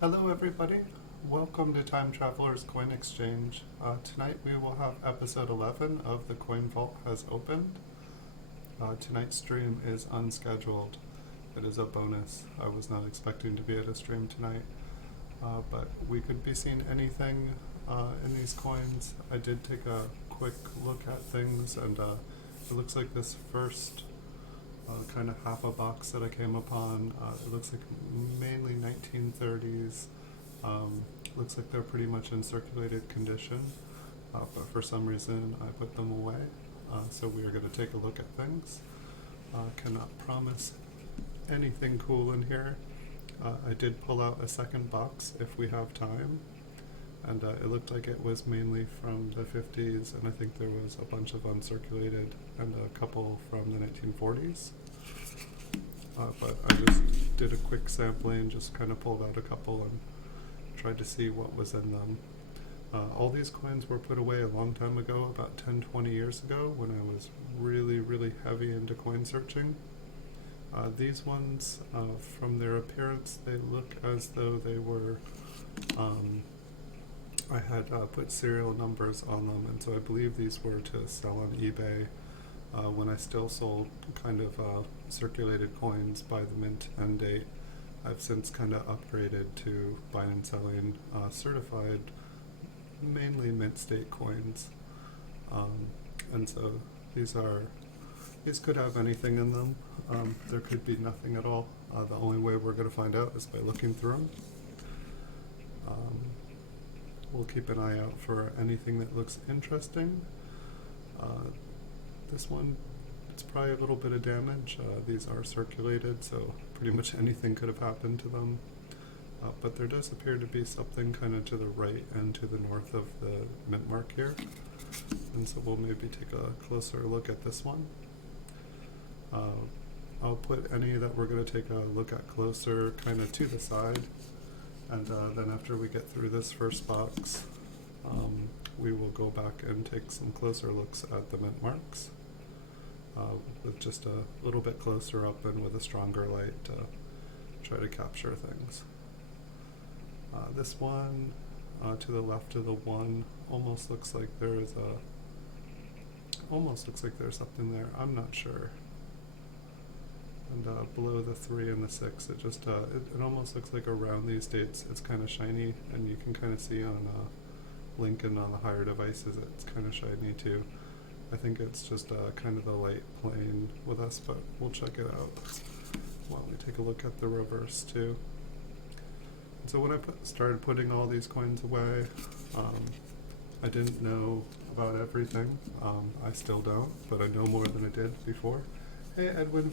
Hello everybody, welcome to Time Traveler's Coin Exchange. Tonight we will have episode 11 of The Coin Vault has opened. Tonight's stream is unscheduled. It is a bonus. I was not expecting to be at a stream tonight, but we could be seeing anything in these coins. I did take a quick look at things, and it looks like this first kind of half a box that I came upon. It looks like mainly 1930s. Looks like they're pretty much in circulated condition, but for some reason I put them away. So we are going to take a look at things. Cannot promise anything cool in here. I did pull out a second box if we have time, and it looked like it was mainly from the 50s, and I think there was a bunch of uncirculated and a couple from the 1940s. But I just did a quick sampling, just kind of pulled out a couple and tried to see what was in them. All these coins were put away a long time ago, about 10-20 years ago, when I was really heavy into coin searching. These ones, from their appearance, they look as though they were, I had put serial numbers on them, and so I believe these were to sell on eBay when I still sold kind of circulated coins by the mint end date. I've since kind of upgraded to buying and selling certified, mainly mint state coins, and so these could have anything in them. There could be nothing at all. The only way we're going to find out is by looking through them. We'll keep an eye out for anything that looks interesting. This one, it's probably a little bit of damage. These are circulated, so pretty much anything could have happened to them. But there does appear to be something kind of to the right and to the north of the mint mark here. And so we'll maybe take a closer look at this one. I'll put any that we're going to take a look at closer kind of to the side. And then after we get through this first box, we will go back and take some closer looks at the mint marks. With just a little bit closer up and with a stronger light to try to capture things. This one to the left of the one almost looks like there's something there. I'm not sure. And below the 3 and the 6, it just it almost looks like around these dates it's kind of shiny, and you can kind of see on Lincoln on the higher devices it's kind of shiny too. I think it's just kind of the light playing with us, but we'll check it out while we take a look at the reverse too. And so when I started putting all these coins away, I didn't know about everything. I still don't, but I know more than I did before. Hey Edwin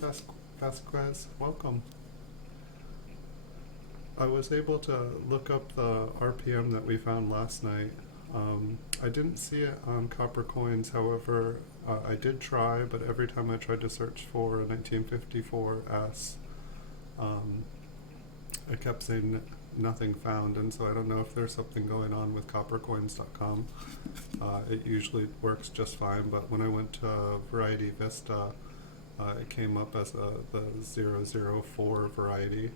Vasquez, welcome. I was able to look up the RPM that we found last night. I didn't see it on copper coins, however, I did try, but every time I tried to search for a 1954 S, I kept saying nothing found, and so I don't know if there's something going on with coppercoins.com. It usually works just fine, but when I went to Variety Vista, it came up as the 004 variety,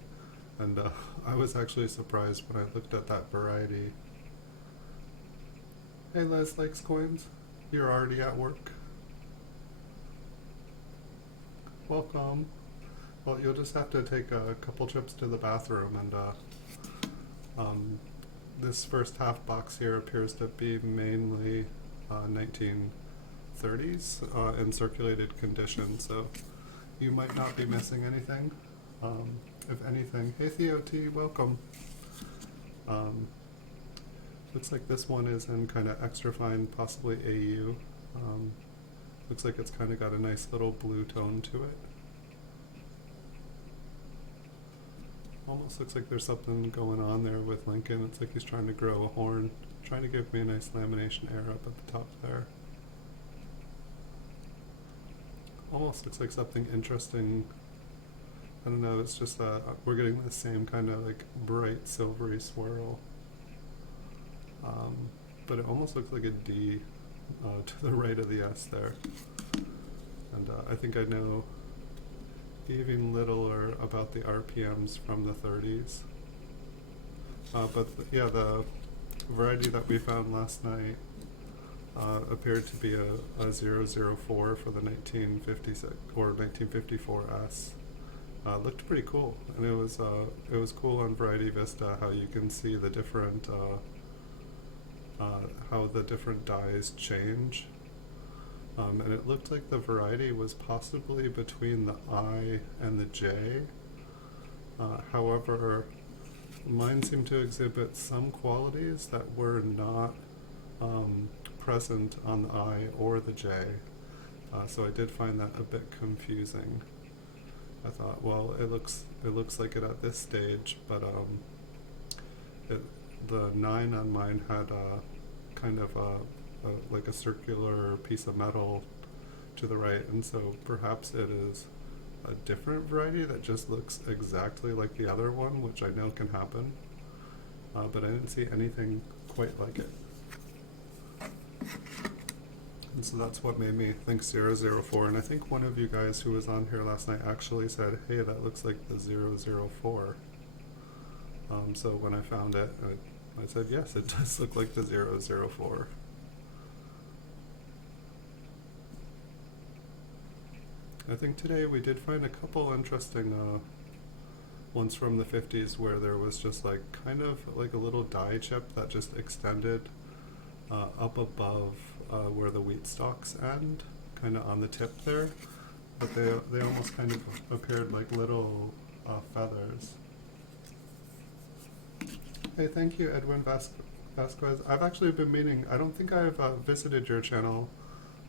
and I was actually surprised when I looked at that variety. Hey Les likes coins. You're already at work. Welcome. Well, you'll just have to take a couple trips to the bathroom, and this first half box here appears to be mainly 1930s in circulated condition, so you might not be missing anything. If anything, hey Theo T, welcome. Looks like this one is in kind of extra fine, possibly AU. Looks like it's kind of got a nice little blue tone to it. Almost looks like there's something going on there with Lincoln. It's like he's trying to grow a horn, trying to give me a nice lamination air up at the top there. Almost looks like something interesting. I don't know, it's just we're getting the same kind of like bright silvery swirl. But it almost looks like a D to the right of the S there. And I think I know even littler about the RPMs from the 30s. Yeah, the variety that we found last night appeared to be a 004 for the 1956 or 1954 S. Looked pretty cool, and it was cool on Variety Vista how you can see the different how the different dyes change. And it looked like the variety was possibly between the I and the J. However, mine seemed to exhibit some qualities that were not present on the I or the J. So I did find that a bit confusing. I thought, well, it looks like it at this stage, but the 9 on mine had kind of like a circular piece of metal to the right, and so perhaps it is a different variety that just looks exactly like the other one, which I know can happen, but I didn't see anything quite like it. And so that's what made me think 004, and I think one of you guys who was on here last night actually said, hey, that looks like the 004. So when I found it, I said, yes, it does look like the 004. I think today we did find a couple interesting ones from the 50s where there was just like kind of like a little die chip that just extended up above where the wheat stalks end, kind of on the tip there, but they almost kind of appeared like little feathers. Hey, thank you, Edwin Vasquez. I've actually been meaning, I don't think I've visited your channel.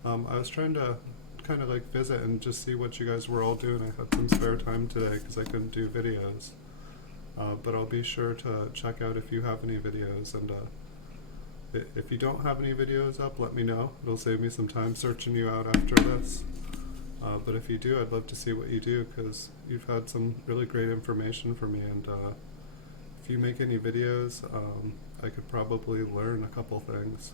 I was trying to kind of like visit and just see what you guys were all doing. I had some spare time today because I couldn't do videos. But I'll be sure to check out if you have any videos, and if you don't have any videos up, let me know. It'll save me some time searching you out after this. But if you do, I'd love to see what you do, because you've had some really great information for me, and if you make any videos, I could probably learn a couple things.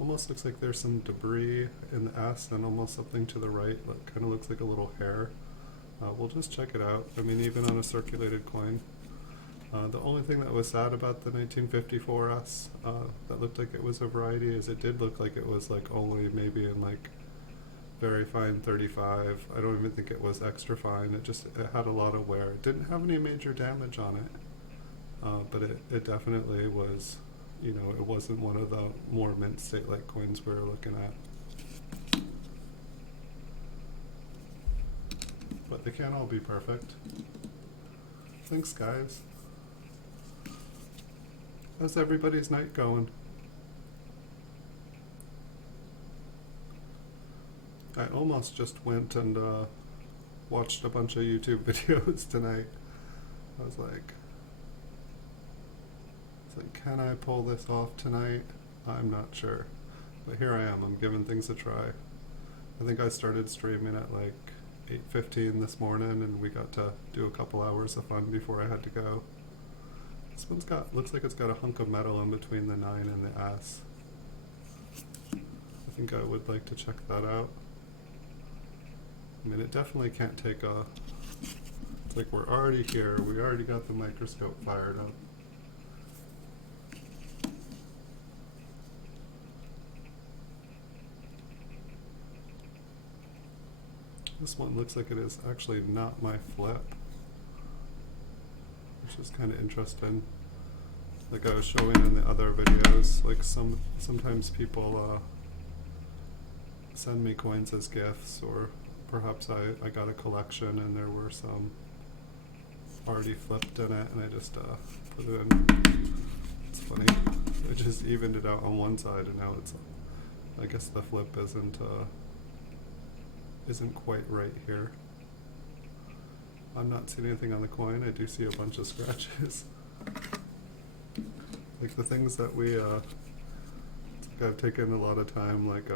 Almost looks like there's some debris in the S and almost something to the right that kind of looks like a little hair. We'll just check it out. I mean, even on a circulated coin. The only thing that was sad about the 1954 S that looked like it was a variety is it did look like it was like only maybe in like very fine 35. I don't even think it was extra fine. It had a lot of wear. It didn't have any major damage on it, but it definitely was, you know, it wasn't one of the more mint state-like coins we were looking at. But they can't all be perfect. Thanks, guys. How's everybody's night going? I almost just went and watched a bunch of YouTube videos tonight. I was like, can I pull this off tonight? I'm not sure. But here I am, I'm giving things a try. I think I started streaming at like 8:15 this morning, and we got to do a couple hours of fun before I had to go. This one's looks like it's got a hunk of metal in between the 9 and the S. I think I would like to check that out. I mean, it definitely can't take a... It's like we're already here, we already got the microscope fired up. This one looks like it is actually not my flip, which is kind of interesting. Like I was showing in the other videos, like sometimes people send me coins as gifts, or perhaps I got a collection and there were some already flipped in it, and I just put it in. It's funny. I just evened it out on one side, and now it's, I guess the flip isn't quite right here. I'm not seeing anything on the coin. I do see a bunch of scratches. Like the things that we, it's like I've taken a lot of time like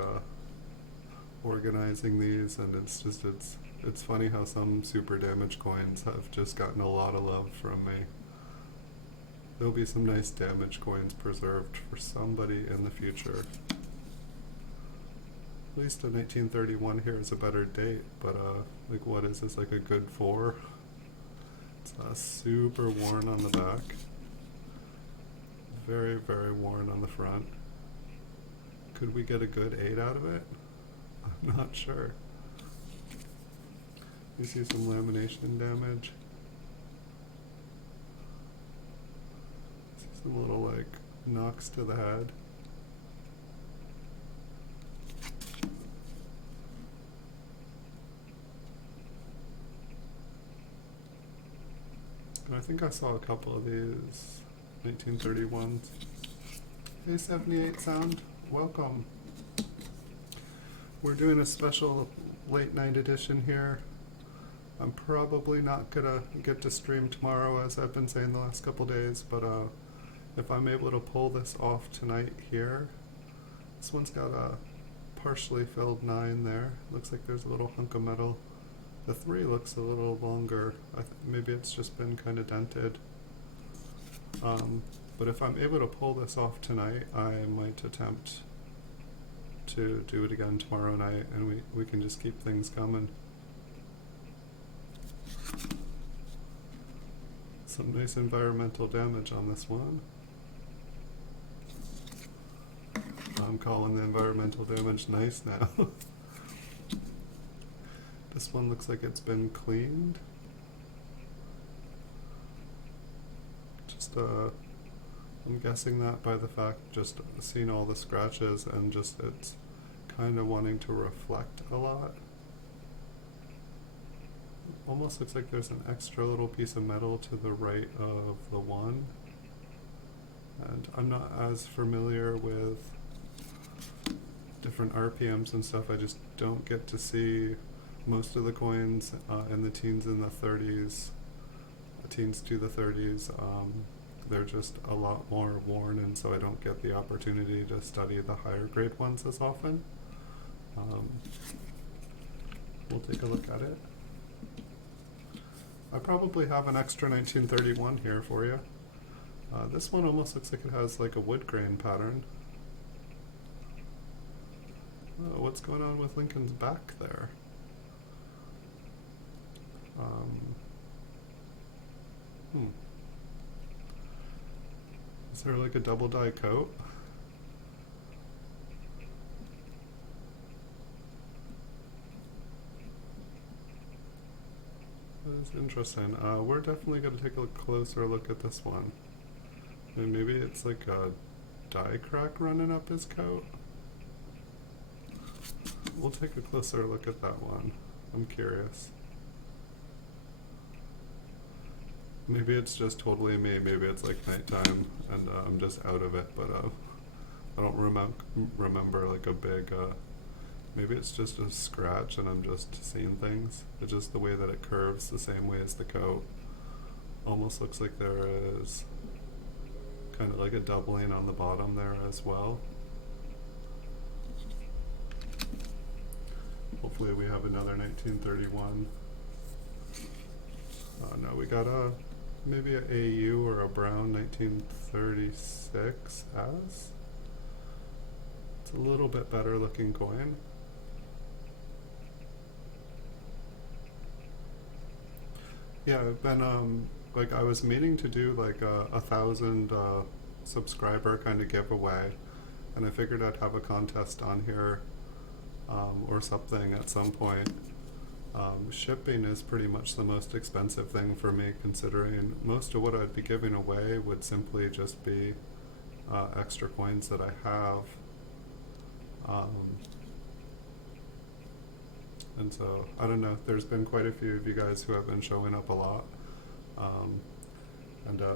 organizing these, and it's funny how some super damaged coins have just gotten a lot of love from me. There'll be some nice damaged coins preserved for somebody in the future. At least a 1931 here is a better date, but like what is this, like a good 4? It's super worn on the back. Very, very worn on the front. Could we get a good 8 out of it? I'm not sure. You see some lamination damage. See some little like knocks to the head. And I think I saw a couple of these 1931s. Hey 78 Sound, welcome. We're doing a special late night edition here. I'm probably not gonna get to stream tomorrow, as I've been saying the last couple days, but if I'm able to pull this off tonight here, this one's got a partially filled 9 there. Looks like there's a little hunk of metal. The 3 looks a little longer. Maybe it's just been kind of dented. But if I'm able to pull this off tonight, I might attempt to do it again tomorrow night, and we can just keep things coming. Some nice environmental damage on this one. I'm calling the environmental damage nice now. This one looks like it's been cleaned. Just I'm guessing that by the fact just seeing all the scratches and just it's kind of wanting to reflect a lot. Almost looks like there's an extra little piece of metal to the right of the 1. And I'm not as familiar with different RPMs and stuff. I just don't get to see most of the coins in the teens and the 30s, teens to the 30s. They're just a lot more worn, and so I don't get the opportunity to study the higher grade ones as often. We'll take a look at it. I probably have an extra 1931 here for you. This one almost looks like it has like a wood grain pattern. Oh, what's going on with Lincoln's back there? Is there like a double dye coat? That's interesting. We're definitely going to take a closer look at this one. And maybe it's like a dye crack running up his coat. We'll take a closer look at that one. I'm curious. Maybe it's just totally me. Maybe it's like nighttime and I'm just out of it, but I don't remember like a big, maybe it's just a scratch and I'm just seeing things. It's just the way that it curves the same way as the coat. Almost looks like there is kind of like a doubling on the bottom there as well. Hopefully we have another 1931. No, we got maybe a AU or a brown 1936 as. It's a little bit better looking coin. Yeah, I've been like I was meaning to do like a 1,000 subscriber kind of giveaway, and I figured I'd have a contest on here or something at some point. Shipping is pretty much the most expensive thing for me, considering most of what I'd be giving away would simply just be extra coins that I have. And so, I don't know, there's been quite a few of you guys who have been showing up a lot. And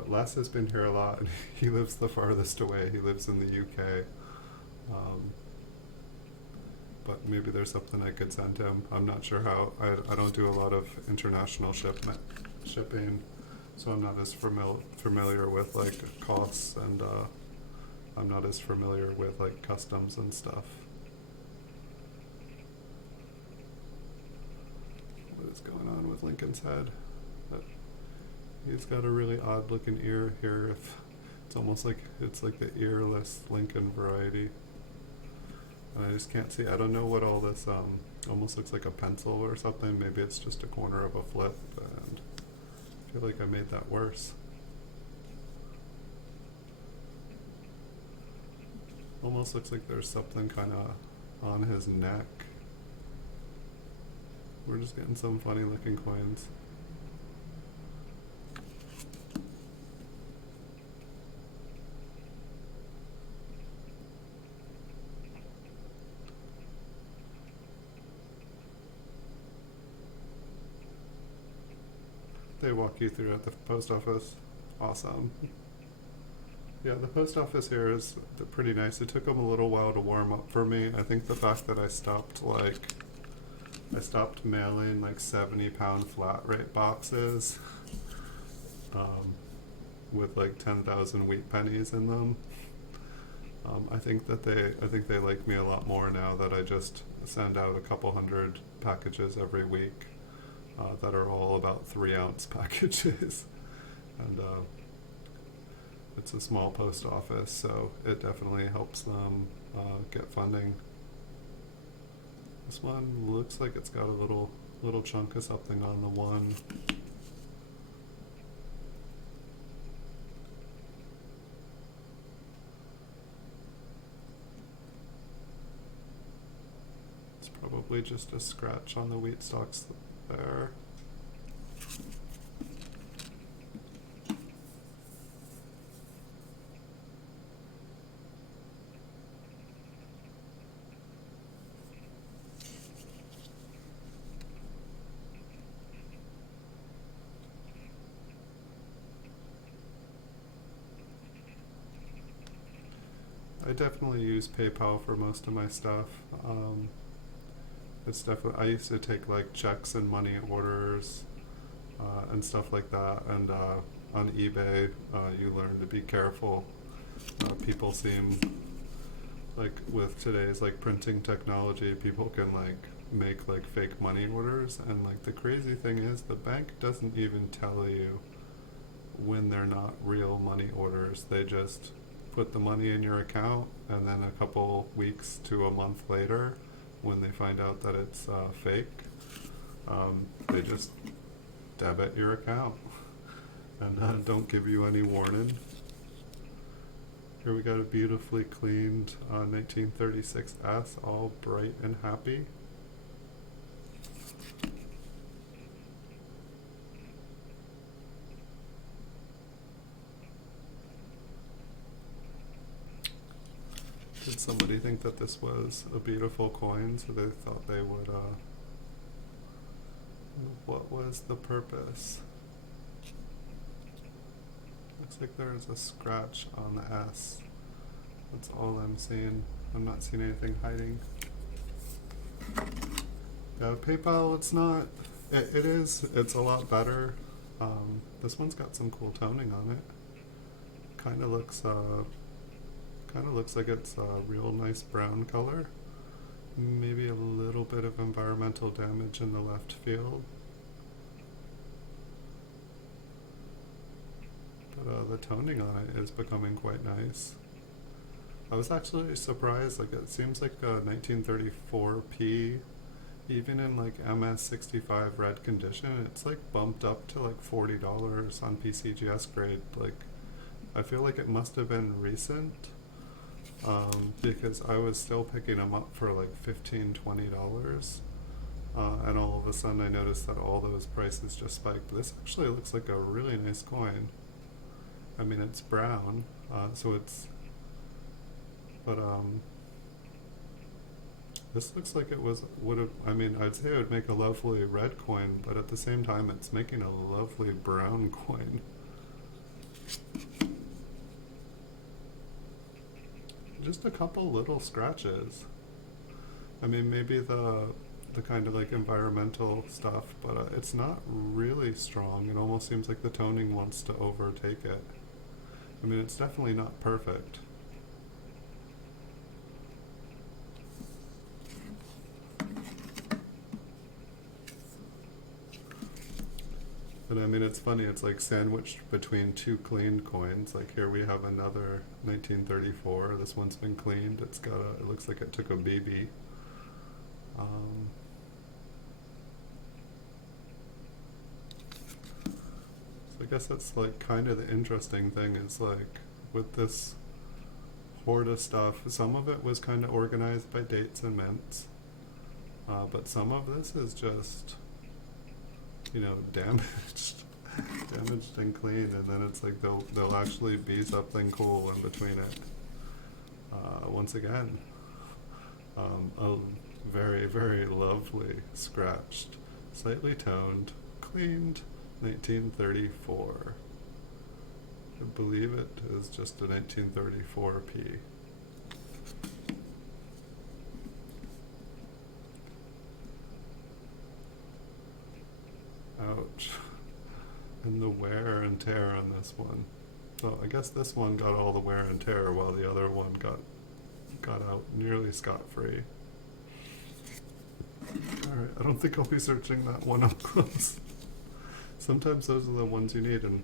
Les has been here a lot, and he lives the farthest away. He lives in the UK. But maybe there's something I could send him. I'm not sure how. I don't do a lot of international shipping, so I'm not as familiar with like costs, and I'm not as familiar with like customs and stuff. What is going on with Lincoln's head? He's got a really odd looking ear here. It's almost like it's like the earless Lincoln variety. And I just can't see. I don't know what all this almost looks like a pencil or something. Maybe it's just a corner of a flip, and I feel like I made that worse. Almost looks like there's something kind of on his neck. We're just getting some funny looking coins. They walk you through at the post office. Awesome. Yeah, the post office here is pretty nice. It took them a little while to warm up for me. I think the fact that I stopped mailing like 70-pound flat rate boxes with like 10,000 wheat pennies in them. I think they like me a lot more now that I just send out a couple hundred packages every week that are all about 3-ounce packages, and it's a small post office, so it definitely helps them get funding. This one looks like it's got a little chunk of something on the one. It's probably just a scratch on the wheat stalks there. I definitely use PayPal for most of my stuff. It's definitely, I used to take like checks and money orders and stuff like that, and on eBay you learn to be careful. People seem like, with today's like printing technology, people can like make like fake money orders, and like the crazy thing is the bank doesn't even tell you when they're not real money orders. They just put the money in your account, and then a couple weeks to a month later, when they find out that it's fake, they just debit your account and don't give you any warning. Here we got a beautifully cleaned 1936S, all bright and happy. Did somebody think that this was a beautiful coin, so they thought they would, what was the purpose? Looks like there's a scratch on the S. That's all I'm seeing. I'm not seeing anything hiding. Yeah, PayPal, it's not, it's a lot better. This one's got some cool toning on it. Kind of looks like it's a real nice brown color. Maybe a little bit of environmental damage in the left field. But the toning on it is becoming quite nice. I was actually surprised, like it seems like a 1934p, even in like MS65 red condition, it's like bumped up to like $40 on PCGS grade. Like, I feel like it must have been recent. Because I was still picking them up for like $15–20, and all of a sudden I noticed that all those prices just spiked. This actually looks like a really nice coin. I mean, it's brown, so it's, but this looks like it I mean, I'd say it would make a lovely red coin, but at the same time it's making a lovely brown coin. Just a couple little scratches. I mean, maybe the kind of like environmental stuff, but it's not really strong. It almost seems like the toning wants to overtake it. I mean, it's definitely not perfect. But I mean, it's funny, it's like sandwiched between two cleaned coins. Like here we have another 1934. This one's been cleaned. It's got it looks like it took a BB. guess that's like kind of the interesting thing is like with this horde of stuff, some of it was kind of organized by dates and mints, but some of this is just, damaged, damaged and clean, and then it's like they'll actually be something cool in between it. Once again, a very, very lovely scratched, slightly toned, cleaned 1934. I believe it is just a 1934p. Ouch. And the wear and tear on this one. So I guess this one got all the wear and tear while the other one got out nearly scot-free. Alright, I don't think I'll be searching that one up close. Sometimes those are the ones you need, and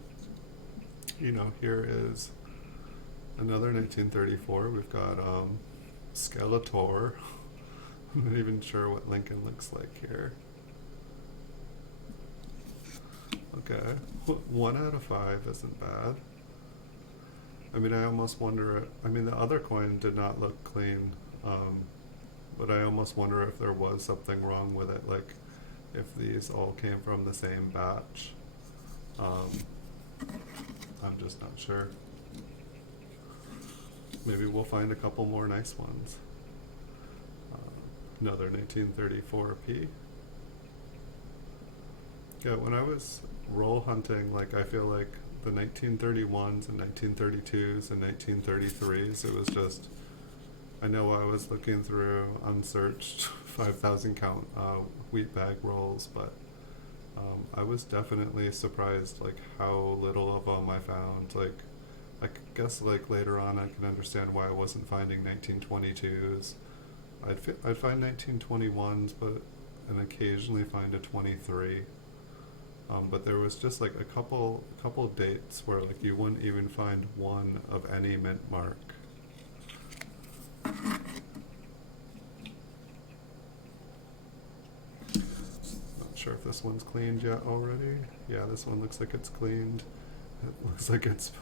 here is another 1934. We've got Skeletor. I'm not even sure what Lincoln looks like here. Okay, 1 out of 5 isn't bad. I mean, I almost wonder, the other coin did not look clean, but I almost wonder if there was something wrong with it, like if these all came from the same batch. I'm just not sure. Maybe we'll find a couple more nice ones. Another 1934p. Yeah, when I was roll hunting, I feel like the 1931s and 1932s and 1933s, it was just, I know I was looking through unsearched 5,000 count wheat bag rolls, but I was definitely surprised how little of them I found. I guess later on I can understand why I wasn't finding 1922s. I'd find 1921s, and occasionally find a 23. But there was just a couple dates where you wouldn't even find one of any mint mark. Not sure if this one's cleaned yet already. Yeah, this one looks like it's cleaned. It looks like it's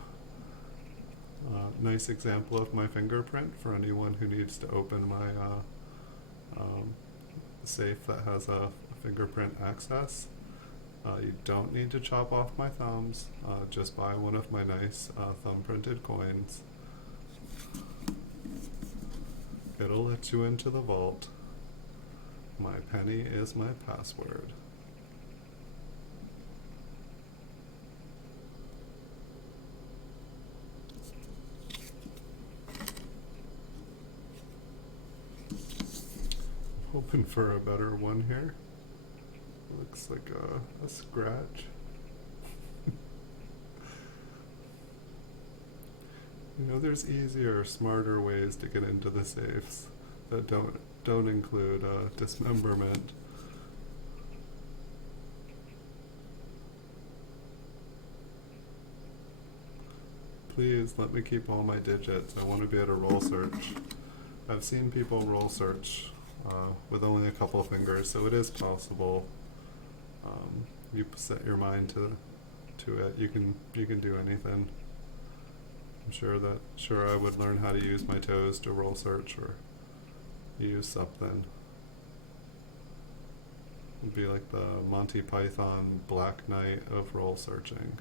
a nice example of my fingerprint for anyone who needs to open my safe that has a fingerprint access. You don't need to chop off my thumbs, just buy one of my nice thumb-printed coins. It'll let you into the vault. My penny is my password. Hoping for a better one here. Looks like a scratch. There's easier, smarter ways to get into the safes that don't include dismemberment. Please let me keep all my digits. I want to be able to roll search. I've seen people roll search with only a couple of fingers, so it is possible. You set your mind to it. You can do anything. I'm sure I would learn how to use my toes to roll search or use something. It'd be like the Monty Python Black Knight of roll searching.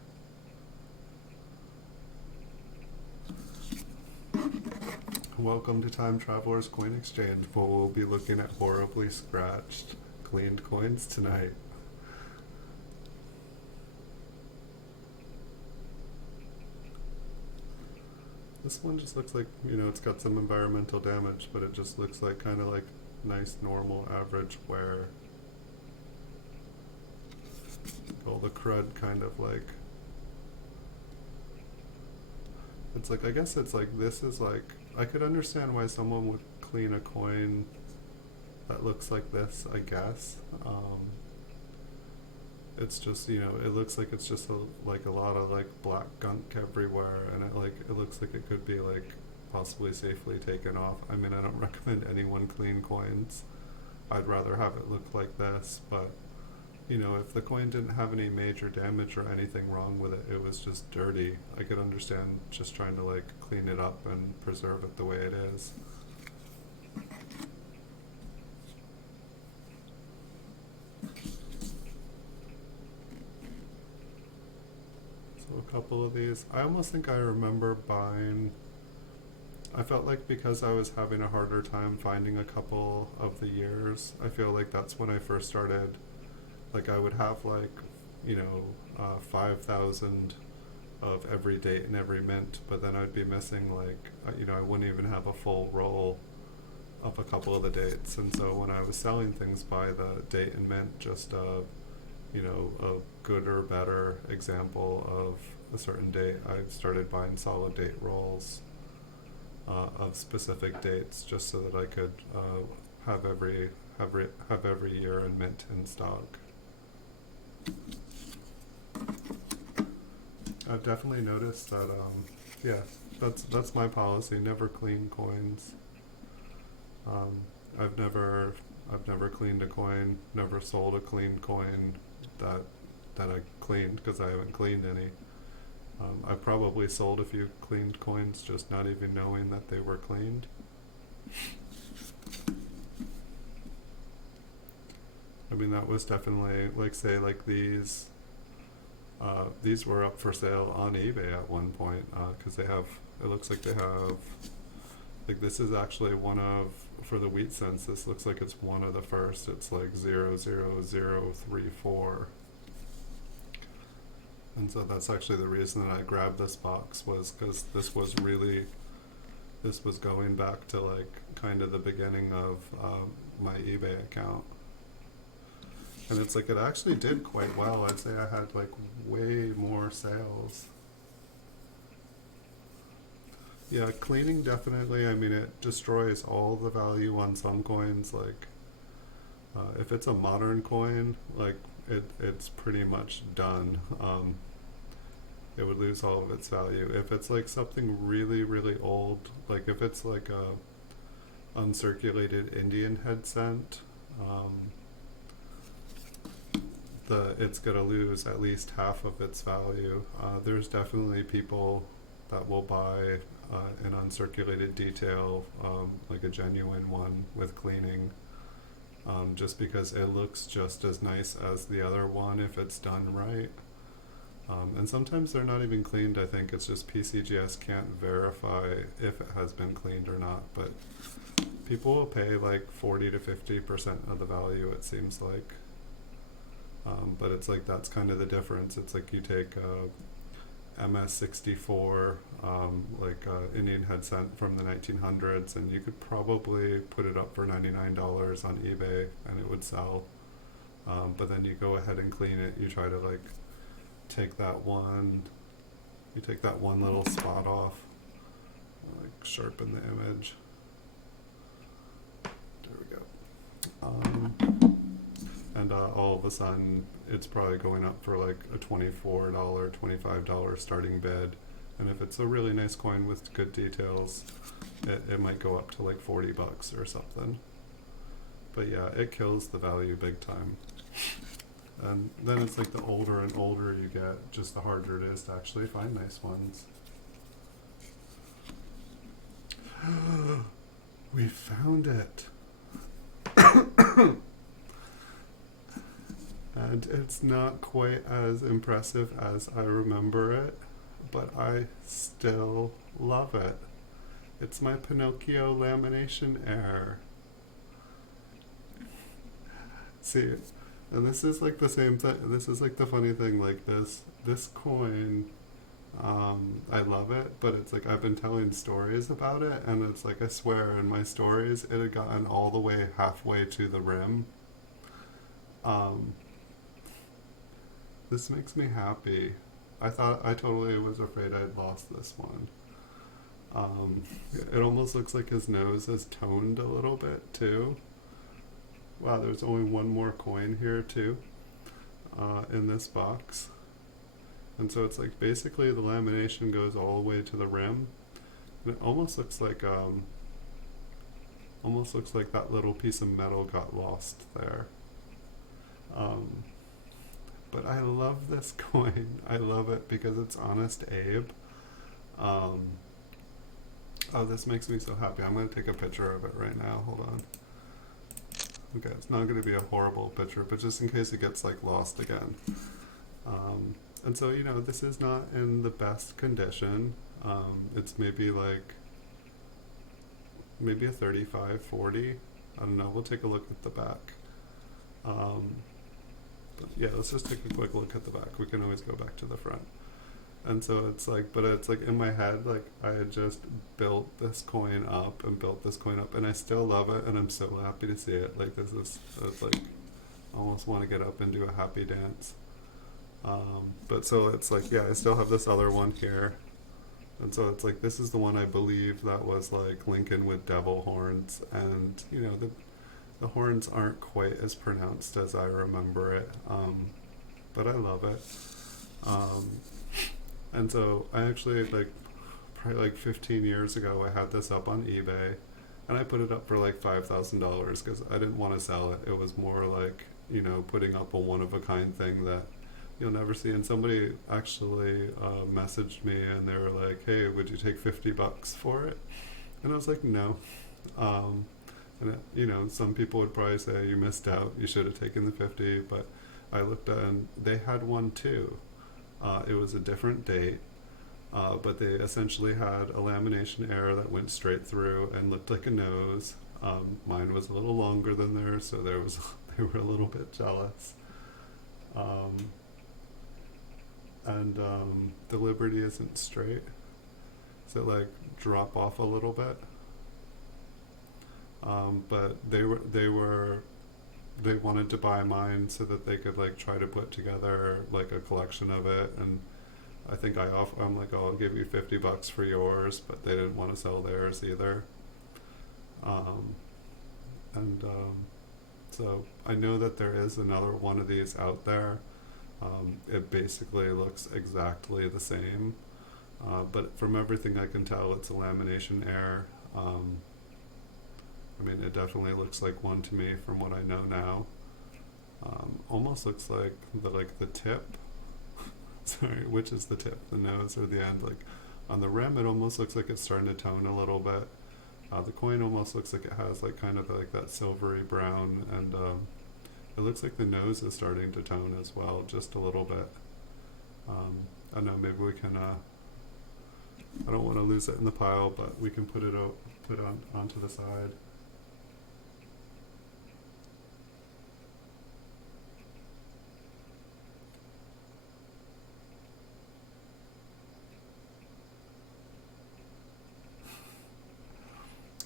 Welcome to Time Traveler's Coin Exchange, where we'll be looking at horribly scratched, cleaned coins tonight. This one just looks like, it's got some environmental damage, but it just looks like kind of like nice, normal, average wear. All the crud kind of it's I guess it's this is I could understand why someone would clean a coin that looks like this, I guess. It's just, it looks like it's just a lot of black gunk everywhere, and it looks like it could be possibly safely taken off. I don't recommend anyone clean coins. I'd rather have it look like this, but if the coin didn't have any major damage or anything wrong with it, it was just dirty, I could understand just trying to like clean it up and preserve it the way it is. So a couple of these, I almost think I remember buying, I felt like because I was having a harder time finding a couple of the years, I feel like that's when I first started, like I would have like, 5,000 of every date and every mint, but then I'd be missing like, I wouldn't even have a full roll of a couple of the dates. And so when I was selling things by the date and mint, just a good or better example of a certain date, I started buying solid date rolls of specific dates, just so that I could have every year in mint in stock. I've definitely noticed that. That's my policy. Never clean coins. I've never cleaned a coin. Never sold a clean coin that I cleaned, because I haven't cleaned any. I've probably sold a few cleaned coins, just not even knowing that they were cleaned. I mean, that was definitely, like, say, like these were up for sale on eBay at one point, because it looks like they have, like, this is actually one of, for the wheat cents, this looks like it's one of the first. It's like 00034. And so that's actually the reason that I grabbed this box, was because this was going back to like kind of the beginning of my eBay account. And it's like, it actually did quite well. I'd say I had like way more sales. Yeah, cleaning definitely, I mean, it destroys all the value on some coins. Like, if it's a modern coin, like, it's pretty much done. It would lose all of its value. If it's like something really, really old, like if it's like a uncirculated Indian head cent, it's gonna lose at least half of its value. There's definitely people that will buy an uncirculated detail, like a genuine one with cleaning, just because it looks just as nice as the other one if it's done right. And sometimes they're not even cleaned. I think it's just PCGS can't verify if it has been cleaned or not, but people will pay like 40 to 50% of the value, it seems like. But it's like, that's kind of the difference. It's like you take MS64, like Indian head cent from the 1900s, and you could probably put it up for $99 on eBay and it would sell. But then you go ahead and clean it. You try to like take that one little spot off, like sharpen the image. There we go. And all of a sudden it's probably going up for like a $24, $25 starting bid. And if it's a really nice coin with good details, it might go up to like $40 or something. But yeah, it kills the value big time. And then it's like the older and older you get, just the harder it is to actually find nice ones. We found it. And it's not quite as impressive as I remember it, but I still love it. It's my Pinocchio lamination error. See, and this is like the same thing. This is like the funny thing, like this coin, I love it, but it's like I've been telling stories about it, and it's like, I swear in my stories it had gotten all the way halfway to the rim. This makes me happy. I totally was afraid I'd lost this one. It almost looks like his nose is toned a little bit too. Wow, there's only one more coin here too, in this box. And so it's like basically the lamination goes all the way to the rim. And it almost looks like that little piece of metal got lost there. but I love this coin. I love it because it's Honest Abe. Um, oh, this makes me so happy. I'm going to take a picture of it right now. Hold on. Okay, it's not going to be a horrible picture, but just in case it gets like lost again. And so, this is not in the best condition. It's maybe a 35, 40. I don't know. We'll take a look at the back. But yeah, let's just take a quick look at the back. We can always go back to the front. And so it's like in my head, like I had just built this coin up and built this coin up, and I still love it, and I'm so happy to see it. Like it's like I almost want to get up and do a happy dance. But so it's like, yeah, I still have this other one here. And so it's like, this is the one I believe that was like Lincoln with devil horns. And, the horns aren't quite as pronounced as I remember it. But I love it. And so I actually probably 15 years ago, I had this up on eBay, and I put it up for like $5,000 because I didn't want to sell it. It was more like, putting up a one-of-a-kind thing that you'll never see. And somebody actually messaged me, and they were like, hey, would you take $50 for it? And I was like, no. Some people would probably say you missed out, you should have taken the 50, but I looked at, and they had one too. It was a different date, but they essentially had a lamination error that went straight through and looked like a nose. Mine was a little longer than theirs, so they were a little bit jealous. And the Liberty isn't straight, so drop off a little bit. But they wanted to buy mine so that they could try to put together a collection of it, and I think I'm like, oh, I'll give you $50 for yours, but they didn't want to sell theirs either. So I know that there is another one of these out there. It basically looks exactly the same, but from everything I can tell, it's a lamination error. It definitely looks like one to me from what I know now. Almost looks like the tip. Sorry, which is the tip? The nose or the end? On the rim, it almost looks like it's starting to tone a little bit. The coin almost looks like it has kind of that silvery brown, and it looks like the nose is starting to tone as well, just a little bit. I don't know, maybe we can. I don't want to lose it in the pile, but we can put it onto the side.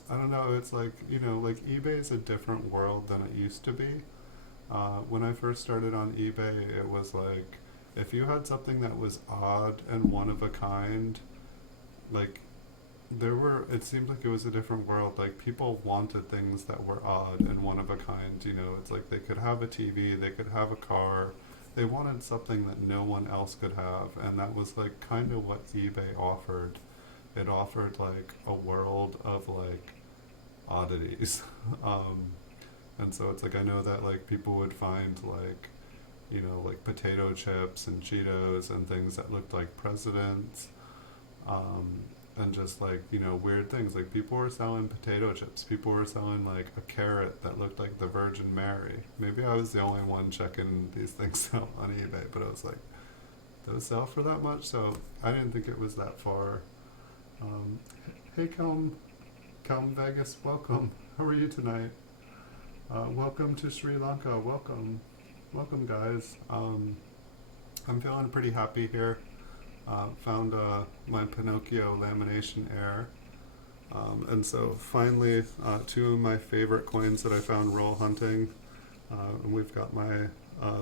I don't know, it's eBay is a different world than it used to be. When I first started on eBay, it was if you had something that was odd and one of a kind, it seemed like it was a different world. People wanted things that were odd and one of a kind, it's they could have a TV, they could have a car, they wanted something that no one else could have, and that was kind of what eBay offered. It offered a world of oddities. And so it's I know that people would find potato chips and Cheetos and things that looked like presidents, and just weird things. People were selling potato chips, people were selling a carrot that looked like the Virgin Mary. Maybe I was the only one checking these things out on eBay, but I was those sell for that much? So I didn't think it was that far. Hey, Kelm Vegas, welcome. How are you tonight? Welcome to Sri Lanka. Welcome, guys. I'm feeling pretty happy here. Found my Pinocchio lamination error, and so finally, two of my favorite coins that I found roll hunting. And we've got my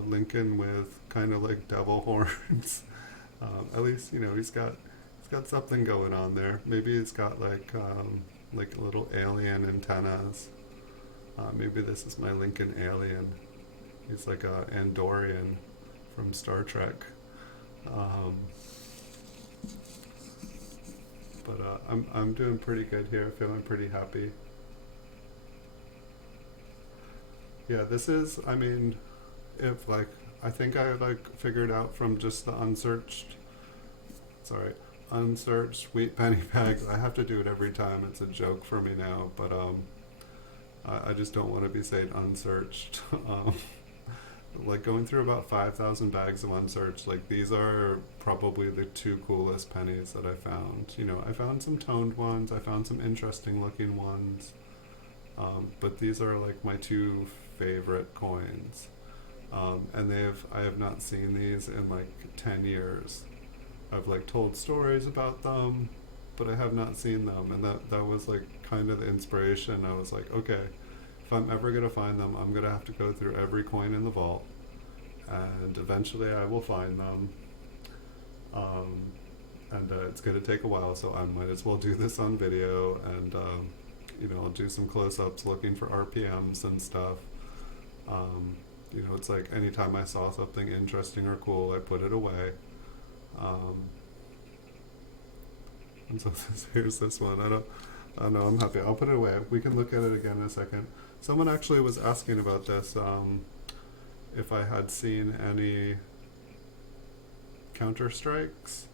Lincoln with kind of devil horns. At least he's got something going on there. Maybe it's got little alien antennas. Maybe this is my Lincoln alien. He's a Andorian from Star Trek. But I'm doing pretty good here, feeling pretty happy. Yeah, this is, if I think I like figured out from just the unsearched wheat penny bags. I have to do it every time. It's a joke for me now, but I just don't want to be saying unsearched. Like going through about 5,000 bags of unsearched, like these are probably the two coolest pennies that I found. You know, I found some toned ones, I found some interesting looking ones, but these are like my two favorite coins. And I have not seen these in like 10 years. I've like told stories about them, but I have not seen them, and that was like kind of the inspiration. I was like, okay, if I'm ever gonna find them, I'm gonna have to go through every coin in the vault, and eventually I will find them. And it's gonna take a while, so I might as well do this on video, and you know, I'll do some close-ups looking for RPMs and stuff. You know, it's like anytime I saw something interesting or cool, I put it away. And so here's this one. I don't know. I'm happy. I'll put it away. We can look at it again in a second. Someone actually was asking about this. If I had seen any counter strikes,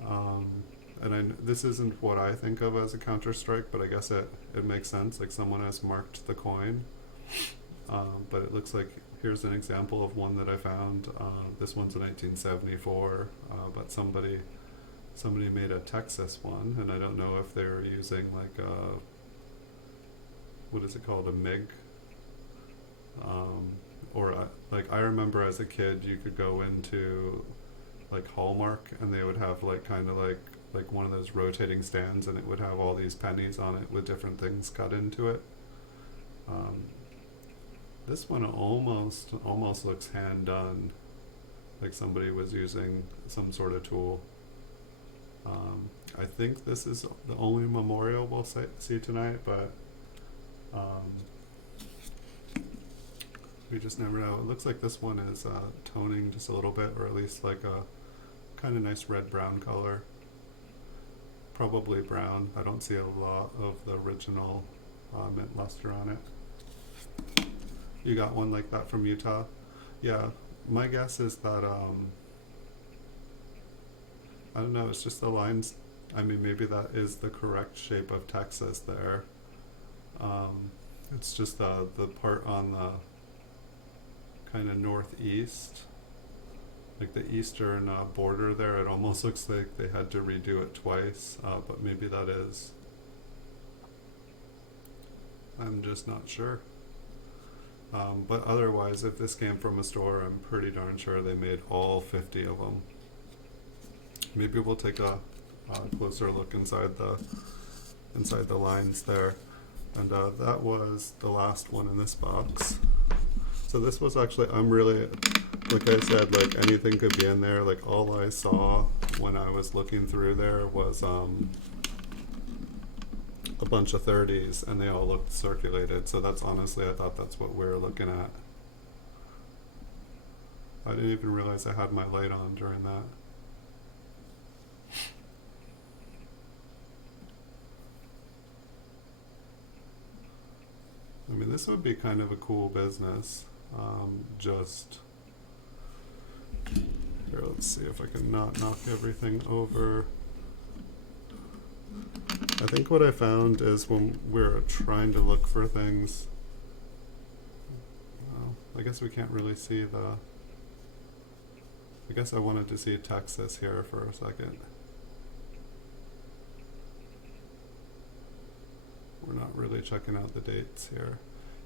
and this isn't what I think of as a counter strike, but I guess it makes sense. Like someone has marked the coin, but it looks like here's an example of one that I found. This one's a 1974, but somebody made a Texas one, and I don't know if they're using like a, what is it called, a MIG, like I remember as a kid you could go into like Hallmark and they would have like kind of like one of those rotating stands, and it would have all these pennies on it with different things cut into it. This one almost looks hand done, like somebody was using some sort of tool. I think this is the only memorial we'll see tonight, but we just never know. It looks like this one is toning just a little bit, or at least like a kind of nice red-brown color. Probably brown. I don't see a lot of the original mint luster on it. You got one like that from Utah? Yeah, my guess is that, I don't know, it's just the lines. I mean, maybe that is the correct shape of Texas there. It's just the part on the kind of northeast, like the eastern border there. It almost looks like they had to redo it twice, but maybe that is. I'm just not sure. But otherwise, if this came from a store, I'm pretty darn sure they made all 50 of them. Maybe we'll take a closer look inside the lines there. And that was the last one in this box. So this was actually, I'm really, like I said, like anything could be in there. Like all I saw when I was looking through there was a bunch of 30s, and they all looked circulated. So that's honestly, I thought that's what we were looking at. I didn't even realize I had my light on during that. I mean, this would be kind of a cool business. Just here, let's see if I can not knock everything over. I think what I found is when we're trying to look for things, well, I guess we can't really see I guess I wanted to see Texas here for a second. We're not really checking out the dates here.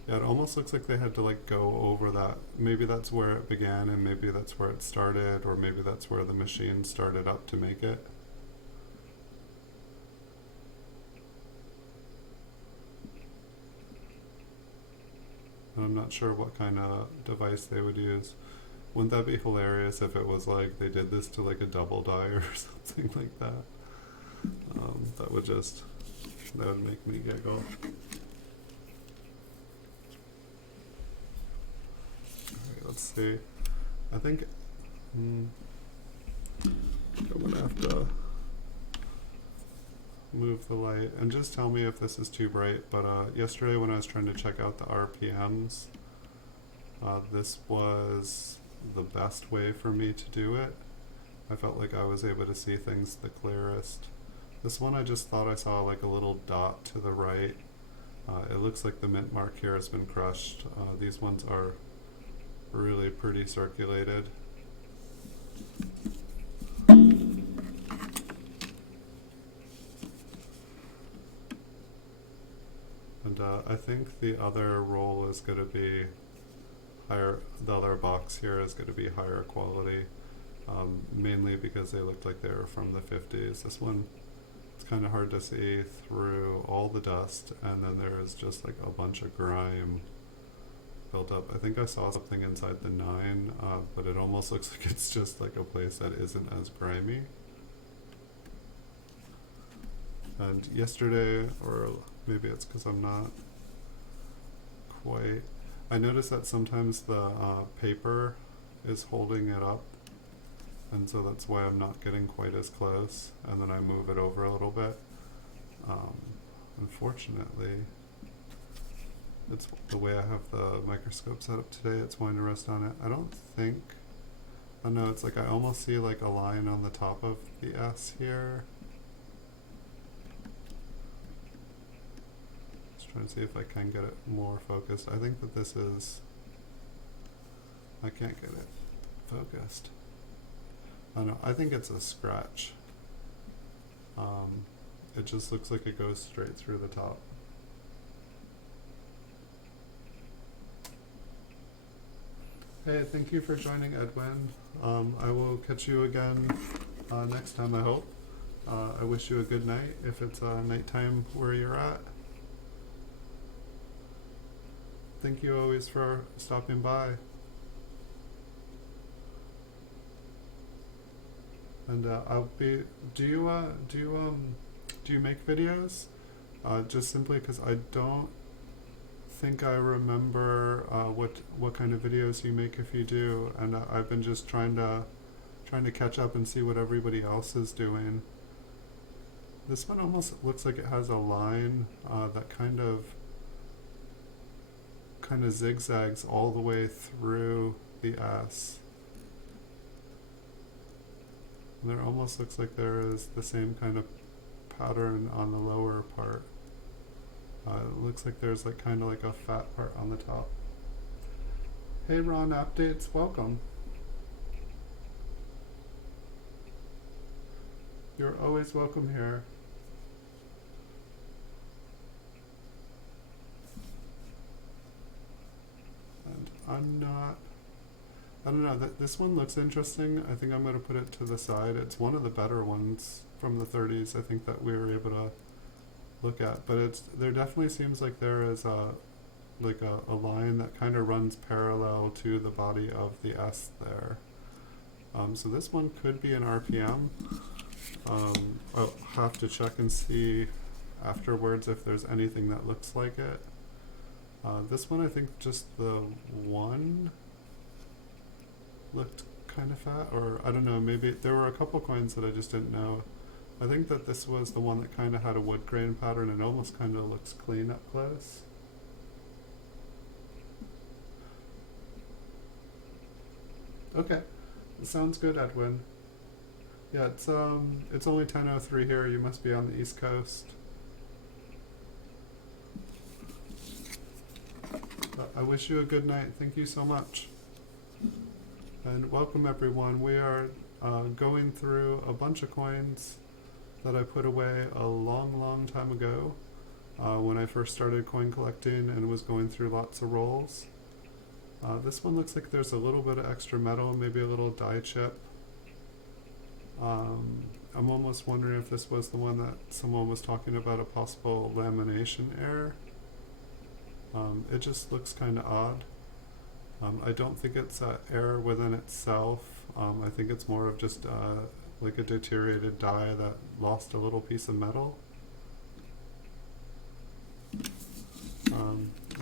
Yeah, it almost looks like they had to like go over that. Maybe that's where it began, and maybe that's where it started, or maybe that's where the machine started up to make it. And I'm not sure what kind of device they would use. Wouldn't that be hilarious if it was like they did this to like a double die or something like that? That would make me giggle. Alright, let's see. I think I'm gonna have to move the light and just tell me if this is too bright. But yesterday when I was trying to check out the RPMs, this was the best way for me to do it. I felt like I was able to see things the clearest. This one I just thought I saw like a little dot to the right. It looks like the mint mark here has been crushed. These ones are really pretty circulated. And I think the other roll is going to be higher, the other box here is going to be higher quality, mainly because they looked like they were from the 50s. This one, it's kind of hard to see through all the dust, and then there is just like a bunch of grime built up. I think I saw something inside the 9, but it almost looks like it's just like a place that isn't as grimy. And yesterday, or maybe it's because I'm not quite, I noticed that sometimes the paper is holding it up, and so that's why I'm not getting quite as close, and then I move it over a little bit. Unfortunately, it's the way I have the microscope set up today, it's going to rest on it. I don't think, oh no, it's like I almost see like a line on the top of the S here. Trying to see if I can get it more focused. I think that this is, I can't get it focused. Oh no, I think it's a scratch. It just looks like it goes straight through the top. Hey, thank you for joining, Edwin. I will catch you again next time, I hope. I wish you a good night if it's nighttime where you're at. Thank you always for stopping by. And I'll be. Do you make videos? Just simply because I don't think I remember what kind of videos you make if you do, and I've been just trying to catch up and see what everybody else is doing. This one almost looks like it has a line that kind of zigzags all the way through the S. And there almost looks like there is the same kind of pattern on the lower part. It looks like there's like kind of like a fat part on the top. Hey Ron Updates, welcome. You're always welcome here. I don't know, this one looks interesting. I think I'm going to put it to the side. It's one of the better ones from the 30s, I think, that we were able to look at. But there definitely seems like there is a line that kind of runs parallel to the body of the S there. So this one could be an RPM. I'll have to check and see afterwards if there's anything that looks like it. This one, I think just the one looked kind of fat, or I don't know, maybe there were a couple coins that I just didn't know. I think that this was the one that kind of had a wood grain pattern and almost kind of looks clean up close. Okay, sounds good, Edwin. Yeah, it's only 10:03 here. You must be on the East Coast. I wish you a good night. Thank you so much. And welcome everyone. We are going through a bunch of coins that I put away a long time ago when I first started coin collecting and was going through lots of rolls. This one looks like there's a little bit of extra metal, maybe a little die chip. I'm almost wondering if this was the one that someone was talking about a possible lamination error. It just looks kind of odd. I don't think it's an error within itself. I think it's more of just like a deteriorated die that lost a little piece of metal.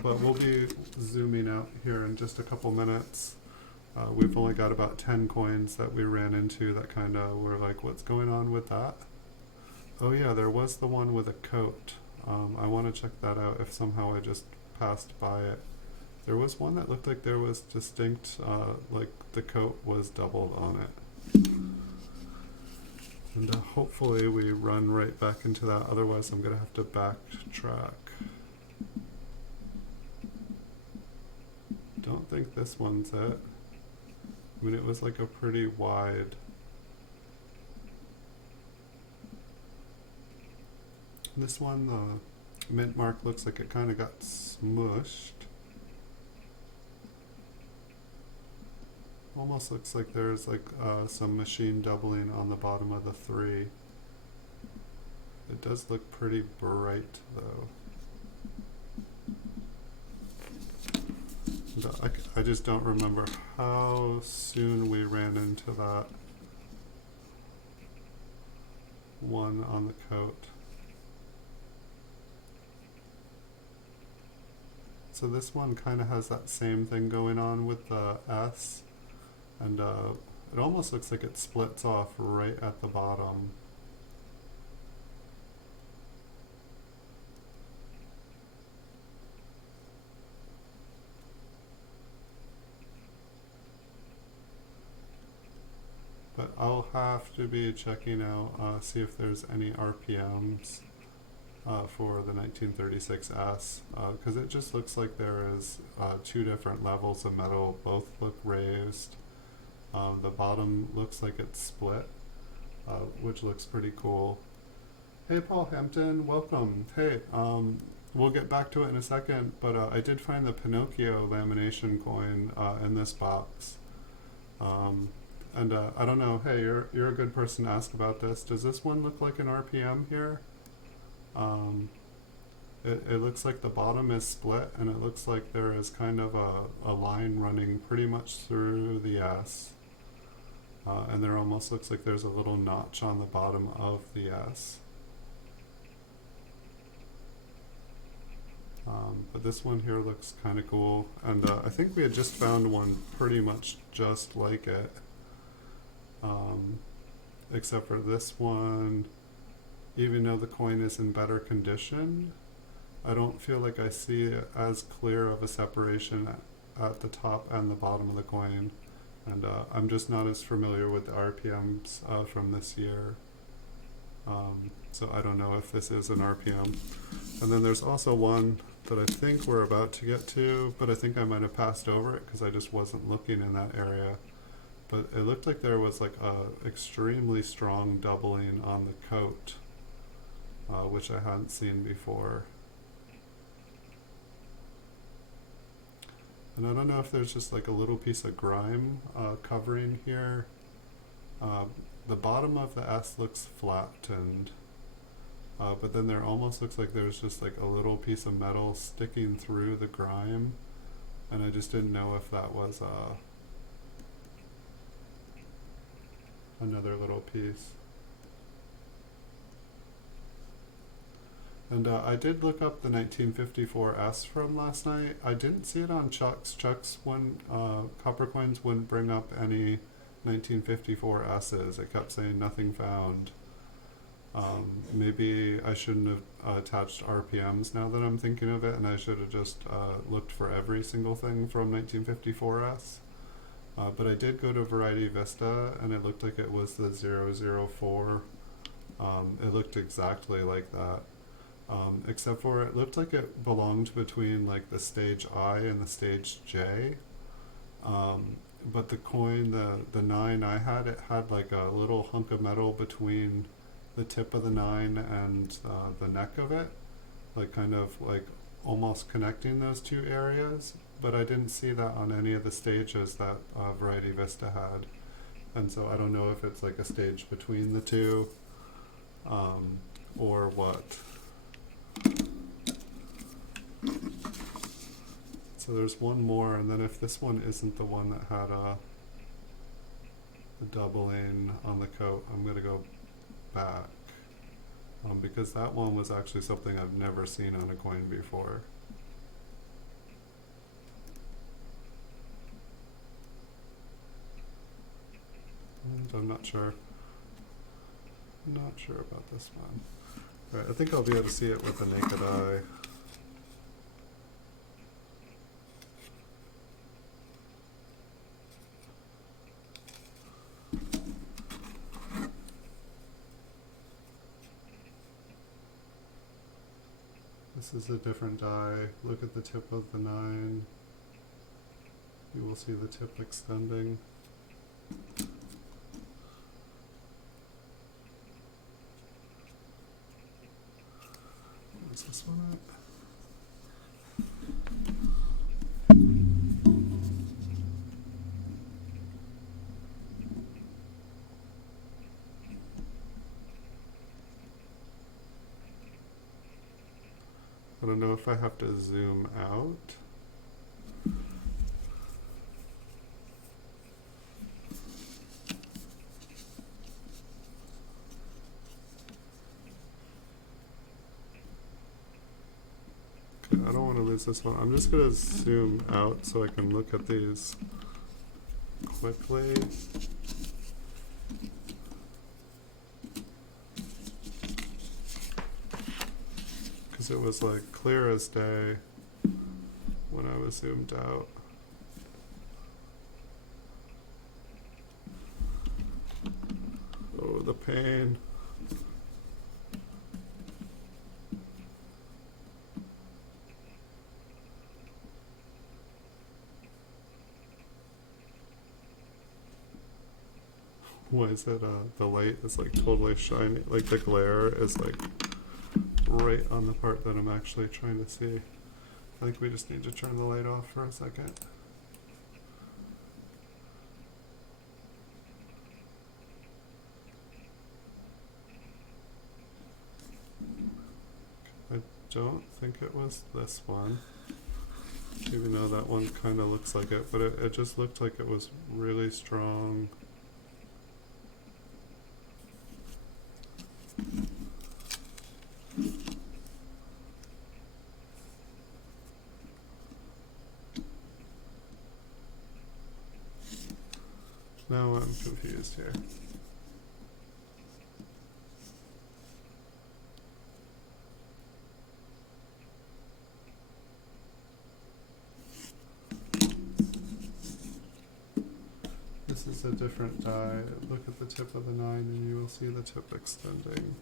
But we'll be zooming out here in just a couple minutes. We've only got about 10 coins that we ran into that kind of were like, what's going on with that? Oh yeah, there was the one with a coat. I want to check that out if somehow I just passed by it. I There was one that looked like there was distinct, like the coat was doubled on it. And hopefully we run right back into that, otherwise I'm going to have to backtrack. Don't think this one's it. I mean, it was like a pretty wide. This one, the mint mark looks like it kind of got smushed. Almost looks like there's like some machine doubling on the bottom of the 3. It does look pretty bright though. I just don't remember how soon we ran into that one on the coat. So this one kind of has that same thing going on with the S, and it almost looks like it splits off right at the bottom. But I'll have to be checking out, see if there's any RPMs for the 1936S, because it just looks like there is 2 different levels of metal, both look raised. The bottom looks like it's split, which looks pretty cool. Hey Paul Hampton, welcome. Hey, we'll get back to it in a second, but I did find the Pinocchio lamination coin in this box. And I don't know, hey, you're a good person to ask about this. Does this one look like an RPM here? It looks like the bottom is split, and it looks like there is kind of a line running pretty much through the S. And there almost looks like there's a little notch on the bottom of the S. But this one here looks kind of cool, and I think we had just found one pretty much just like it. Except for this one, even though the coin is in better condition, I don't feel like I see as clear of a separation at the top and the bottom of the coin, and I'm just not as familiar with the RPMs from this year, so I don't know if this is an RPM. And then there's also one that I think we're about to get to, but I think I might have passed over it because I just wasn't looking in that area. But it looked like there was like a extremely strong doubling on the coat, which I hadn't seen before. And I don't know if there's just like a little piece of grime covering here. The bottom of the S looks flattened, but then there almost looks like there's just like a little piece of metal sticking through the grime, and I just didn't know if that was another little piece. And I did look up the 1954S from last night. I didn't see it on Chuck's. Chuck's one, copper coins wouldn't bring up any 1954S's. It kept saying nothing found. Maybe I shouldn't have attached RPMs now that I'm thinking of it, and I should have just looked for every single thing from 1954S. But I did go to Variety Vista, and it looked like it was the 004. It looked exactly like that, except for it looked like it belonged between like the stage I and the stage J. But the coin, the 9 I had, it had like a little hunk of metal between the tip of the 9 and the neck of it, like kind of like almost connecting those two areas. But I didn't see that on any of the stages that Variety Vista had, and so I don't know if it's like a stage between the two, or what. So there's one more, and then if this one isn't the one that had the doubling on the coat, I'm going to go back, because that one was actually something I've never seen on a coin before. And I'm not sure about this one. Right, I think I'll be able to see it with the naked eye. This is a different die. Look at the tip of the 9. You will see the tip extending. Where's this one at? I don't know if I have to zoom out. Okay, I don't want to lose this one. I'm just going to zoom out so I can look at these quickly. Because it was like clear as day when I was zoomed out. Oh, the pain. Why is it the light is like totally shiny, like the glare is like right on the part that I'm actually trying to see. I think we just need to turn the light off for a second. I don't think it was this one, even though that one kind of looks like it, but it just looked like it was really strong. Now I'm confused here. This is a different die. Look at the tip of the 9 and you will see the tip extending.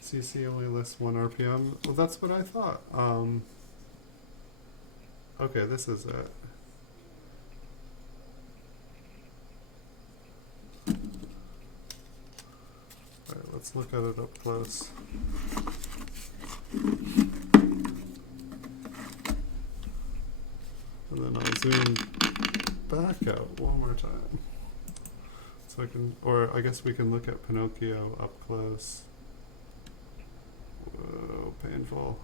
CC only lists 1 RPM. Well, that's what I thought. Okay, this is it. Alright, let's look at it up close. And then I'll zoom back out one more time. So I can, or I guess we can look at Pinocchio up close. Whoa, painful.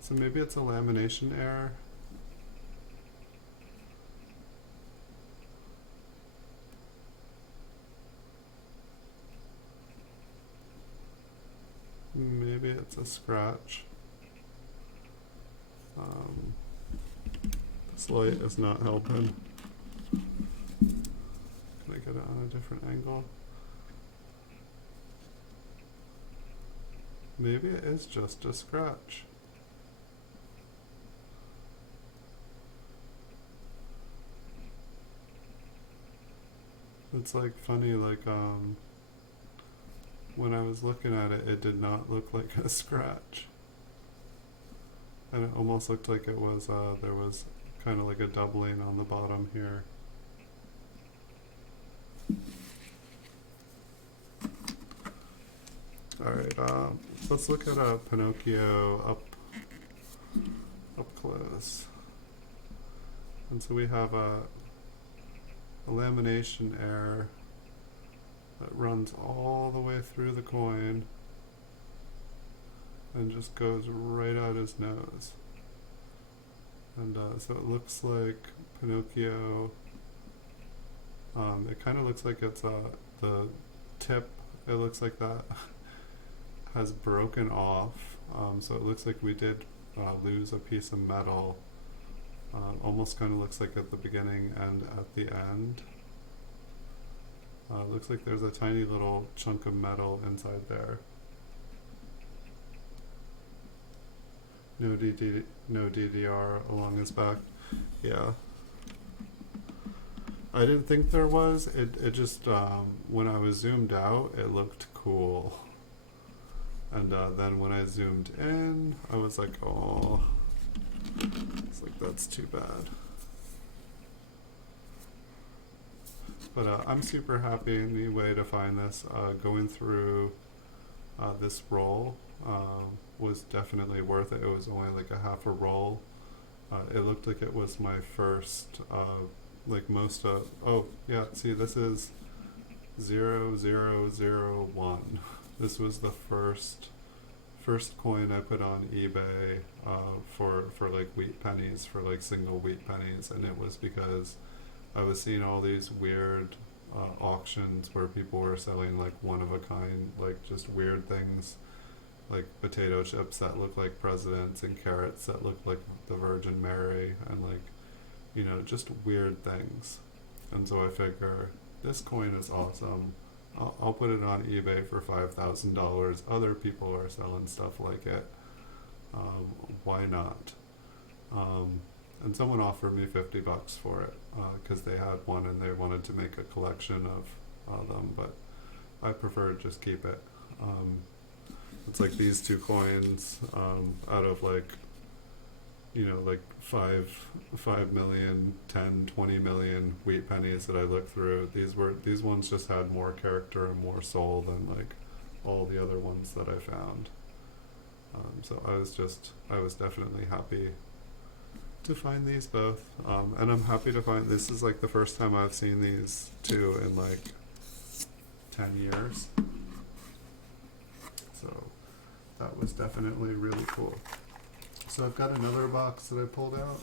So maybe it's a lamination error. Maybe it's a scratch. This light is not helping. Can I get it on a different angle? Maybe it is just a scratch. It's like funny, like when I was looking at it, it did not look like a scratch. And it almost looked like it was, there was kind of like a doubling on the bottom here. Alright, let's look at Pinocchio up close. And so we have a lamination error that runs all the way through the coin and just goes right out his nose. And so it looks like Pinocchio, it kind of looks like it's the tip, it looks like that has broken off, so it looks like we did lose a piece of metal. Almost kind of looks like at the beginning and at the end. Looks like there's a tiny little chunk of metal inside there. No DDR along his back. Yeah. I didn't think there was. It just, when I was zoomed out, it looked cool. And then when I zoomed in, I was like, oh, it's like, that's too bad. But I'm super happy anyway to find this. Going through this roll was definitely worth it. It was only like a half a roll. It looked like it was my first, like most of, oh yeah, see this is 0001. This was the first coin I put on eBay for like wheat pennies, for like single wheat pennies, and it was because I was seeing all these weird auctions where people were selling like one of a kind, like just weird things, like potato chips that look like presidents and carrots that look like the Virgin Mary, and like, you know, just weird things. And so I figure this coin is awesome. I'll put it on eBay for $5,000. Other people are selling stuff like it. Why not? And someone offered me $50 for it because they had one and they wanted to make a collection of them, but I prefer to just keep it. It's like these two coins out of like, you know, like 5 million, 10, 20 million wheat pennies that I looked through. These ones just had more character and more soul than like all the other ones that I found. So I was definitely happy to find these both, and I'm happy to find this is like the first time I've seen these two in like 10 years. So that was definitely really cool. So I've got another box that I pulled out.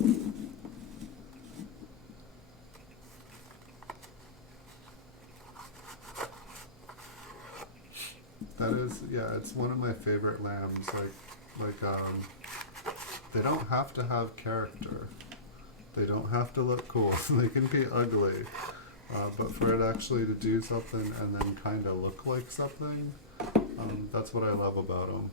That is, yeah, it's one of my favorite lambs. They don't have to have character. They don't have to look cool. They can be ugly. But for it actually to do something and then kind of look like something, that's what I love about them.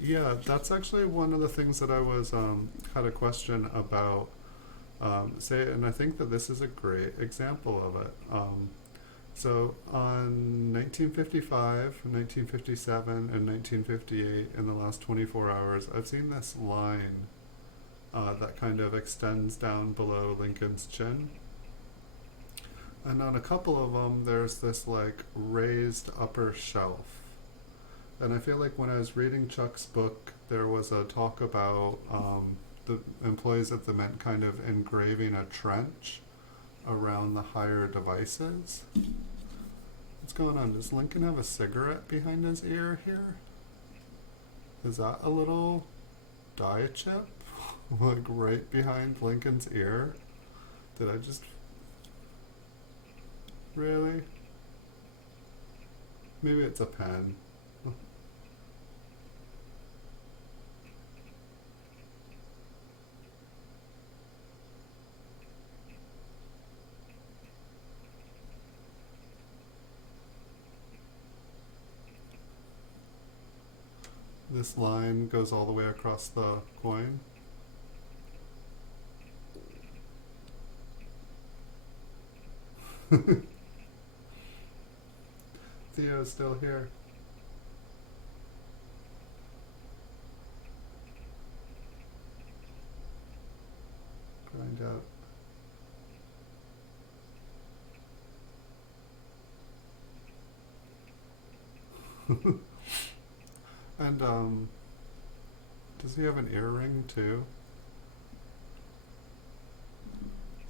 Yeah, that's actually one of the things that I was had a question about. And I think that this is a great example of it. So on 1955, 1957, and 1958, in the last 24 hours, I've seen this line that kind of extends down below Lincoln's chin. And on a couple of them, there's this like raised upper shelf. And I feel like when I was reading Chuck's book, there was a talk about the employees of the Mint kind of engraving a trench around the higher devices. What's going on? Does Lincoln have a cigarette behind his ear here? Is that a little dye chip? Like right behind Lincoln's ear? Did I just... Really? Maybe it's a pen. This line goes all the way across the coin. Theo's still here. Grind out. And does he have an earring too?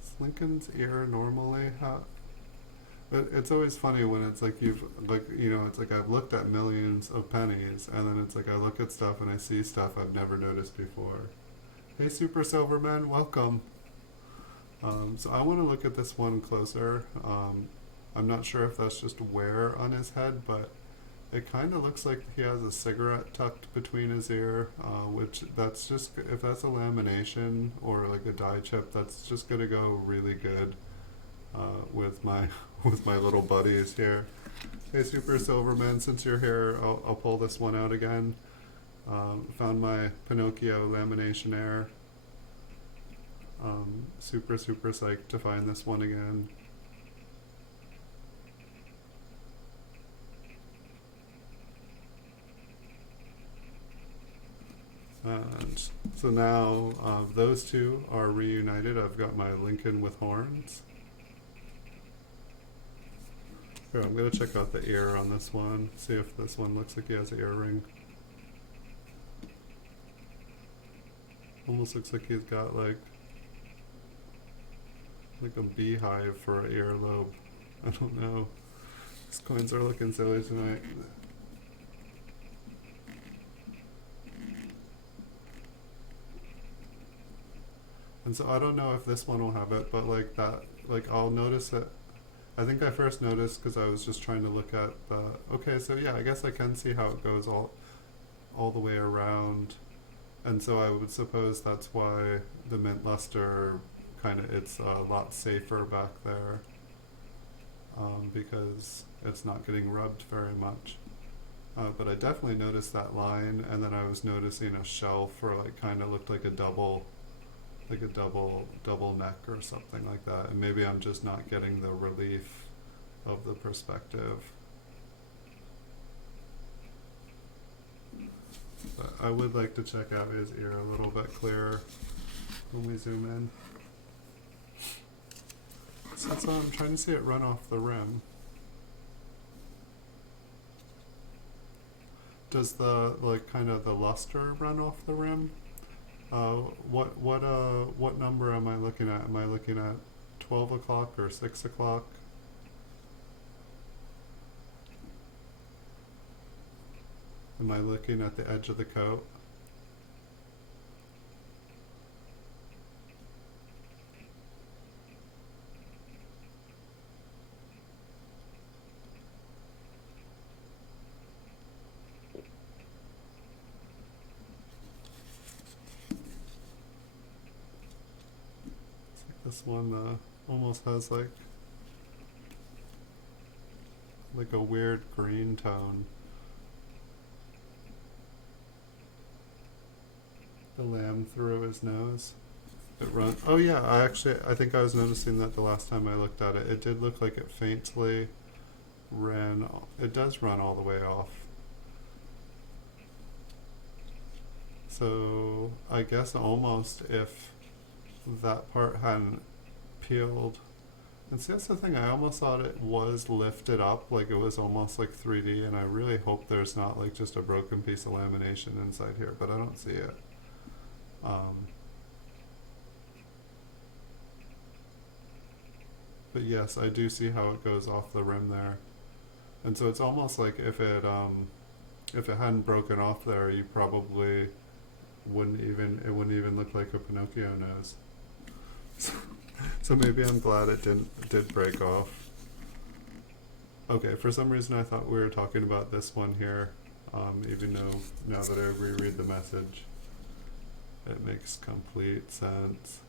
Does Lincoln's ear normally have? But it's always funny when it's like it's like I've looked at millions of pennies, and then it's like I look at stuff and I see stuff I've never noticed before. Hey, Super Silverman, welcome. So I want to look at this one closer. I'm not sure if that's just wear on his head, but it kind of looks like he has a cigarette tucked between his ear, which that's just, if that's a lamination or like a dye chip, that's just going to go really good with my with my little buddies here. Hey, Super Silverman, since you're here, I'll pull this one out again. Found my Pinocchio lamination air. Super psyched to find this one again. And so now those two are reunited. I've got my Lincoln with horns. Here, I'm going to check out the ear on this one, see if this one looks like he has an earring. Almost looks like he's got like a beehive for an earlobe. I don't know. These coins are looking silly tonight. And so I don't know if this one will have it, but like that, like I'll notice it. I think I first noticed because I was just trying to look at the, okay, so yeah, I guess I can see how it goes all the way around. And so I would suppose that's why the mint luster kind of, it's a lot safer back there, because it's not getting rubbed very much. But I definitely noticed that line, and then I was noticing a shelf where like kind of looked like a double neck or something like that, and maybe I'm just not getting the relief of the perspective. But I would like to check out his ear a little bit clearer when we zoom in. So I'm trying to see it run off the rim. Does the like kind of the luster run off the rim? What number am I looking at? Am I looking at 12 o'clock or 6 o'clock? Am I looking at the edge of the coat? This one almost has like a weird green tone. The lamb through his nose. It run. Oh yeah, I think I was noticing that the last time I looked at it. It did look like it faintly ran. It does run all the way off. So I guess almost if that part hadn't peeled. And see, that's the thing, I almost thought it was lifted up, like it was almost like 3D, and I really hope there's not like just a broken piece of lamination inside here, but I don't see it. But yes, I do see how it goes off the rim there. And so it's almost like if it hadn't broken off there, you probably it wouldn't even look like a Pinocchio nose. So maybe I'm glad it did break off. Okay, for some reason I thought we were talking about this one here, even though now that I reread the message, it makes complete sense.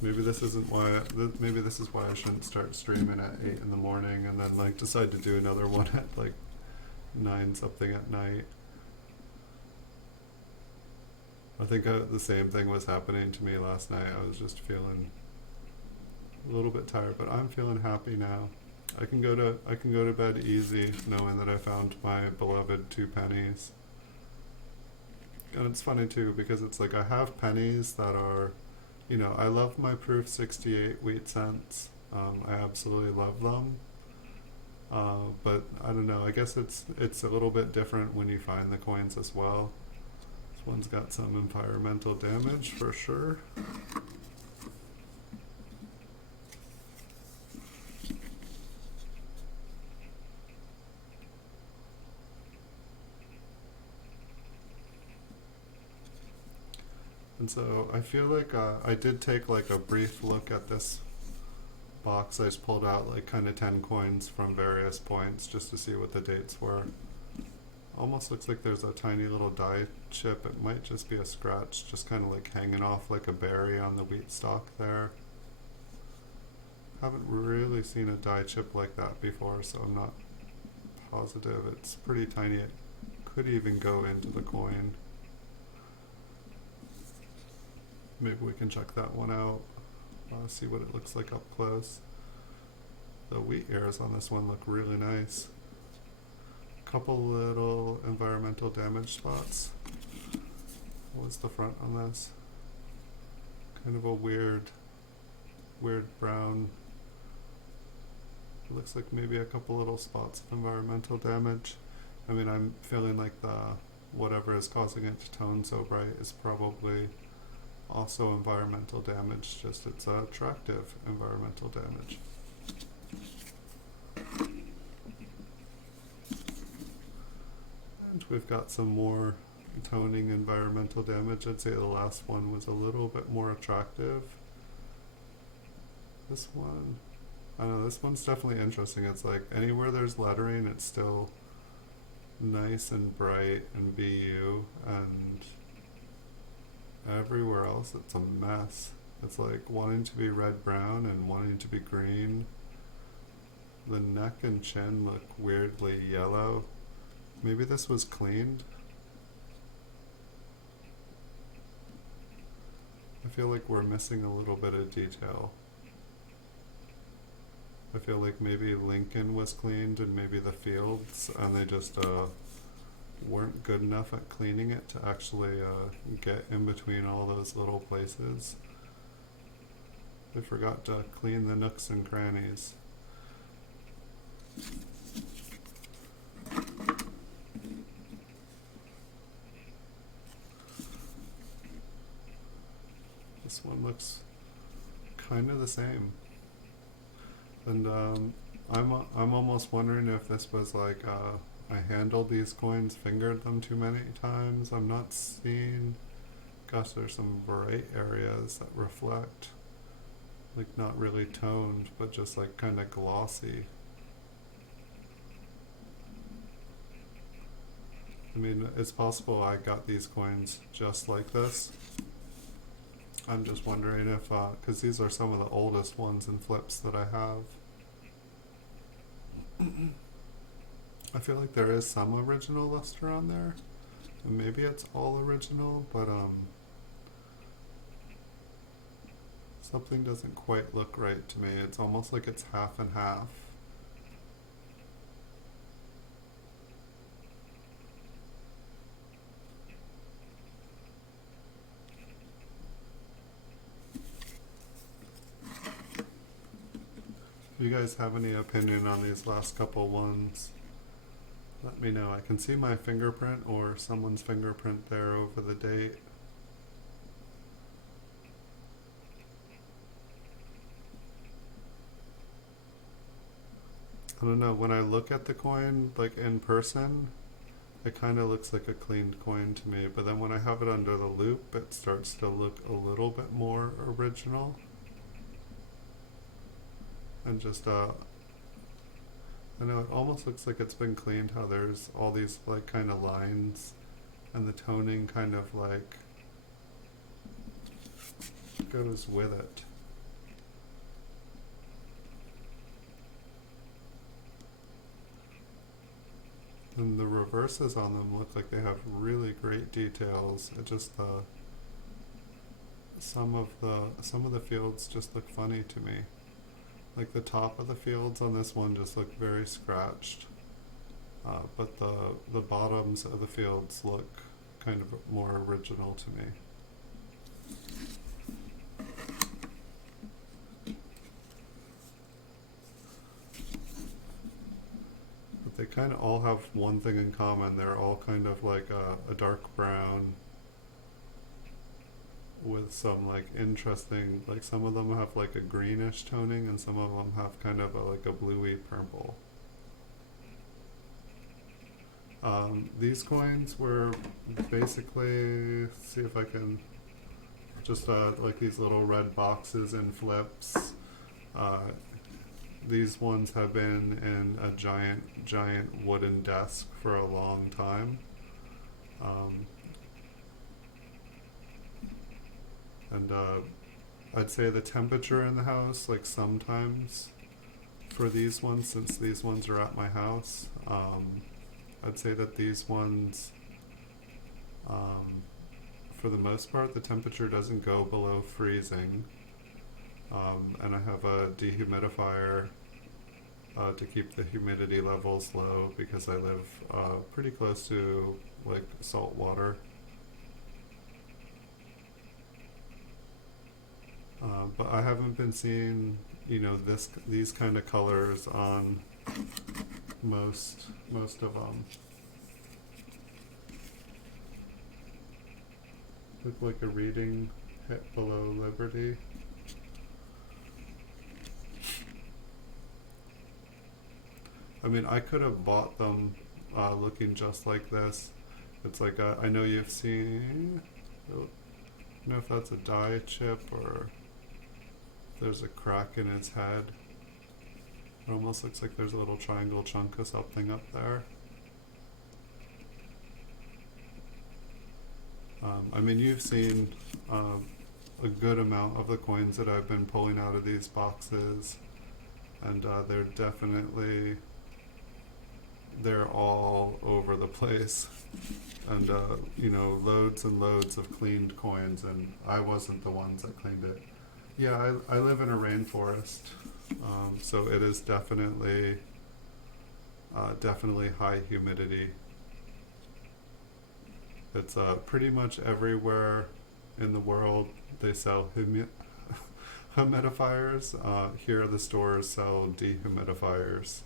Maybe this isn't why. Maybe this is why I shouldn't start streaming at 8 in the morning and then like decide to do another one at like 9 something at night. I think the same thing was happening to me last night. I was just feeling a little bit tired, but I'm feeling happy now. I can go to bed easy knowing that I found my beloved 2 pennies. And it's funny too because it's like I have pennies that are, you know, I love my Proof 68 wheat cents. I absolutely love them. But I don't know. I guess it's a little bit different when you find the coins as well. This one's got some environmental damage for sure. And so I feel like I did take like a brief look at this box. I just pulled out like kind of 10 coins from various points just to see what the dates were. Almost looks like there's a tiny little die chip. It might just be a scratch, just kind of like hanging off like a berry on the wheat stalk there. Haven't really seen a die chip like that before, so I'm not positive. It's pretty tiny. It could even go into the coin. Maybe we can check that one out. See what it looks like up close. The wheat ears on this one look really nice. Couple little environmental damage spots. What's the front on this? Kind of a weird brown. It looks like maybe a couple little spots of environmental damage. I mean, I'm feeling like whatever is causing it to tone so bright is probably also environmental damage, just it's attractive environmental damage. And we've got some more toning environmental damage. I'd say the last one was a little bit more attractive. This one, I don't know, this one's definitely interesting. It's like anywhere there's lettering, it's still nice and bright and BU, and everywhere else it's a mess. It's like wanting to be red-brown and wanting to be green. The neck and chin look weirdly yellow. Maybe this was cleaned. I feel like we're missing a little bit of detail. I feel like maybe Lincoln was cleaned and maybe the fields, and they just weren't good enough at cleaning it to actually get in between all those little places. They forgot to clean the nooks and crannies. This one looks kind of the same. And I'm almost wondering if this was like I handled these coins, fingered them too many times. I'm not seeing. Gosh, there's some bright areas that reflect, like not really toned, but just like kind of glossy. I mean, it's possible I got these coins just like this. I'm just wondering if, because these are some of the oldest ones and flips that I have. I feel like there is some original luster on there. And maybe it's all original, but something doesn't quite look right to me. It's almost like it's half and half. If you guys have any opinion on these last couple ones, let me know. I can see my fingerprint or someone's fingerprint there over the date. I don't know, when I look at the coin like in person, it kind of looks like a cleaned coin to me, but then when I have it under the loop, it starts to look a little bit more original. And just I know it almost looks like it's been cleaned, how there's all these like kind of lines and the toning kind of like goes with it. And the reverses on them look like they have really great details. It just some of the fields just look funny to me. Like the top of the fields on this one just look very scratched, but the bottoms of the fields look kind of more original to me. But they kind of all have one thing in common. They're all kind of like a dark brown with some like interesting, like some of them have like a greenish toning and some of them have kind of like a bluey purple. These coins were basically, see if I can, just like these little red boxes and flips. These ones have been in a giant wooden desk for a long time. And I'd say the temperature in the house, like sometimes for these ones, since these ones are at my house, I'd say that these ones, for the most part, the temperature doesn't go below freezing. And I have a dehumidifier to keep the humidity levels low because I live pretty close to like salt water. But I haven't been seeing, these kind of colors on most of them. Look like a reading hit below Liberty. I mean, I could have bought them looking just like this. It's like I know you've seen, I don't know if that's a dye chip or if there's a crack in its head. It almost looks like there's a little triangle chunk of something up there. I mean, you've seen a good amount of the coins that I've been pulling out of these boxes, and they're all over the place, and loads and loads of cleaned coins, and I wasn't the ones that cleaned it. Yeah, I live in a rainforest, so it is definitely high humidity. It's pretty much everywhere in the world they sell humidifiers. Here the stores sell dehumidifiers.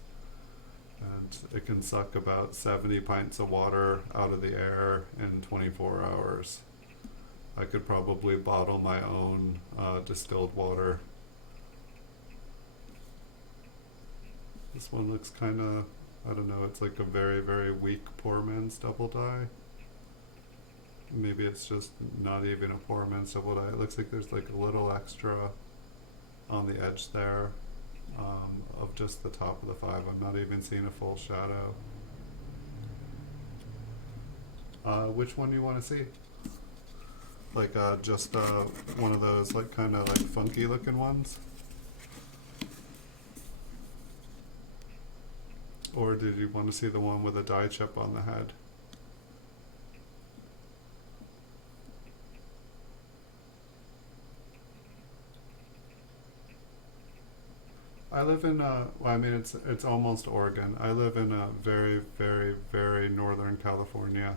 And it can suck about 70 pints of water out of the air in 24 hours. I could probably bottle my own distilled water. This one looks kind of, I don't know, it's like a very, very weak poor man's double dye. Maybe it's just not even a poor man's double dye. It looks like there's like a little extra on the edge there. Of just the top of the 5. I'm not even seeing a full shadow. Which one do you want to see? Like just one of those like kind of like funky looking ones? Or did you want to see the one with a dye chip on the head? I live in it's almost Oregon. I live in a very, very, very northern California.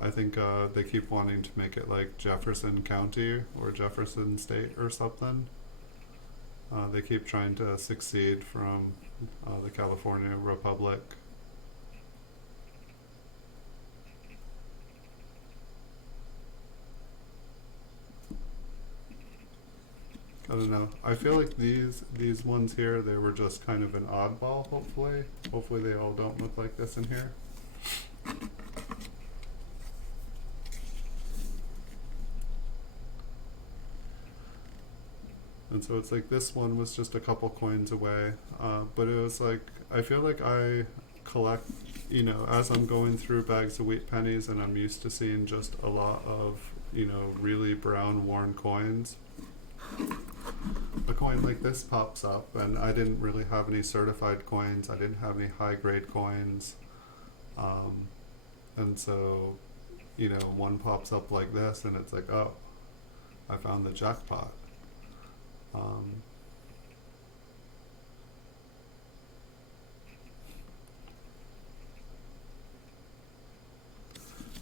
I think they keep wanting to make it like Jefferson County or Jefferson State or something. They keep trying to succeed from the California Republic. I don't know. I feel like these ones here, they were just kind of an oddball, hopefully. Hopefully they all don't look like this in here. And so it's like this one was just a couple coins away. But it was like, I feel like I collect, as I'm going through bags of wheat pennies and I'm used to seeing just a lot of, really brown worn coins. A coin like this pops up, and I didn't really have any certified coins. I didn't have any high grade coins, and so one pops up like this, and it's like, oh, I found the jackpot.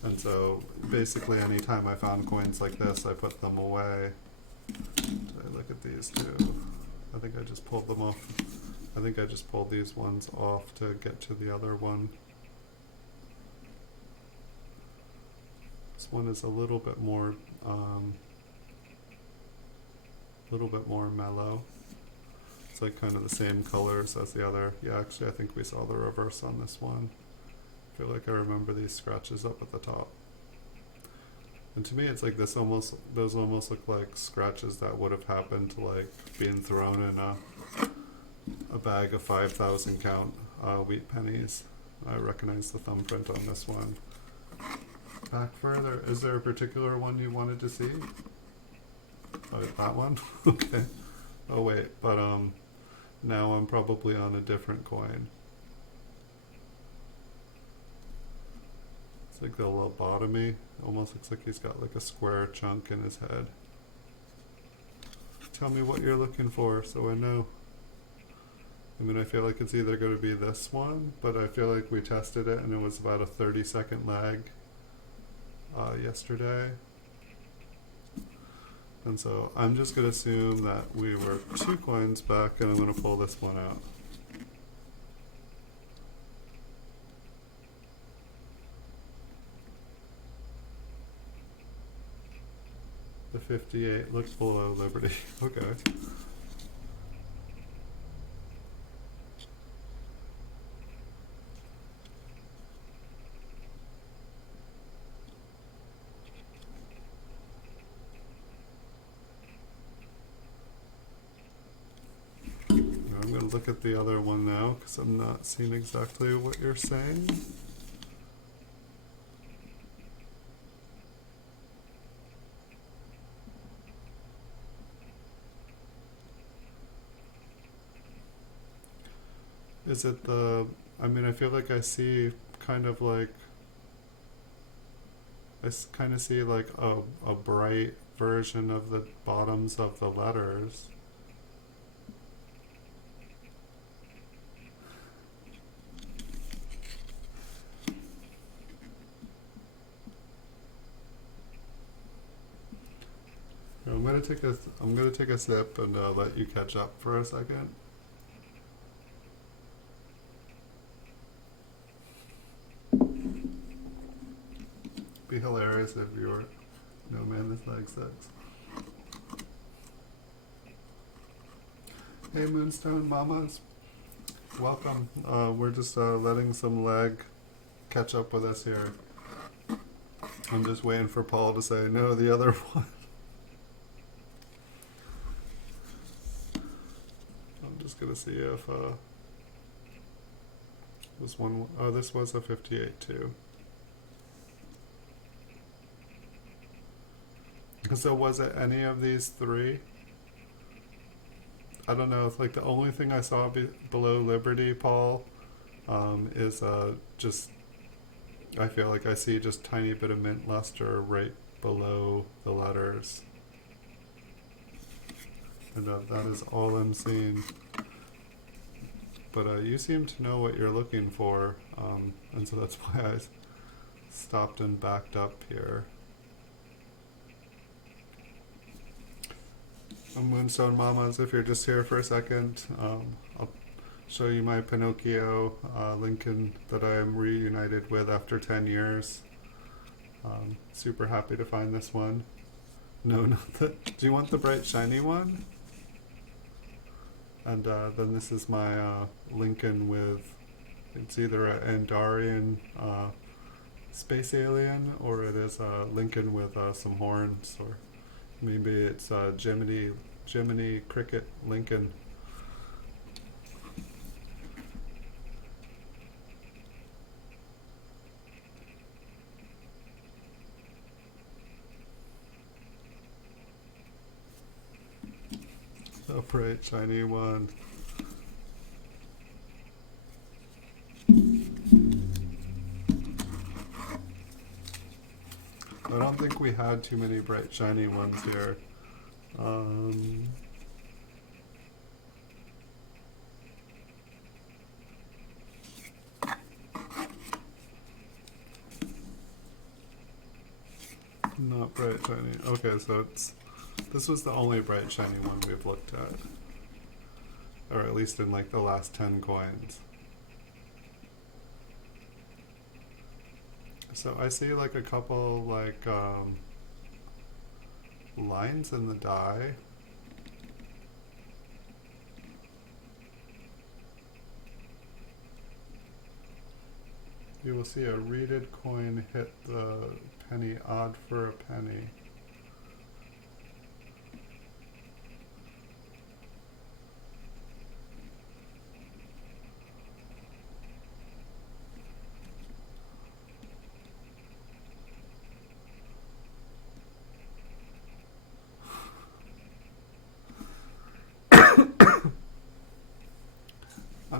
And so basically anytime I found coins like this, I put them away. Look at these two. I think I just pulled them off. I think I just pulled these ones off to get to the other one. This one is a little bit more mellow. It's like kind of the same colors as the other. Yeah, actually I think we saw the reverse on this one. I feel like I remember these scratches up at the top. And to me, it's like those almost look like scratches that would have happened to like being thrown in a bag of 5,000 count wheat pennies. I recognize the thumbprint on this one. Back further, is there a particular one you wanted to see? Oh, that one? Okay. Oh wait, but now I'm probably on a different coin. It's like the lobotomy. Almost looks like he's got like a square chunk in his head. Tell me what you're looking for so I know. I mean, I feel like it's either going to be this one, but I feel like we tested it and it was about a 30-second lag yesterday. And so I'm just going to assume that we were 2 coins back, and I'm going to pull this one out. The 58 looks below Liberty. Okay. I'm going to look at the other one now because I'm not seeing exactly what you're saying. Is it the, I mean, I feel like I see kind of like, kind of see like a bright version of the bottoms of the letters. I'm gonna take a sip and let you catch up for a second. Be hilarious if you were, no man, this leg sucks. Hey Moonstone Mamas, welcome. We're just letting some lag catch up with us here. I'm just waiting for Paul to say no, the other one. I'm just gonna see if was one, oh, this was a 58 too. So was it any of these 3? I don't know. It's like the only thing I saw below Liberty, Paul, is just, I feel like I see just tiny bit of mint luster right below the letters. And that is all I'm seeing. But you seem to know what you're looking for, and so that's why I stopped and backed up here. Moonstone Mamas, if you're just here for a second, I'll show you my Pinocchio Lincoln that I am reunited with after 10 years. Super happy to find this one. No, not the, do you want the bright shiny one? And then this is my Lincoln with, it's either an Andarian space alien, or it is a Lincoln with some horns, or maybe it's Jiminy Cricket Lincoln. A bright shiny one. I don't think we had too many bright shiny ones here. Not bright shiny. Okay, so this was the only bright shiny one we've looked at. Or at least in like the last 10 coins. So I see like a couple like lines in the die. You will see a reeded coin hit the penny odd for a penny.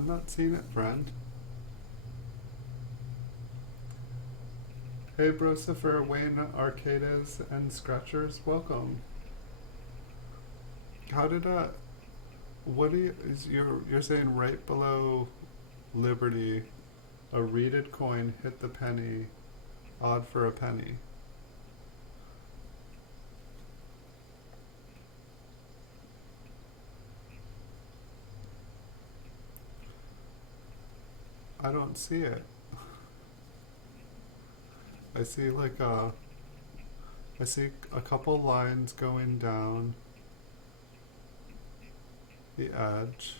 I'm not seeing it, friend. Hey, Brosifer, Wayne, Arcades, and Scratchers, welcome. How did what do you, is you're saying right below Liberty, a reeded coin hit the penny, odd for a penny. I don't see it. I see like I see a couple lines going down the edge,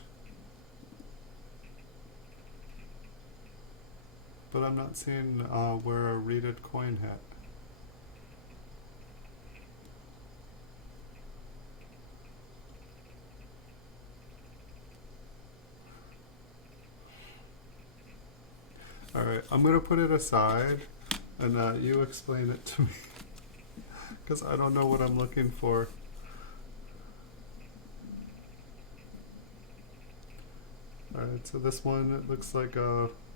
but I'm not seeing where a reeded coin hit. Alright, I'm gonna put it aside and you explain it to me because I don't know what I'm looking for. Alright, so this one, it looks like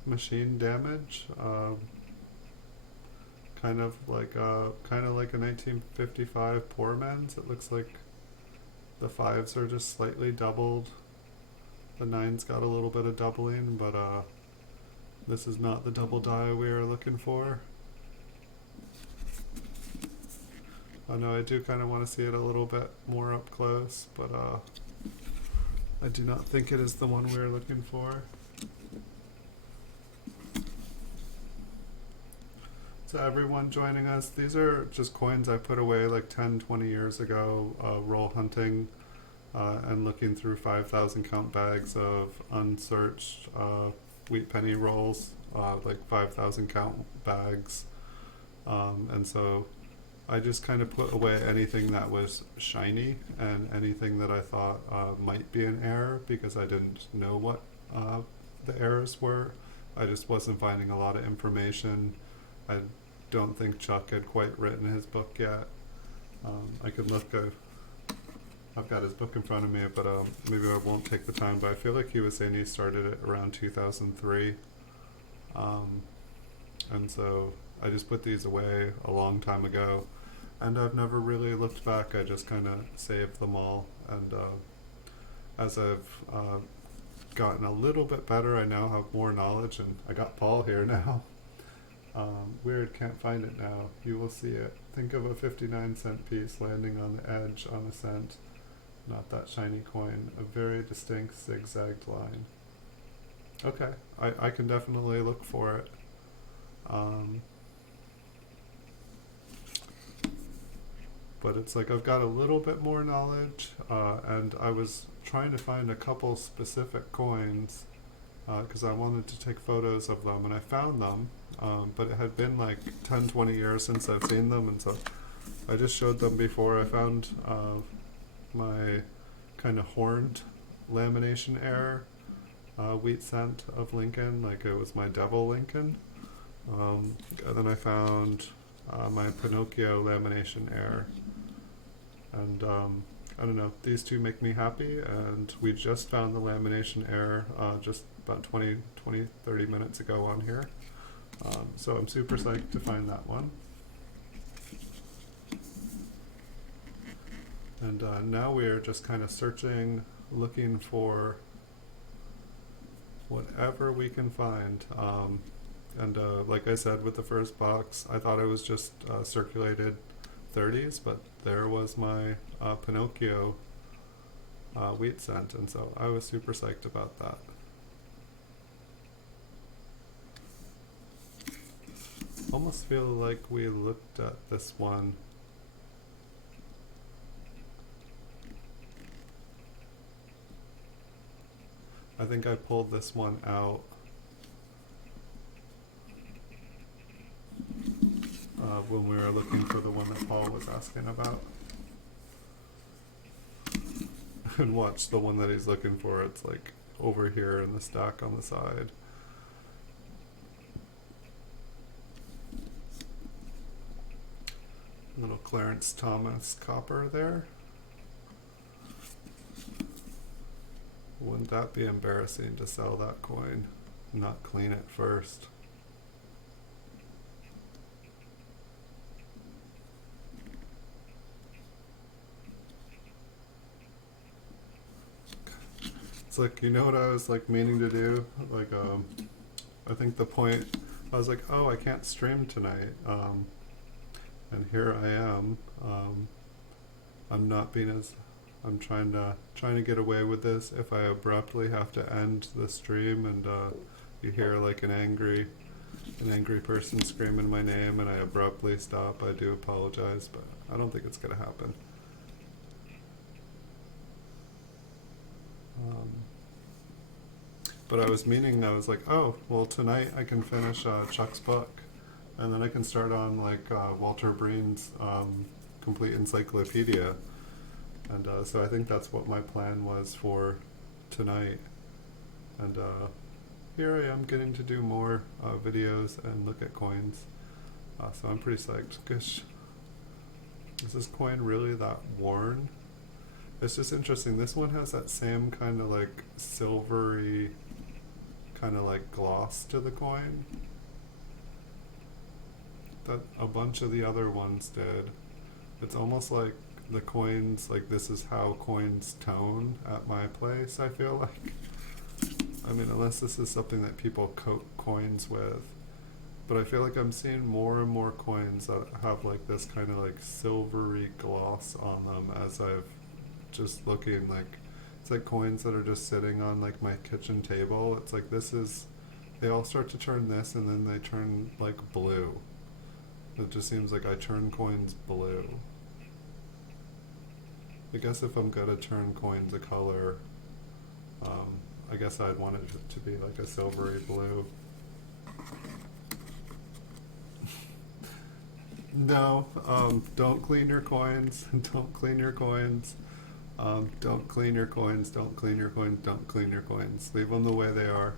machine damage, kind of like a 1955 poor man's. It looks like the fives are just slightly doubled. The nines got a little bit of doubling, but this is not the double die we were looking for. Oh no, I do kind of want to see it a little bit more up close, but I do not think it is the one we were looking for. So everyone joining us, these are just coins I put away like 10, 20 years ago, roll hunting and looking through 5,000 count bags of unsearched wheat penny rolls, like 5,000 count bags. And so I just kind of put away anything that was shiny and anything that I thought might be an error because I didn't know what the errors were. I just wasn't finding a lot of information. I don't think Chuck had quite written his book yet. I could look, I've got his book in front of me, but maybe I won't take the time, but I feel like he was saying he started it around 2003. And so I just put these away a long time ago, and I've never really looked back. I just kind of saved them all, and as I've gotten a little bit better, I now have more knowledge, and I got Paul here now. Weird, can't find it now. You will see it. Think of a 59-cent piece landing on the edge on a cent. Not that shiny coin. A very distinct zigzagged line. Okay, I can definitely look for it. But it's like I've got a little bit more knowledge, and I was trying to find a couple specific coins because I wanted to take photos of them, and I found them, but it had been like 10, 20 years since I've seen them, and so I just showed them before I found my kind of horned lamination error wheat cent of Lincoln, like it was my devil Lincoln. And then I found my Pinocchio lamination error, and I don't know, these two make me happy, and we just found the lamination error just about 20, 30 minutes ago on here. So I'm super psyched to find that one. And now we are just kind of searching, looking for whatever we can find. And like I said with the first box, I thought it was just circulated 30s, but there was my Pinocchio wheat cent, and so I was super psyched about that. Almost feel like we looked at this one. I think I pulled this one out when we were looking for the one that Paul was asking about. And watch the one that he's looking for, it's like over here in the stack on the side. Little Clarence Thomas copper there. Wouldn't that be embarrassing to sell that coin? Not clean it first. It's like, you know what I was like meaning to do? Like, I think the point, I was like, oh, I can't stream tonight. And here I am. I'm not being as, I'm trying to get away with this. If I abruptly have to end the stream and you hear like an angry person screaming my name and I abruptly stop, I do apologize, but I don't think it's gonna happen. But I was like, oh, well, tonight I can finish Chuck's book, and then I can start on like Walter Breen's complete encyclopedia, and so I think that's what my plan was for tonight. And here I am getting to do more videos and look at coins, so I'm pretty psyched. Gosh, is this coin really that worn? It's just interesting. This one has that same kind of like silvery kind of like gloss to the coin that a bunch of the other ones did. It's almost like the coins, like this is how coins tone at my place, I feel like. I mean, unless this is something that people coat coins with. But I feel like I'm seeing more and more coins that have like this kind of like silvery gloss on them as I've just looking like, it's like coins that are just sitting on like my kitchen table. It's like they all start to turn this and then they turn like blue. It just seems like I turn coins blue. I guess if I'm gonna turn coins a color, I guess I'd want it to be like a silvery blue. No, don't clean your coins. Don't clean your coins. Don't clean your coins. Don't clean your coins. Don't clean your coins. Leave them the way they are.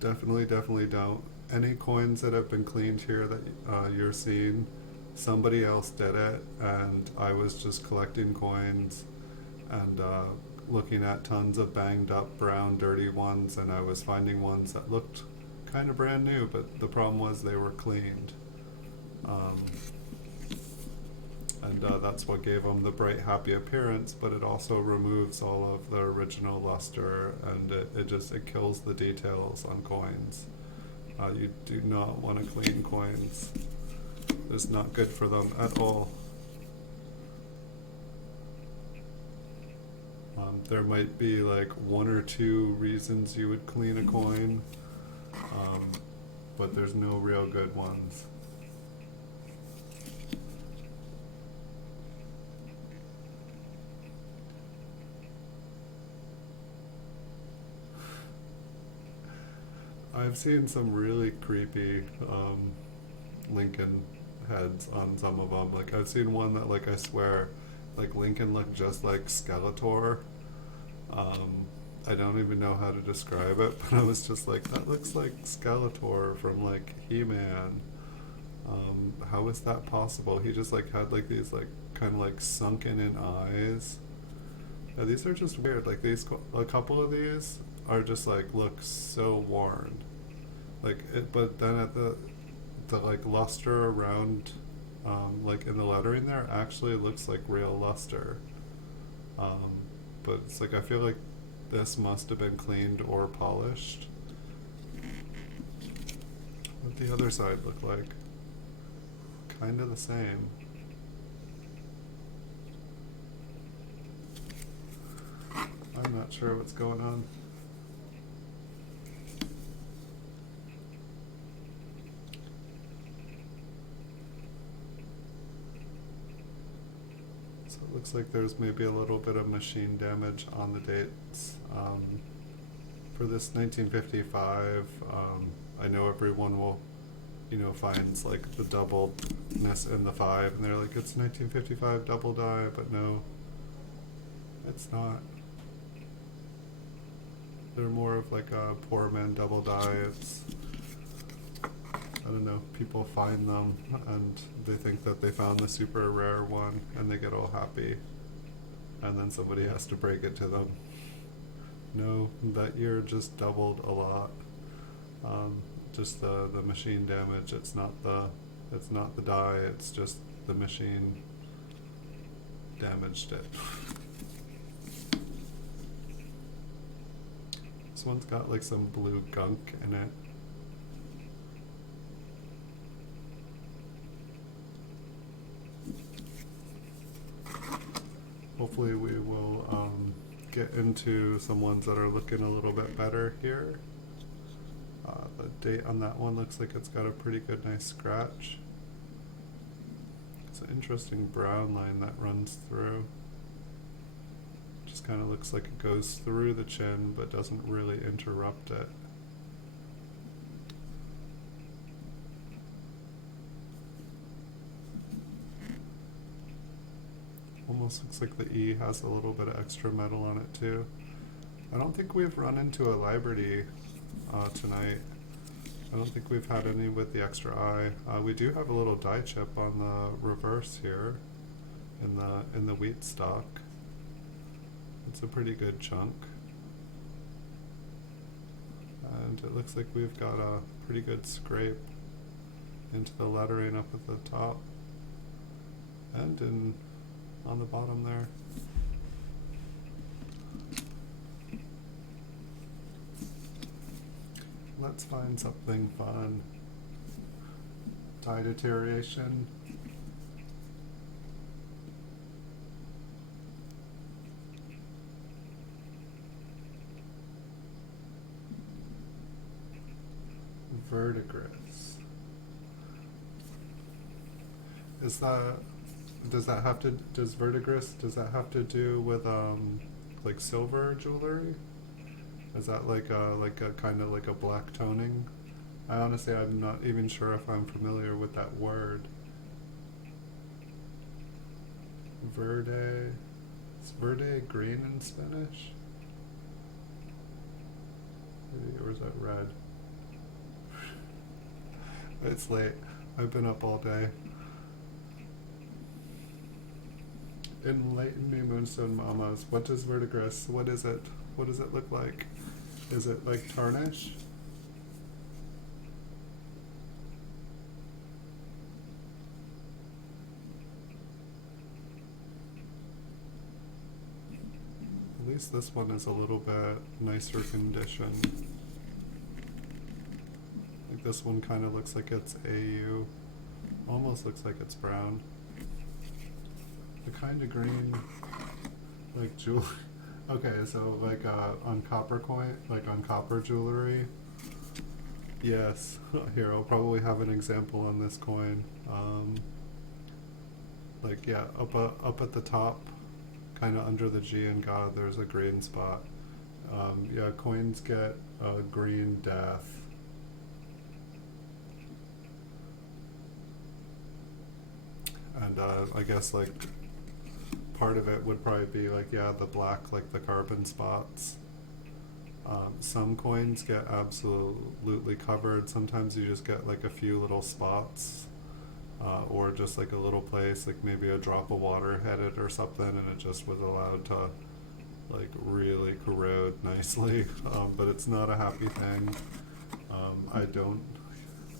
Definitely don't. Any coins that have been cleaned here that you're seeing, somebody else did it, and I was just collecting coins and looking at tons of banged up brown dirty ones, and I was finding ones that looked kind of brand new, but the problem was they were cleaned. And that's what gave them the bright, happy appearance, but it also removes all of the original luster, and it kills the details on coins. You do not want to clean coins. It's not good for them at all. There might be like one or two reasons you would clean a coin, but there's no real good ones. I've seen some really creepy Lincoln heads on some of them. Like I've seen one that like I swear like Lincoln looked just like Skeletor. I don't even know how to describe it, but I was just like, that looks like Skeletor from like He-Man. How is that possible? He just like had like these like kind of like sunken in eyes. Yeah, these are just weird. Like a couple of these are just like look so worn, like it. But then at the like luster around, like in the lettering there, actually looks like real luster. But it's like I feel like this must have been cleaned or polished. What the other side look like? Kind of the same. I'm not sure what's going on. So it looks like there's maybe a little bit of machine damage on the dates. For this 1955, I know everyone will, finds like the doubleness in the 5, and they're like, it's 1955 double die, but no, it's not. They're more of like a poor man double die. It's, I don't know, people find them and they think that they found the super rare one and they get all happy, and then somebody has to break it to them. No, that year just doubled a lot. Just the machine damage. It's not the die. It's just the machine damaged it. This one's got like some blue gunk in it. Hopefully we will get into some ones that are looking a little bit better here. The date on that one looks like it's got a pretty good nice scratch. It's an interesting brown line that runs through. Just kind of looks like it goes through the chin but doesn't really interrupt it. Almost looks like the E has a little bit of extra metal on it too. I don't think we've run into a Liberty tonight. I don't think we've had any with the extra I. We do have a little die chip on the reverse here in the wheat stock. It's a pretty good chunk. And it looks like we've got a pretty good scrape into the lettering up at the top and on the bottom there. Let's find something fun. Die deterioration. Verdigris. Does that have to do with like silver jewelry? Is that like a kind of like a black toning? I'm not even sure if I'm familiar with that word. Verde. Is verde green in Spanish? Or is that red? It's late. I've been up all day. Enlighten me, Moonstone Mamas. What does verdigris? What is it? What does it look like? Is it like tarnish? At least this one is a little bit nicer condition. Like this one kind of looks like it's AU. Almost looks like it's brown. The kind of green, like jewelry. Okay, so like on copper coin, like on copper jewelry. Yes, here I'll probably have an example on this coin. Like yeah, up at the top, kind of under the G and God, there's a green spot. Yeah, coins get a green death. And I guess like part of it would probably be like, yeah, the black, like the carbon spots. Some coins get absolutely covered. Sometimes you just get like a few little spots, or just like a little place, like maybe a drop of water hit it or something, and it just was allowed to like really corrode nicely. But it's not a happy thing.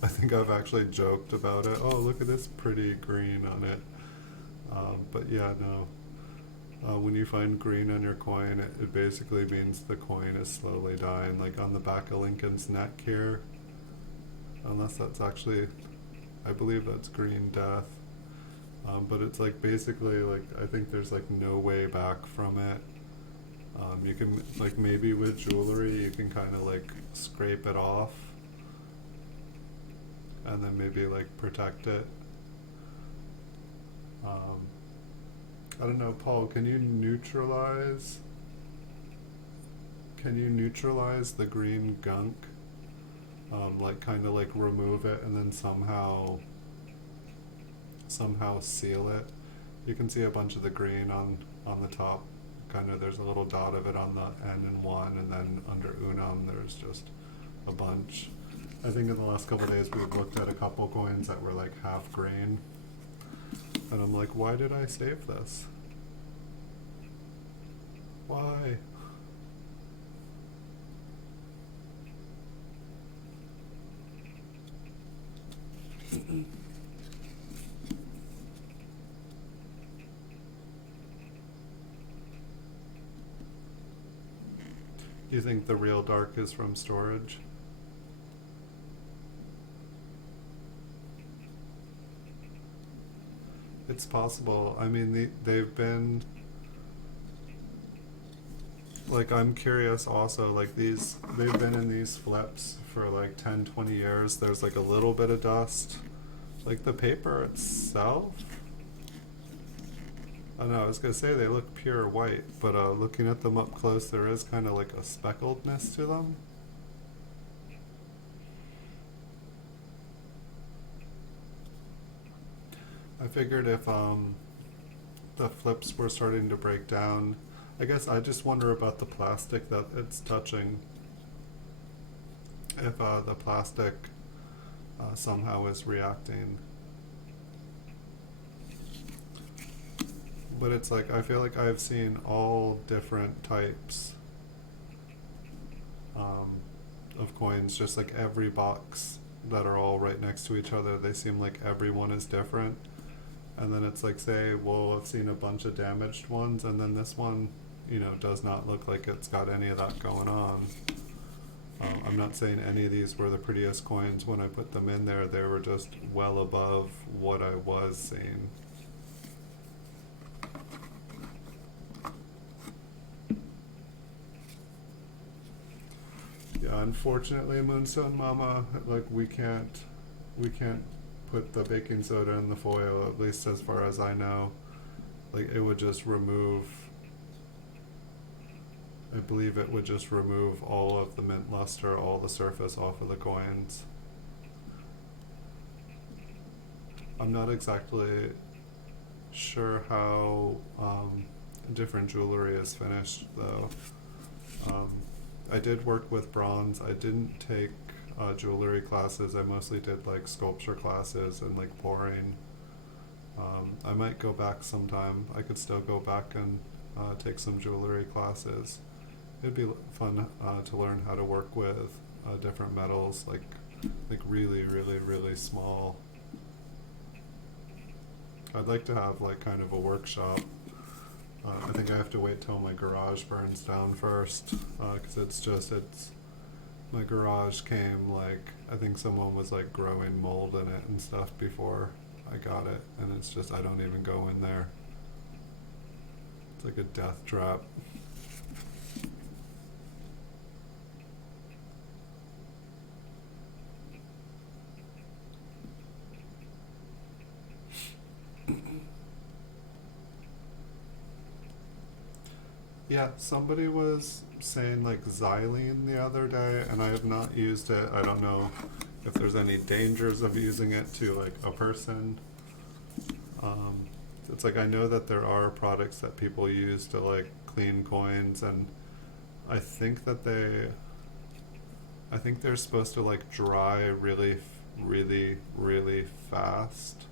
I think I've actually joked about it. Oh, look at this pretty green on it. But yeah, no. When you find green on your coin, it basically means the coin is slowly dying. Like on the back of Lincoln's neck here, unless that's actually, I believe that's green death. But it's like basically like, I think there's like no way back from it. You can, like maybe with jewelry, you can kind of like scrape it off and then maybe like protect it. I don't know, Paul, can you neutralize the green gunk? Like kind of like remove it and then somehow seal it. You can see a bunch of the green on the top. Kind of there's a little dot of it on the N and 1, and then under Unum there's just a bunch. I think in the last couple of days we've looked at a couple coins that were like half green. And I'm like, why did I save this? Why? You think the real dark is from storage? It's possible. I mean, they've been, like, I'm curious also, like, they've been in these flips for like 10, 20 years. There's like a little bit of dust. Like the paper itself, I don't know, I was gonna say they look pure white, but looking at them up close, there is kind of like a speckledness to them. I figured if the flips were starting to break down, I guess I just wonder about the plastic that it's touching. If the plastic somehow is reacting. But it's like, I feel like I've seen all different types of coins, just like every box that are all right next to each other. They seem like everyone is different. And then it's like, say, well, I've seen a bunch of damaged ones, and then this one, you know, does not look like it's got any of that going on. I'm not saying any of these were the prettiest coins when I put them in there. They were just well above what I was seeing. Yeah, unfortunately, Moonstone Mama, like we can't put the baking soda in the foil, at least as far as I know. Like it would just remove, I believe it would just remove all of the mint luster, all the surface off of the coins. I'm not exactly sure how different jewelry is finished though. I did work with bronze. I didn't take jewelry classes. I mostly did like sculpture classes and like pouring. I might go back sometime. I could still go back and take some jewelry classes. It'd be fun to learn how to work with different metals, like really, really, really small. I'd like to have like kind of a workshop. I think I have to wait till my garage burns down first, because it's my garage came like, I think someone was like growing mold in it and stuff before I got it, and it's just, I don't even go in there. It's like a death trap. Yeah, somebody was saying like xylene the other day, and I have not used it. I don't know if there's any dangers of using it to like a person. It's like, I know that there are products that people use to like clean coins, and I think that I think they're supposed to like dry really, really, really fast.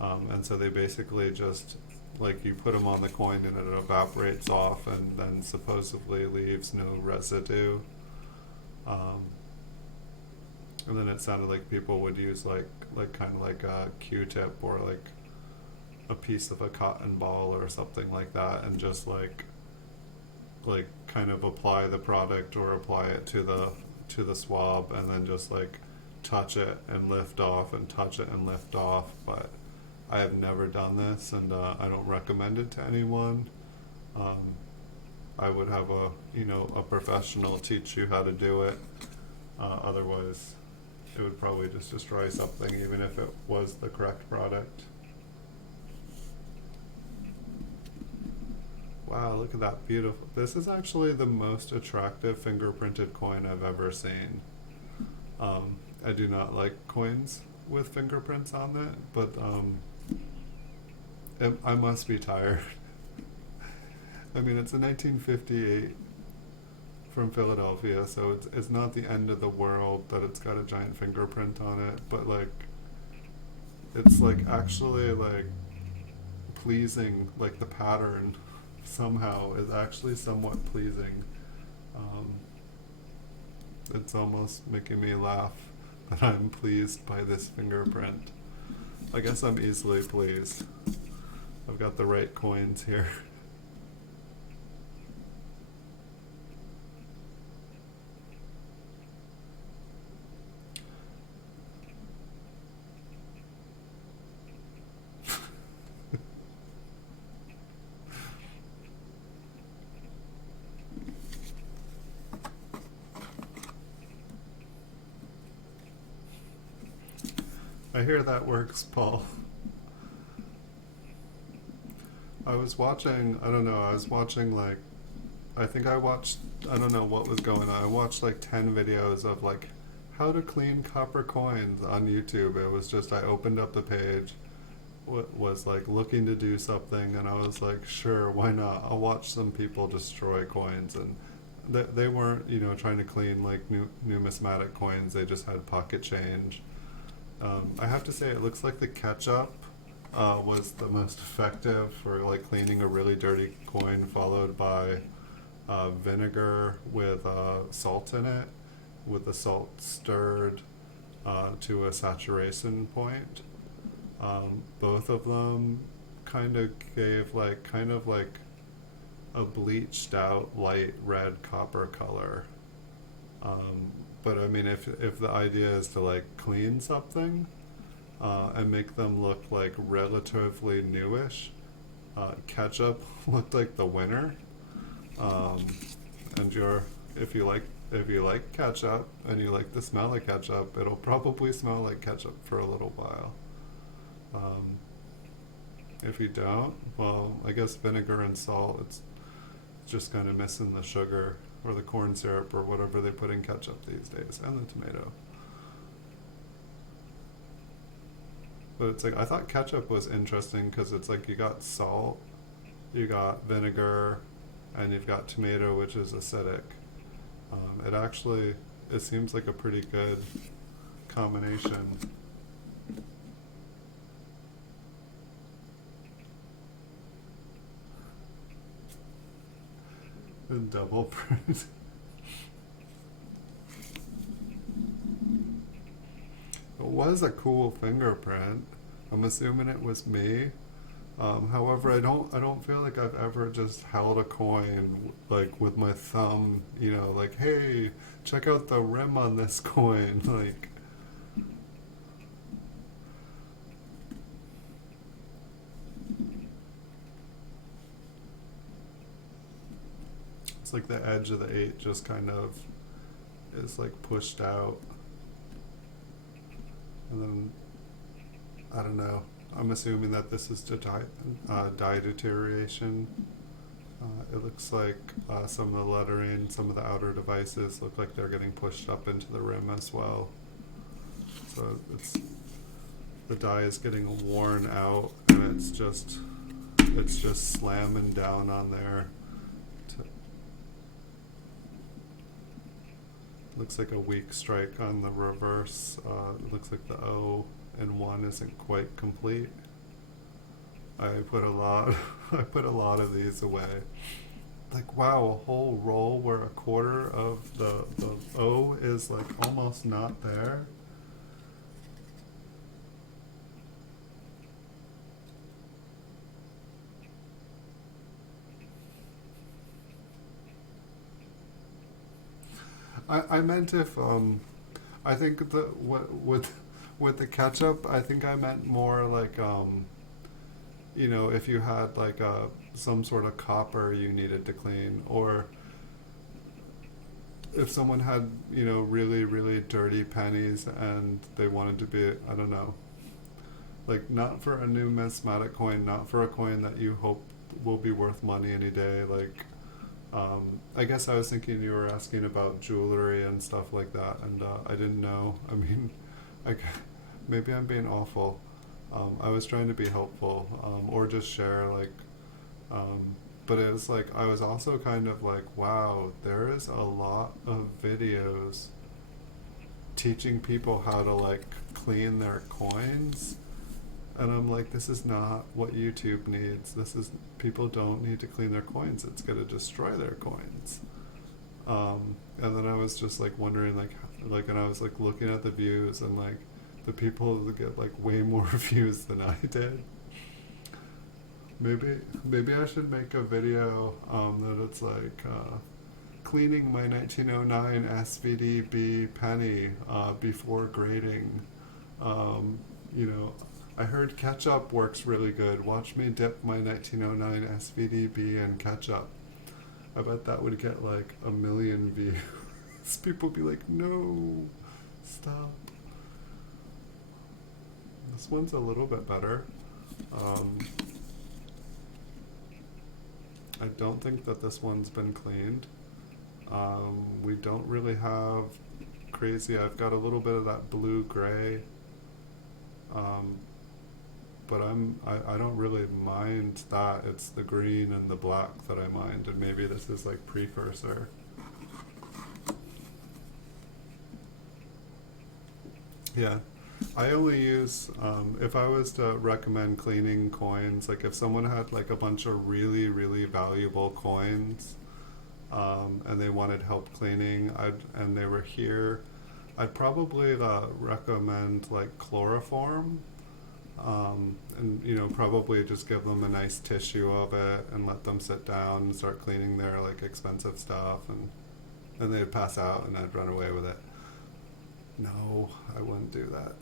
And so they basically just, like, you put them on the coin and it evaporates off and then supposedly leaves no residue. And then it sounded like people would use like kind of like a Q-tip or like a piece of a cotton ball or something like that, and just like kind of apply the product or apply it to the swab, and then just like touch it and lift off and touch it and lift off. But I have never done this, and I don't recommend it to anyone. I would have a professional teach you how to do it. Otherwise, it would probably just destroy something, even if it was the correct product. Wow, look at that, beautiful. This is actually the most attractive fingerprinted coin I've ever seen. I do not like coins with fingerprints on it, but I must be tired. I mean, it's a 1958 from Philadelphia, so it's not the end of the world that it's got a giant fingerprint on it, but like, it's like actually like pleasing, like the pattern somehow is actually somewhat pleasing. It's almost making me laugh. that I'm pleased by this fingerprint. I guess I'm easily pleased. I've got the right coins here. I hear that works, Paul. I was watching, I don't know, I was watching like, I think I watched, I don't know what was going on. I watched like 10 videos of like how to clean copper coins on YouTube. It was just, I opened up the page, was like looking to do something, and I was like, sure, why not? I'll watch some people destroy coins. And they weren't, you know, trying to clean like numismatic coins, they just had pocket change. I have to say, it looks like the ketchup was the most effective for like cleaning a really dirty coin, followed by vinegar with salt in it, with the salt stirred to a saturation point. Both of them kind of gave like a bleached out light red copper color. But I mean, if the idea is to like clean something and make them look like relatively newish, ketchup looked like the winner. And if you like ketchup and you like the smell of ketchup, it'll probably smell like ketchup for a little while. If you don't, well, I guess vinegar and salt, it's just kind of missing the sugar or the corn syrup or whatever they put in ketchup these days, and the tomato. But it's like, I thought ketchup was interesting because it's like you got salt, you got vinegar, and you've got tomato, which is acidic. It seems like a pretty good combination. And double print. It was a cool fingerprint. I'm assuming it was me. However, I don't feel like I've ever just held a coin like with my thumb, you know, like, hey, check out the rim on this coin, like. It's like the edge of the 8 just kind of is like pushed out. And then, I don't know, I'm assuming that this is to dye deterioration. It looks like some of the lettering, some of the outer devices look like they're getting pushed up into the rim as well. So the dye is getting worn out, and it's just slamming down on there. Looks like a weak strike on the reverse. It looks like the O and 1 isn't quite complete. I put a lot of these away. Like, wow, a whole roll where a quarter of the O is like almost not there. I meant if I think with the ketchup, I think I meant more like you know, if you had like some sort of copper you needed to clean, or if someone had, you know, really really dirty pennies and they wanted to be, I don't know, like not for a numismatic coin, not for a coin that you hope will be worth money any day, like. I guess I was thinking you were asking about jewelry and stuff like that, and I didn't know. I mean, I, maybe I'm being awful. I was trying to be helpful, or just share, like, but it was like, I was also kind of like, wow, there is a lot of videos teaching people how to, like, clean their coins. And I'm like, this is not what YouTube needs. People don't need to clean their coins. It's going to destroy their coins. And then I was just like wondering, like, Like, and I was like looking at the views, and like the people that get like way more views than I did. Maybe I should make a video that it's like cleaning my 1909 SVDB penny before grading. Um, you know, I heard ketchup works really good. Watch me dip my 1909 SVDB in ketchup. I bet that would get like 1,000,000 views. People would be like, no, stop. This one's a little bit better. I don't think that this one's been cleaned. We don't really have crazy. I've got a little bit of that blue-gray, but I don't really mind that. It's the green and the black that I mind, and maybe this is like precursor. Yeah. I only use, if I was to recommend cleaning coins, like if someone had like a bunch of really, really valuable coins, and they wanted help cleaning, and they were here, I'd probably recommend like chloroform, and you know, probably just give them a nice tissue of it and let them sit down and start cleaning their like expensive stuff, and then they'd pass out and I'd run away with it. No, I wouldn't do that.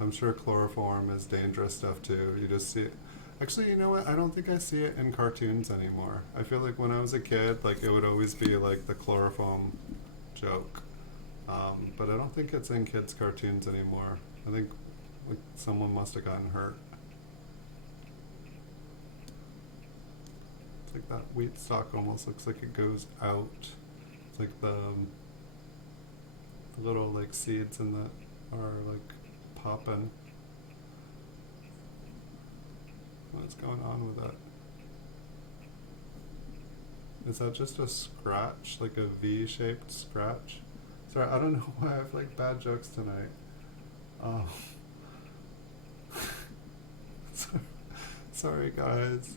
I'm sure chloroform is dangerous stuff too. You just see it. Actually, you know what? I don't think I see it in cartoons anymore. I feel like when I was a kid, like it would always be like the chloroform joke. But I don't think it's in kids' cartoons anymore. I think like someone must have gotten hurt. It's like that wheat stalk almost looks like it goes out. It's like the little like seeds in that are like popping. What's going on with that? Is that just a scratch, like a V-shaped scratch? Sorry, I don't know why I have like bad jokes tonight. Oh. Sorry guys.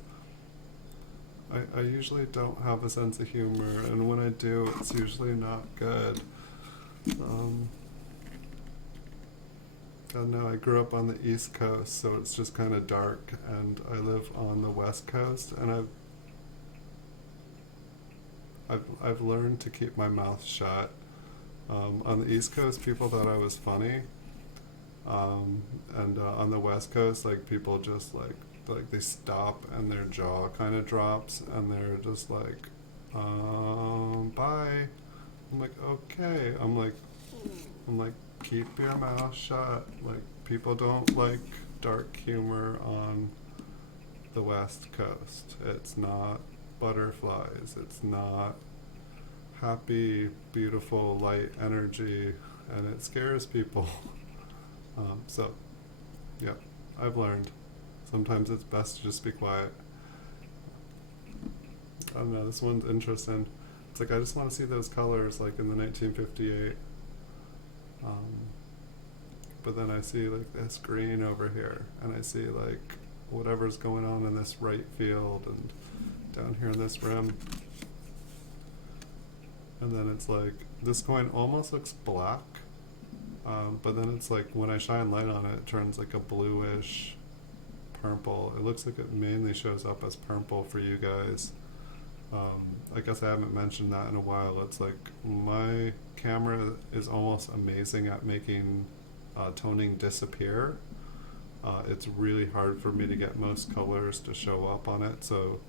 I usually don't have a sense of humor, and when I do, it's usually not good. God, no, I grew up on the East Coast, so it's just kind of dark, and I live on the West Coast, and I've learned to keep my mouth shut. On the East Coast, people thought I was funny, and on the West Coast, like people just like they stop and their jaw kind of drops, and they're just like, bye. I'm like, okay. I'm like, keep your mouth shut. Like, people don't like dark humor on the West Coast. It's not butterflies. It's not happy, beautiful, light energy, and it scares people. So, yeah, I've learned. Sometimes it's best to just be quiet. I don't know, this one's interesting. It's like, I just want to see those colors like in the 1958. But then I see like this green over here, and I see like whatever's going on in this right field and down here in this rim. And then it's like, this coin almost looks black, but then it's like when I shine light on it, it turns like a bluish purple. It looks like it mainly shows up as purple for you guys. I guess I haven't mentioned that in a while. It's like my camera is almost amazing at making toning disappear. It's really hard for me to get most colors to show up on it, so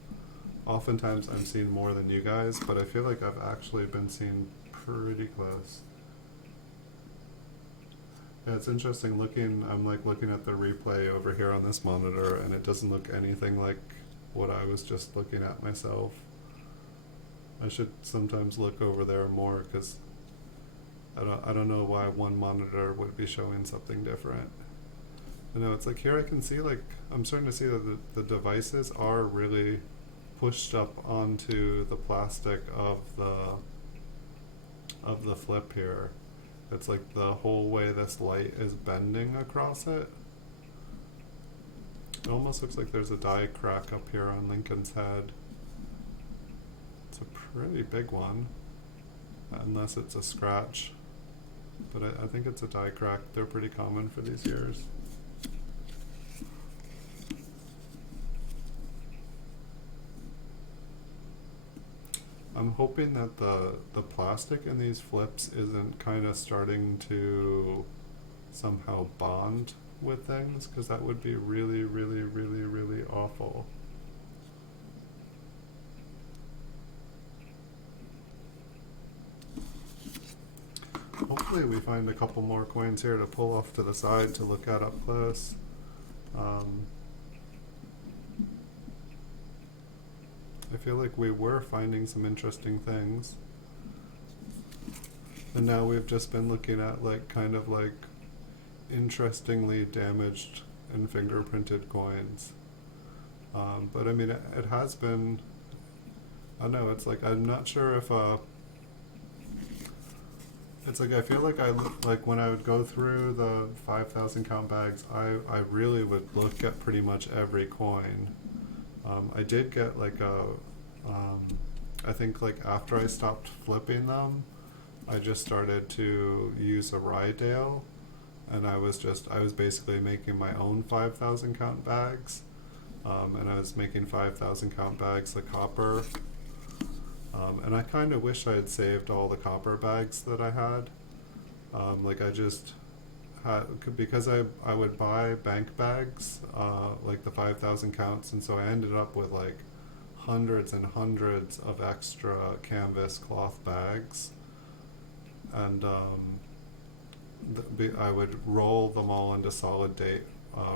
oftentimes I'm seeing more than you guys, but I feel like I've actually been seeing pretty close. Yeah, it's interesting looking. I'm like looking at the replay over here on this monitor, and it doesn't look anything like what I was just looking at myself. I should sometimes look over there more, because I don't know why one monitor would be showing something different. I know, it's like here I can see, like, I'm starting to see that the devices are really pushed up onto the plastic of the flip here. It's like the whole way this light is bending across it. It almost looks like there's a die crack up here on Lincoln's head. It's a pretty big one. unless it's a scratch. But I think it's a die crack. They're pretty common for these years. I'm hoping that the plastic in these flips isn't kind of starting to somehow bond with things, because that would be really, really, really, really awful. Hopefully we find a couple more coins here to pull off to the side to look at up close. I feel like we were finding some interesting things. And now we've just been looking at like kind of like interestingly damaged and fingerprinted coins. But I mean, it has been, I don't know, it's like, I'm not sure if, it's like I feel like like when I would go through the 5,000 count bags, I really would look at pretty much every coin. I did get like I think like after I stopped flipping them, I just started to use a Rydale, and I was basically making my own 5,000 count bags, and I was making 5,000 count bags of copper. And I kind of wish I had saved all the copper bags that I had. Like I just had, because I would buy bank bags, like the 5,000 counts, and so I ended up with like hundreds and hundreds of extra canvas cloth bags. And I would roll them all into solid date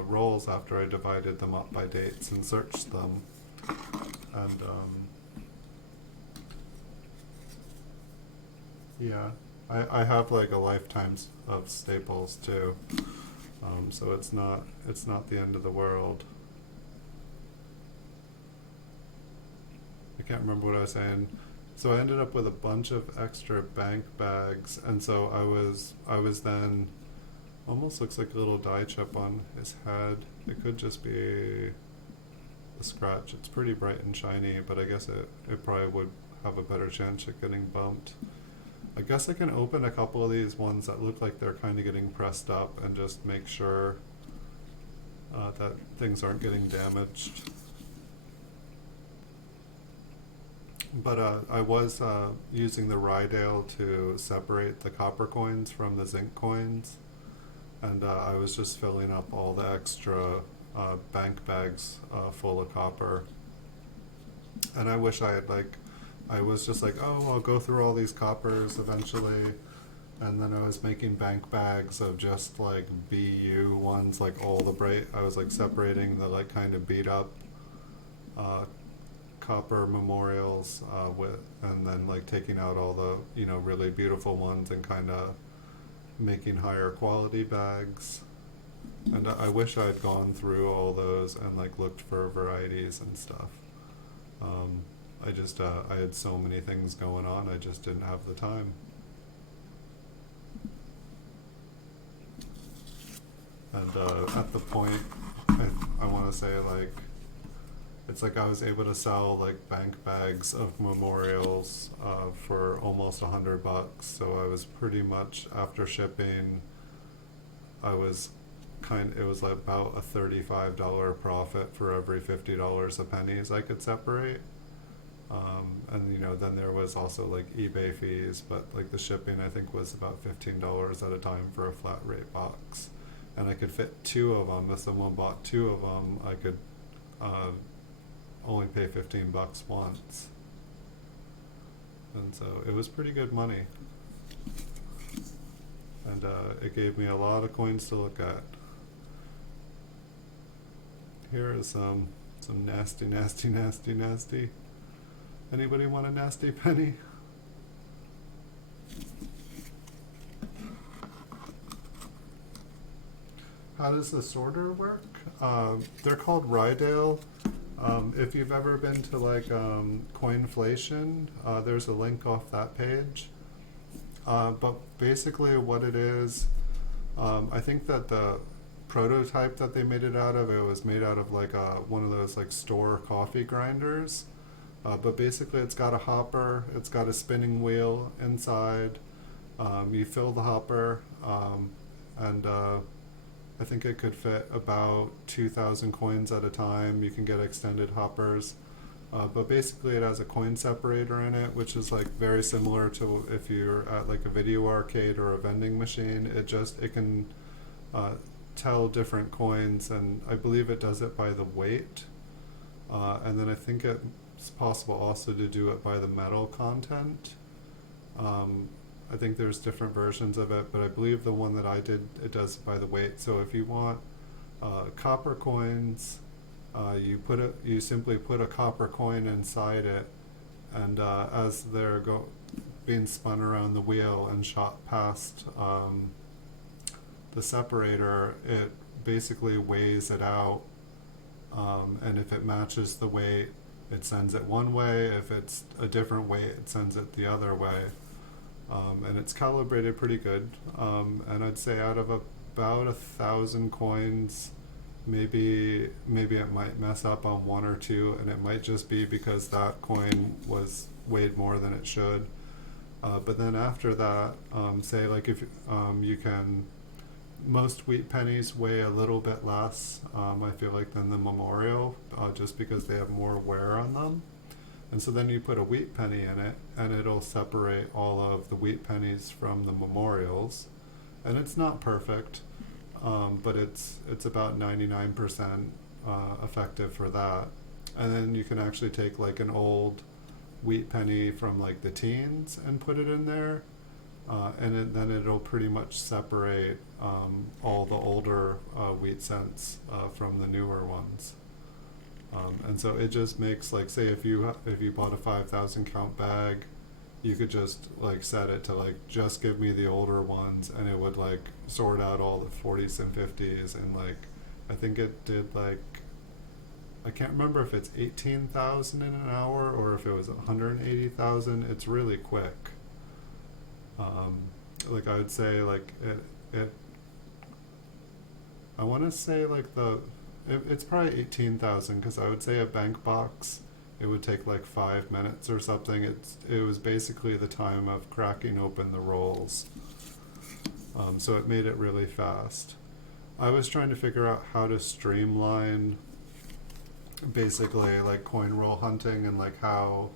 rolls after I divided them up by dates and searched them. And yeah, I have like a lifetime of staples too, so it's not the end of the world. I can't remember what I was saying. So I ended up with a bunch of extra bank bags, and so I was then, almost looks like a little die chip on his head. It could just be a scratch. It's pretty bright and shiny, but I guess it probably would have a better chance at getting bumped. I guess I can open a couple of these ones that look like they're kind of getting pressed up and just make sure that things aren't getting damaged. But I was using the Rydale to separate the copper coins from the zinc coins, and I was just filling up all the extra bank bags full of copper. And I wish I had I was just like, oh, I'll go through all these coppers eventually, and then I was making bank bags of just like BU ones, like all the bright, I was like separating the like kind of beat up copper memorials and then like taking out all the, you know, really beautiful ones and kind of making higher quality bags. And I wish I had gone through all those and like looked for varieties and stuff. I had so many things going on, I just didn't have the time. And at the point, I want to say like, it's like I was able to sell like bank bags of memorials for almost $100. So I was pretty much, after shipping, it was like about a $35 profit for every $50 of pennies I could separate. And you know, then there was also like eBay fees, but like the shipping I think was about $15 at a time for a flat rate box. And I could fit 2 of them. If someone bought 2 of them, I could only pay $15 once. And so it was pretty good money. And it gave me a lot of coins to look at. Here is some nasty, nasty, nasty, nasty. Anybody want a nasty penny? How does the sorter work? They're called Rydale. If you've ever been to like Coinflation, there's a link off that page. But basically what it is, I think that the prototype that they made it out of, it was made out of like one of those like store coffee grinders. But basically it's got a hopper, it's got a spinning wheel inside. You fill the hopper, and I think it could fit about 2,000 coins at a time. You can get extended hoppers. But basically it has a coin separator in it, which is like very similar to if you're at like a video arcade or a vending machine. It can tell different coins, and I believe it does it by the weight. And then I think it's possible also to do it by the metal content. I think there's different versions of it, but I believe the one that I did, it does it by the weight. So if you want copper coins, you simply put a copper coin inside it, and as they're being spun around the wheel and shot past the separator, it basically weighs it out, and if it matches the weight, it sends it one way. If it's a different weight, it sends it the other way. And it's calibrated pretty good. And I'd say out of about 1,000 coins, maybe it might mess up on one or two, and it might just be because that coin was weighed more than it should. But then after that, say like if you can, most wheat pennies weigh a little bit less, I feel like, than the memorial, just because they have more wear on them. And so then you put a wheat penny in it, and it'll separate all of the wheat pennies from the memorials. And it's not perfect, but it's about 99% effective for that. And then you can actually take like an old wheat penny from like the teens and put it in there, and then it'll pretty much separate all the older wheat cents from the newer ones. And so it just makes, like, say if you bought a 5,000 count bag, you could just like set it to like just give me the older ones, and it would like sort out all the 40s and 50s, and like I think it did like, I can't remember if it's 18,000 in an hour or if it was 180,000. It's really quick. Like I would say like it I want to say like it's probably 18,000, because I would say a bank box, it would take like 5 minutes or something. It was basically the time of cracking open the rolls. So it made it really fast. I was trying to figure out how to streamline basically like coin roll hunting, and like how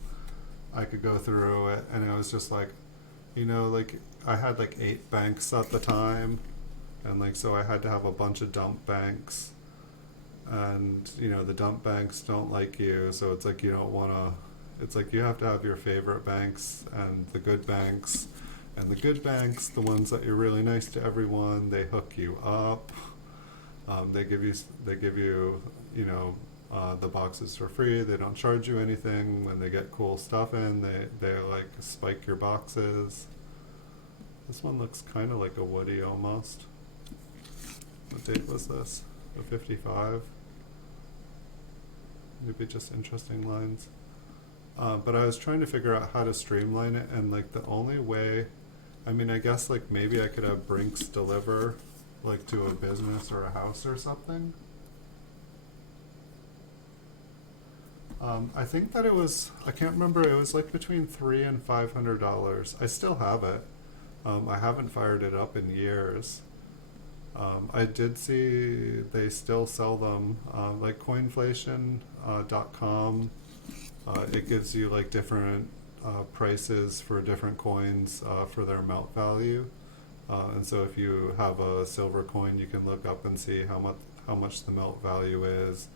I could go through it, and it was just like, like I had like 8 banks at the time, and like so I had to have a bunch of dump banks. And the dump banks don't like you, so it's like you don't want to, it's like you have to have your favorite banks and the good banks. And the good banks, the ones that you're really nice to everyone, they hook you up. They give you the boxes for free. They don't charge you anything. When they get cool stuff in, they like spike your boxes. This one looks kind of like a Woody almost. What date was this? A 55. Maybe just interesting lines. But I was trying to figure out how to streamline it, and like the only way, I mean, I guess like maybe I could have Brinks deliver like to a business or a house or something. I think that I can't remember, it was like between $300 and $500. I still have it. I haven't fired it up in years. I did see they still sell them, like coinflation.com. It gives you like different prices for different coins for their melt value. And so if you have a silver coin, you can look up and see how much the melt value is.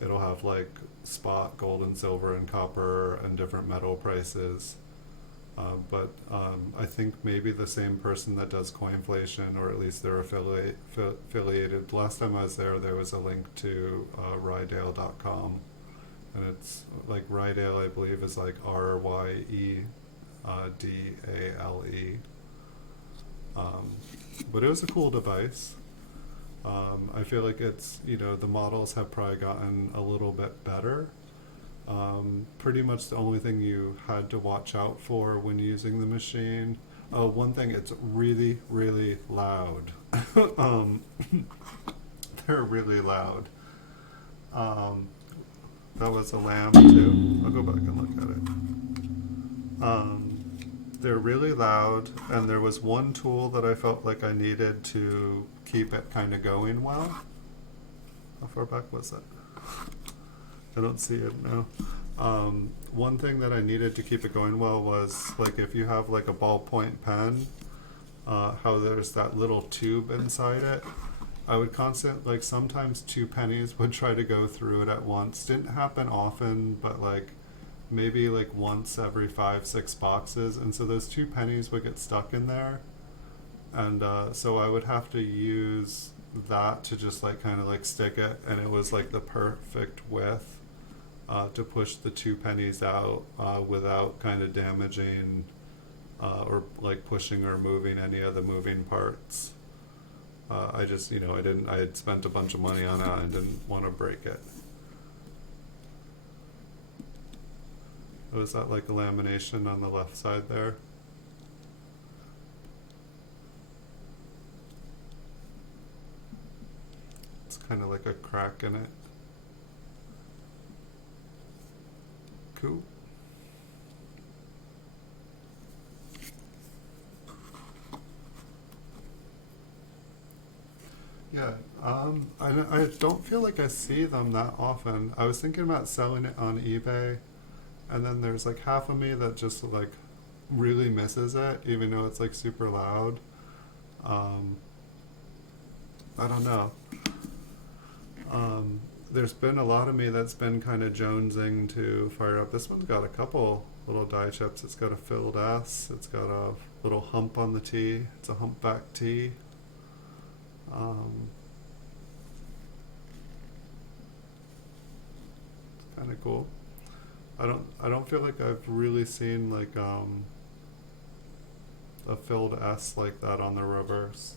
It'll have like spot gold and silver and copper and different metal prices. But I think maybe the same person that does Coinflation, or at least they're affiliated. Last time I was there was a link to Rydale.com, and it's like Rydale, I believe, is like RYEDALE. But it was a cool device. I feel like it's, the models have probably gotten a little bit better. Pretty much the only thing you had to watch out for when using the machine. One thing, it's really, really loud. They're really loud. That was a lamb too. I'll go back and look at it. They're really loud, and there was one tool that I felt like I needed to keep it kind of going well. How far back was that? I don't see it now. One thing that I needed to keep it going well was like if you have like a ballpoint pen, how there's that little tube inside it. I would like sometimes 2 pennies would try to go through it at once. Didn't happen often, but like maybe like once every 5-6 boxes, and so those 2 pennies would get stuck in there, and so I would have to use that to just like kind of like stick it, and it was like the perfect width to push the 2 pennies out without kind of damaging or like pushing or moving any of the moving parts. I just, I had spent a bunch of money on it and didn't want to break it. Oh, is that like a lamination on the left side there? It's kind of like a crack in it. Cool. Yeah, I don't feel like I see them that often. I was thinking about selling it on eBay, and then there's like half of me that just like really misses it, even though it's like super loud. I don't know. There's been a lot of me that's been kind of jonesing to fire up. This one's got a couple little die chips. It's got a filled S. It's got a little hump on the T. It's a humpback T. It's kind of cool. I don't feel like I've really seen like a filled S like that on the reverse.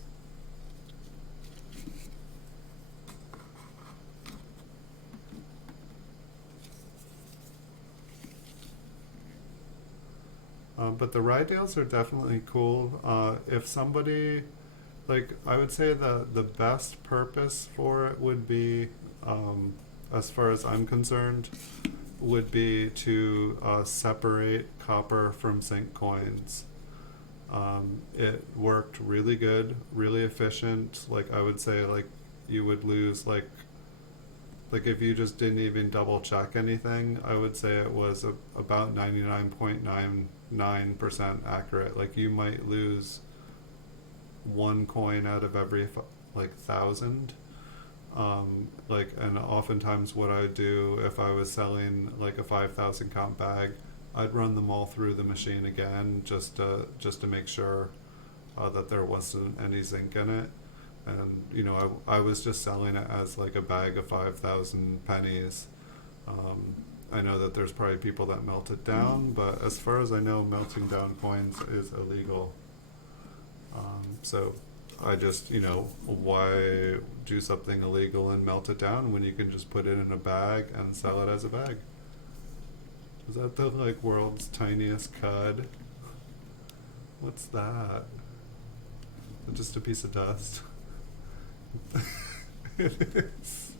But the Rydales are definitely cool. If somebody, like, I would say the best purpose for it would be, as far as I'm concerned, would be to separate copper from zinc coins. It worked really good, really efficient. Like, I would say, like, you would lose, like if you just didn't even double check anything, I would say it was about 99.99% accurate. Like, you might lose 1 coin out of every like 1,000. And oftentimes what I would do if I was selling like a 5,000 count bag, I'd run them all through the machine again just to make sure that there wasn't any zinc in it. And I was just selling it as like a bag of 5,000 pennies. I know that there's probably people that melt it down, but as far as I know, melting down coins is illegal. So I just, why do something illegal and melt it down when you can just put it in a bag and sell it as a bag? Is that the like world's tiniest cud? What's that? Is it just a piece of dust? It is.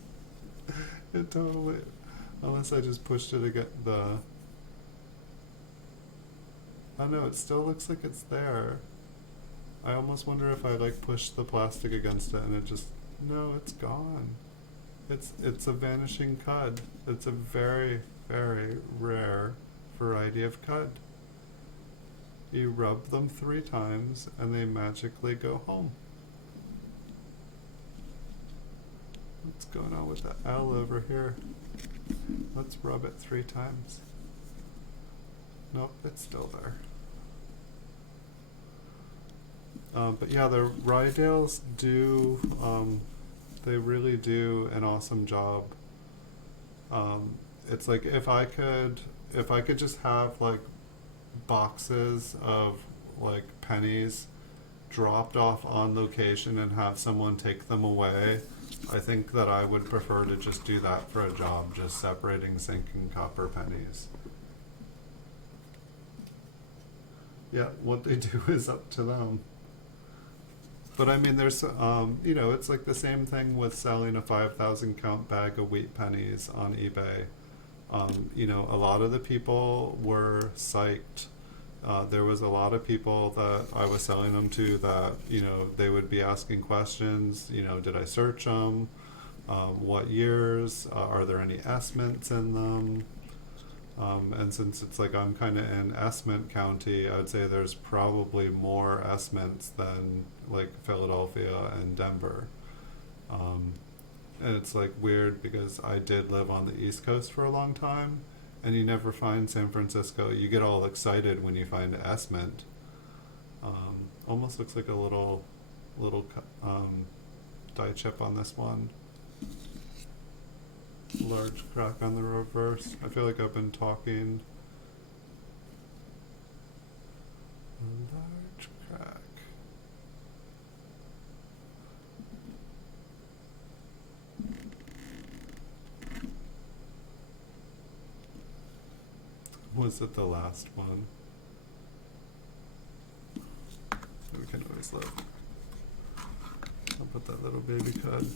It totally. Unless I just pushed it against the. Oh no, it still looks like it's there. I almost wonder if I like pushed the plastic against it and it just. No, it's gone. It's a vanishing cud. It's a very, very rare variety of cud. You rub them 3 times and they magically go home. What's going on with the L over here? Let's rub it 3 times. Nope, it's still there. But yeah, the Rydales do, they really do an awesome job. It's like if I could just have like boxes of like pennies dropped off on location and have someone take them away, I think that I would prefer to just do that for a job, just separating zinc and copper pennies. Yeah, what they do is up to them. But I mean, there's, it's like the same thing with selling a 5,000 count bag of wheat pennies on eBay. A lot of the people were psyched. There was a lot of people that I was selling them to that, they would be asking questions, did I search them? What years? Are there any S-mints in them? And since it's like I'm kind of in S-mint county, I'd say there's probably more S-mints than like Philadelphia and Denver. Um, and it's like weird because I did live on the East Coast for a long time, and you never find San Francisco. You get all excited when you find S-mint. Almost looks like a little die chip on this one. Large crack on the reverse. I feel like I've been talking. Large crack. Was it the last one? We can always look. I'll put that little baby card.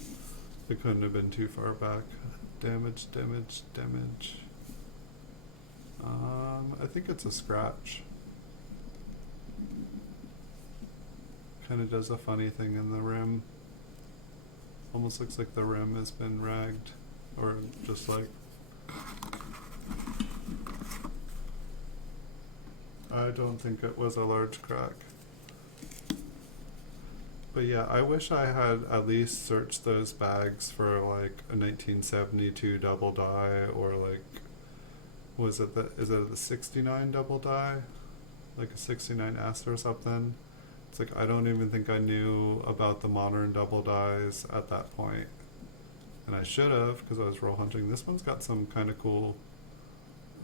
It couldn't have been too far back. Damage. I think it's a scratch. Kind of does a funny thing in the rim. Almost looks like the rim has been ragged, or just like. I don't think it was a large crack. But yeah, I wish I had at least searched those bags for like a 1972 double die, or like, is it the 69 double die? Like a 69S or something? It's like, I don't even think I knew about the modern double dies at that point. And I should have, because I was roll hunting. This one's got some kind of cool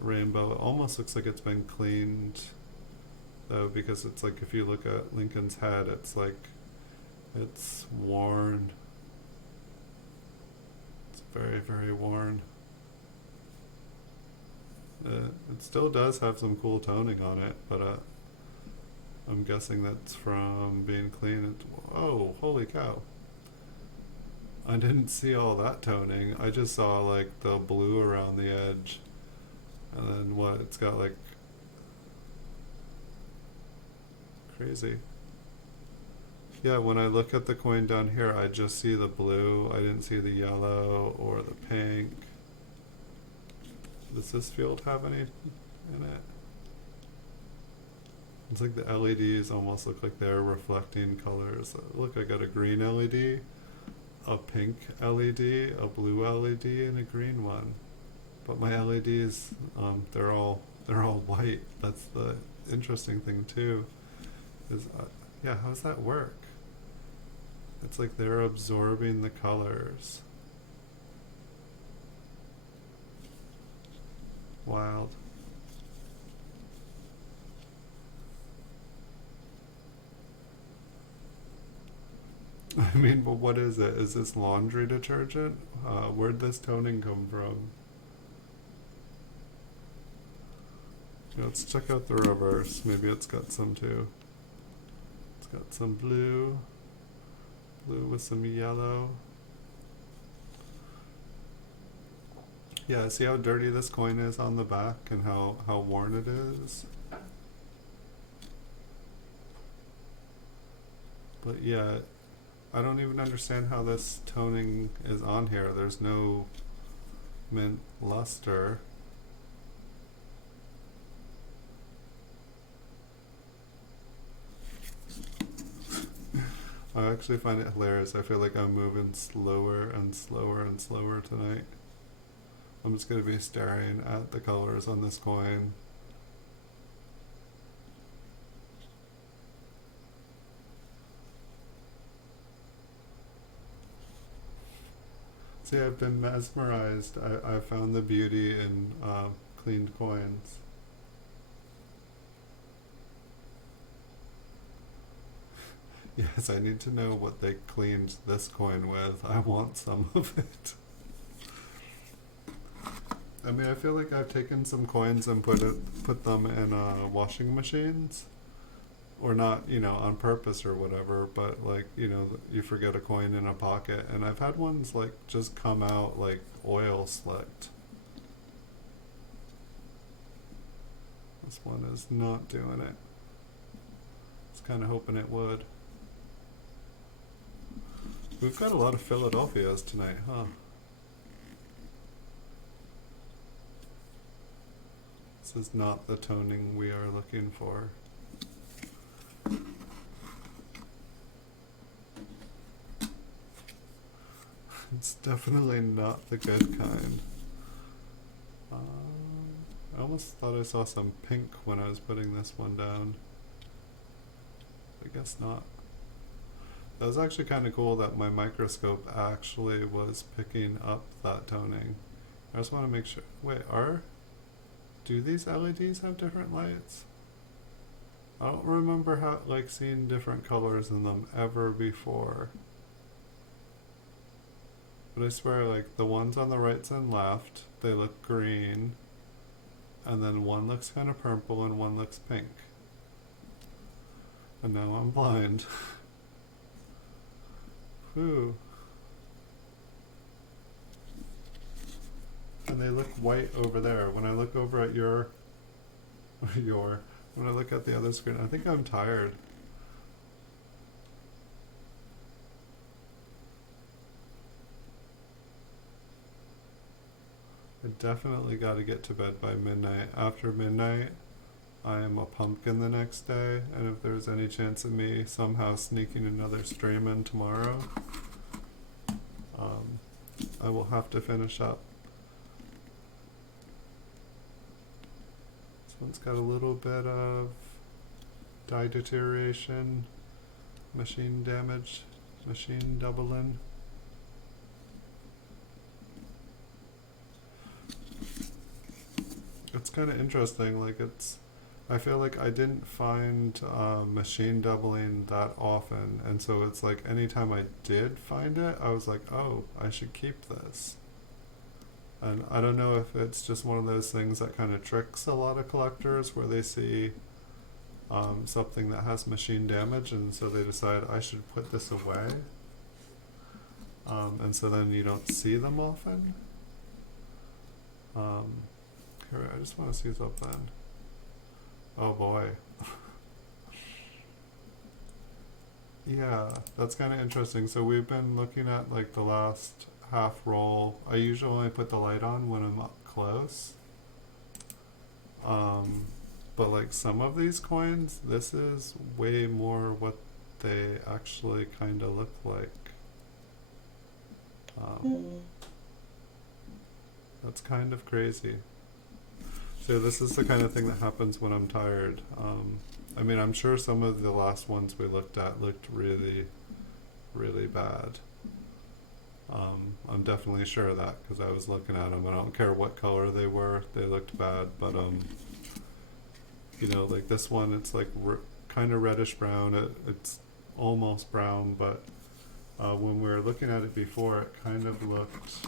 rainbow. It almost looks like it's been cleaned, though, because it's like, if you look at Lincoln's head, it's like, it's worn. It's very, very worn. It still does have some cool toning on it, but I'm guessing that's from being cleaned. Oh, holy cow. I didn't see all that toning. I just saw like the blue around the edge. And then what? It's got like crazy. Yeah, when I look at the coin down here, I just see the blue. I didn't see the yellow or the pink. Does this field have any in it? It's like the LEDs almost look like they're reflecting colors. Look, I got a green LED, a pink LED, a blue LED, and a green one. But my LEDs, they're all white. That's the interesting thing too. Is yeah, how does that work? It's like they're absorbing the colors. Wild. I mean, but what is it? Is this laundry detergent? Where'd this toning come from? Yeah, let's check out the reverse. Maybe it's got some too. It's got some blue. Blue with some yellow. Yeah, see how dirty this coin is on the back and how worn it is? But yeah, I don't even understand how this toning is on here. There's no mint luster. I actually find it hilarious. I feel like I'm moving slower and slower and slower tonight. I'm just going to be staring at the colors on this coin. See, I've been mesmerized. I found the beauty in cleaned coins. Yes, I need to know what they cleaned this coin with. I want some of it. I mean, I feel like I've taken some coins and put them in washing machines, or not, on purpose or whatever. But like, you forget a coin in a pocket, and I've had ones like just come out like oil slicked. This one is not doing it. I was kind of hoping it would. We've got a lot of Philadelphias tonight, huh? This is not the toning we are looking for. It's definitely not the good kind. I almost thought I saw some pink when I was putting this one down. I guess not. That was actually kind of cool that my microscope actually was picking up that toning. I just want to make sure. Wait, do these LEDs have different lights? I don't remember seeing different colors in them ever before. But I swear, like, the ones on the right and left, they look green. And then one looks kind of purple and one looks pink. And now I'm blind. Whew. And they look white over there. When I look over at when I look at the other screen, I think I'm tired. I definitely got to get to bed by midnight. After midnight, I am a pumpkin the next day, and if there's any chance of me somehow sneaking another stream in tomorrow, I will have to finish up. This one's got a little bit of dye deterioration, machine damage, machine doubling. It's kind of interesting, like I feel like I didn't find machine doubling that often, and so it's like anytime I did find it, I was like, oh, I should keep this. And I don't know if it's just one of those things that kind of tricks a lot of collectors where they see something that has machine damage, and so they decide I should put this away. And so then you don't see them often. Here, I just want to see something. Oh boy. Yeah, that's kind of interesting. So we've been looking at like the last half roll. I usually only put the light on when I'm up close. But like some of these coins, this is way more what they actually kind of look like. That's kind of crazy. So this is the kind of thing that happens when I'm tired. I mean, I'm sure some of the last ones we looked at looked really, really bad. I'm definitely sure of that because I was looking at them. I don't care what color they were, they looked bad. But you know, like this one, it's like kind of reddish brown. It's almost brown, but when we were looking at it before, it kind of looked.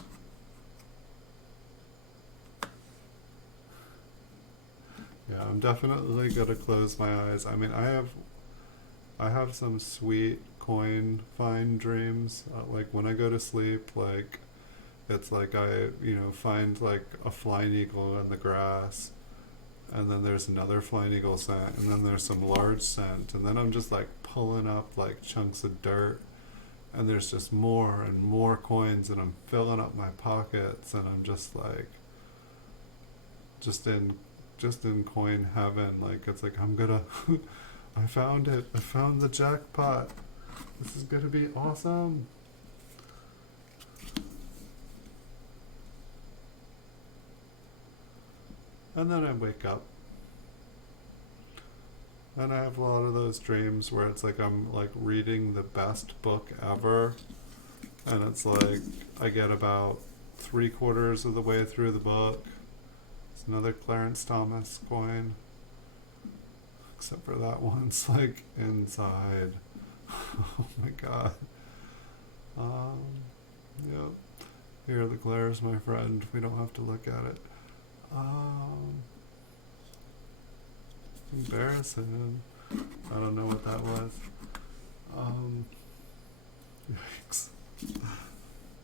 Yeah, I'm definitely gonna close my eyes. I mean, I have some sweet coin find dreams. Like when I go to sleep, like it's like I, find like a flying eagle in the grass, and then there's another flying eagle scent, and then there's some large scent, and then I'm just like pulling up like chunks of dirt, and there's just more and more coins, and I'm filling up my pockets, and I'm just like, just in coin heaven. Like it's like I'm gonna I found it. I found the jackpot. This is gonna be awesome. And then I wake up and I have a lot of those dreams where it's like I'm like reading the best book ever, and it's like I get about 3/4 of the way through the book. Another Clarence Thomas coin, except for that one's like inside. Oh my god. Yep. Here the glares, my friend. We don't have to look at it. Embarrassing. I don't know what that was. Yikes.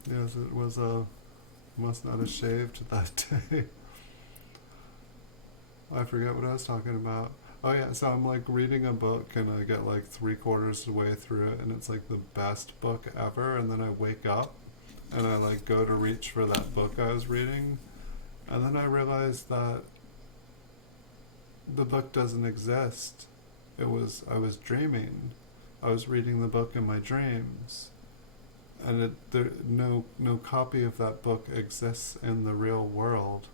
Yes, it was must not have shaved that day. I forget what I was talking about. Oh yeah, so I'm like reading a book and I get like 3/4 of the way through it and it's like the best book ever, and then I wake up and I like go to reach for that book I was reading, and then I realize that the book doesn't exist. I was dreaming. I was reading the book in my dreams, and no copy of that book exists in the real world,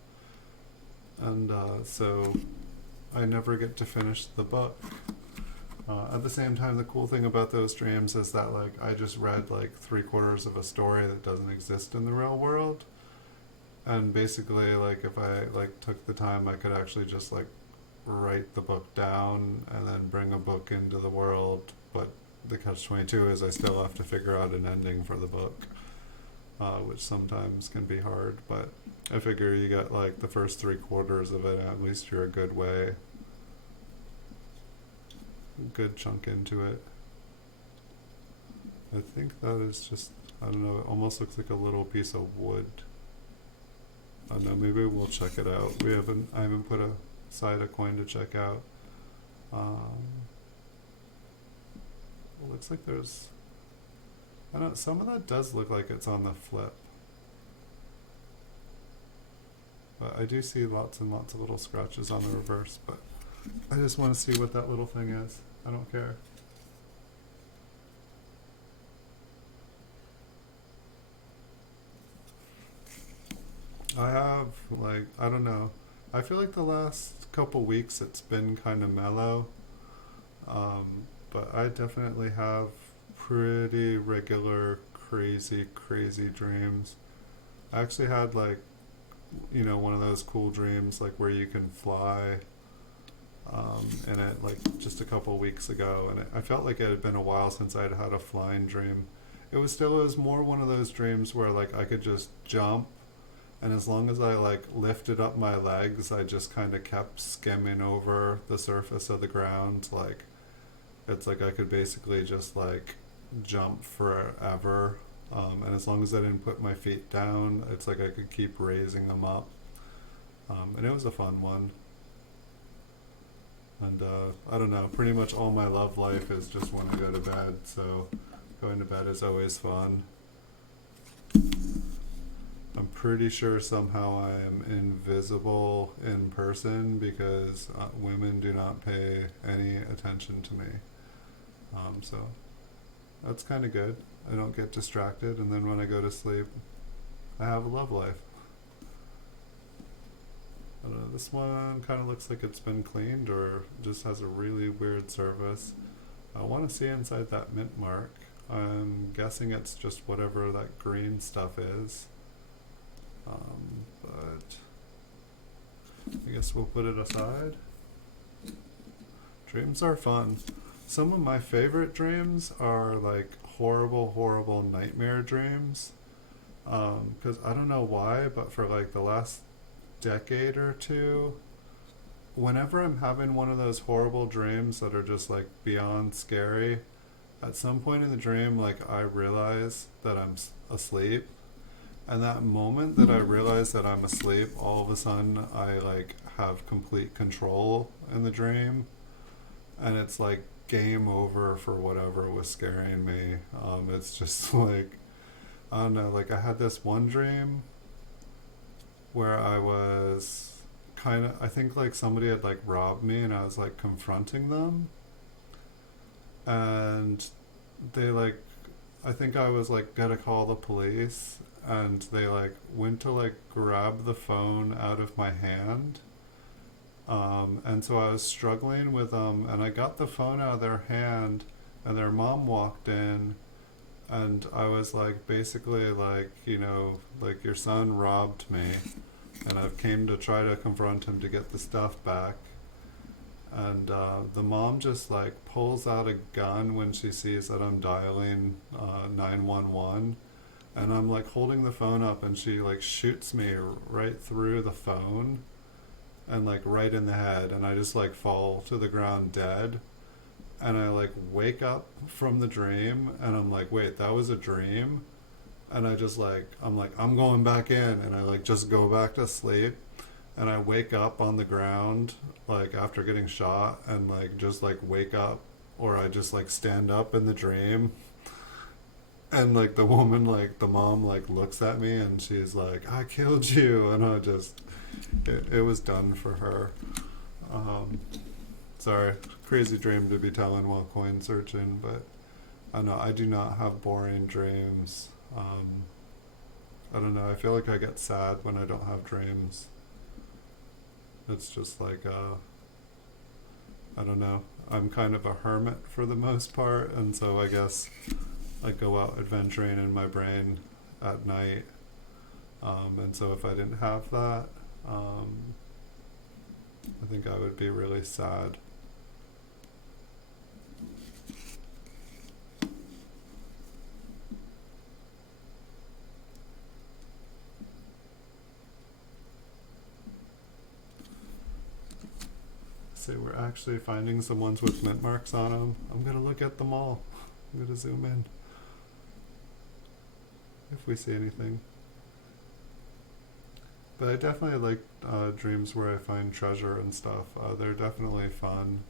and so I never get to finish the book. At the same time, the cool thing about those dreams is that like I just read like 3/4 of a story that doesn't exist in the real world, and basically like if I like took the time, I could actually just like write the book down and then bring a book into the world. But the catch-22 is I still have to figure out an ending for the book, which sometimes can be hard. But I figure you get like the first 3/4 of it, at least you're a good chunk into it. I think that is just, I don't know, it almost looks like a little piece of wood. I don't know, maybe we'll check it out. I haven't put aside a coin to check out. It looks like there's, I don't know, some of that does look like it's on the flip. But I do see lots and lots of little scratches on the reverse, but I just want to see what that little thing is. I don't care. I have, like, I don't know. I feel like the last couple weeks it's been kind of mellow. But I definitely have pretty regular, crazy dreams. I actually had, like, one of those cool dreams, like, where you can fly. And it, like, just a couple weeks ago. And I felt like it had been a while since I'd had a flying dream. It was more one of those dreams where, like, I could just jump, and as long as I like lifted up my legs, I just kind of kept skimming over the surface of the ground. Like, it's like I could basically just like jump forever, and as long as I didn't put my feet down, it's like I could keep raising them up, and it was a fun one. And I don't know, pretty much all my love life is just when I go to bed, so going to bed is always fun. I'm pretty sure somehow I am invisible in person because women do not pay any attention to me. So that's kind of good. I don't get distracted, and then when I go to sleep, I have a love life. I don't know, this one kind of looks like it's been cleaned or just has a really weird surface. I want to see inside that mint mark. I'm guessing it's just whatever that green stuff is. But I guess we'll put it aside. Dreams are fun. Some of my favorite dreams are like horrible nightmare dreams. Because I don't know why, but for like the last decade or two, whenever I'm having one of those horrible dreams that are just like beyond scary, at some point in the dream, like I realize that I'm asleep. And that moment that I realize that I'm asleep, all of a sudden I like have complete control in the dream, and it's like game over for whatever was scaring me. It's just like, I don't know, like I had this one dream where I was I think like somebody had like robbed me and I was like confronting them, and they like, I think I was like gonna call the police, and they like went to like grab the phone out of my hand, and so I was struggling with them, and I got the phone out of their hand, and their mom walked in, and I was like basically like, like your son robbed me, and I came to try to confront him to get the stuff back. And the mom just like pulls out a gun when she sees that I'm dialing 911, and I'm like holding the phone up, and she like shoots me right through the phone and like right in the head, and I just like fall to the ground dead. And I like wake up from the dream, and I'm like, wait, that was a dream? And I just like, I'm like, I'm going back in, and I like just go back to sleep. and I wake up on the ground like after getting shot and like just like wake up, or I just like stand up in the dream, and like the woman, like the mom, like looks at me and she's like, I killed you, and I just it was done for her. um Sorry, crazy dream to be telling while coin searching, but I know I do not have boring dreams. I don't know, I feel like I get sad when I don't have dreams. It's just like I don't know, I'm kind of a hermit for the most part, and so I guess I go out adventuring in my brain at night. And so if I didn't have that, I think I would be really sad. See, we're actually finding some ones with mint marks on them. I'm gonna look at them all. I'm gonna zoom in if we see anything. But I definitely like dreams where I find treasure and stuff. They're definitely fun.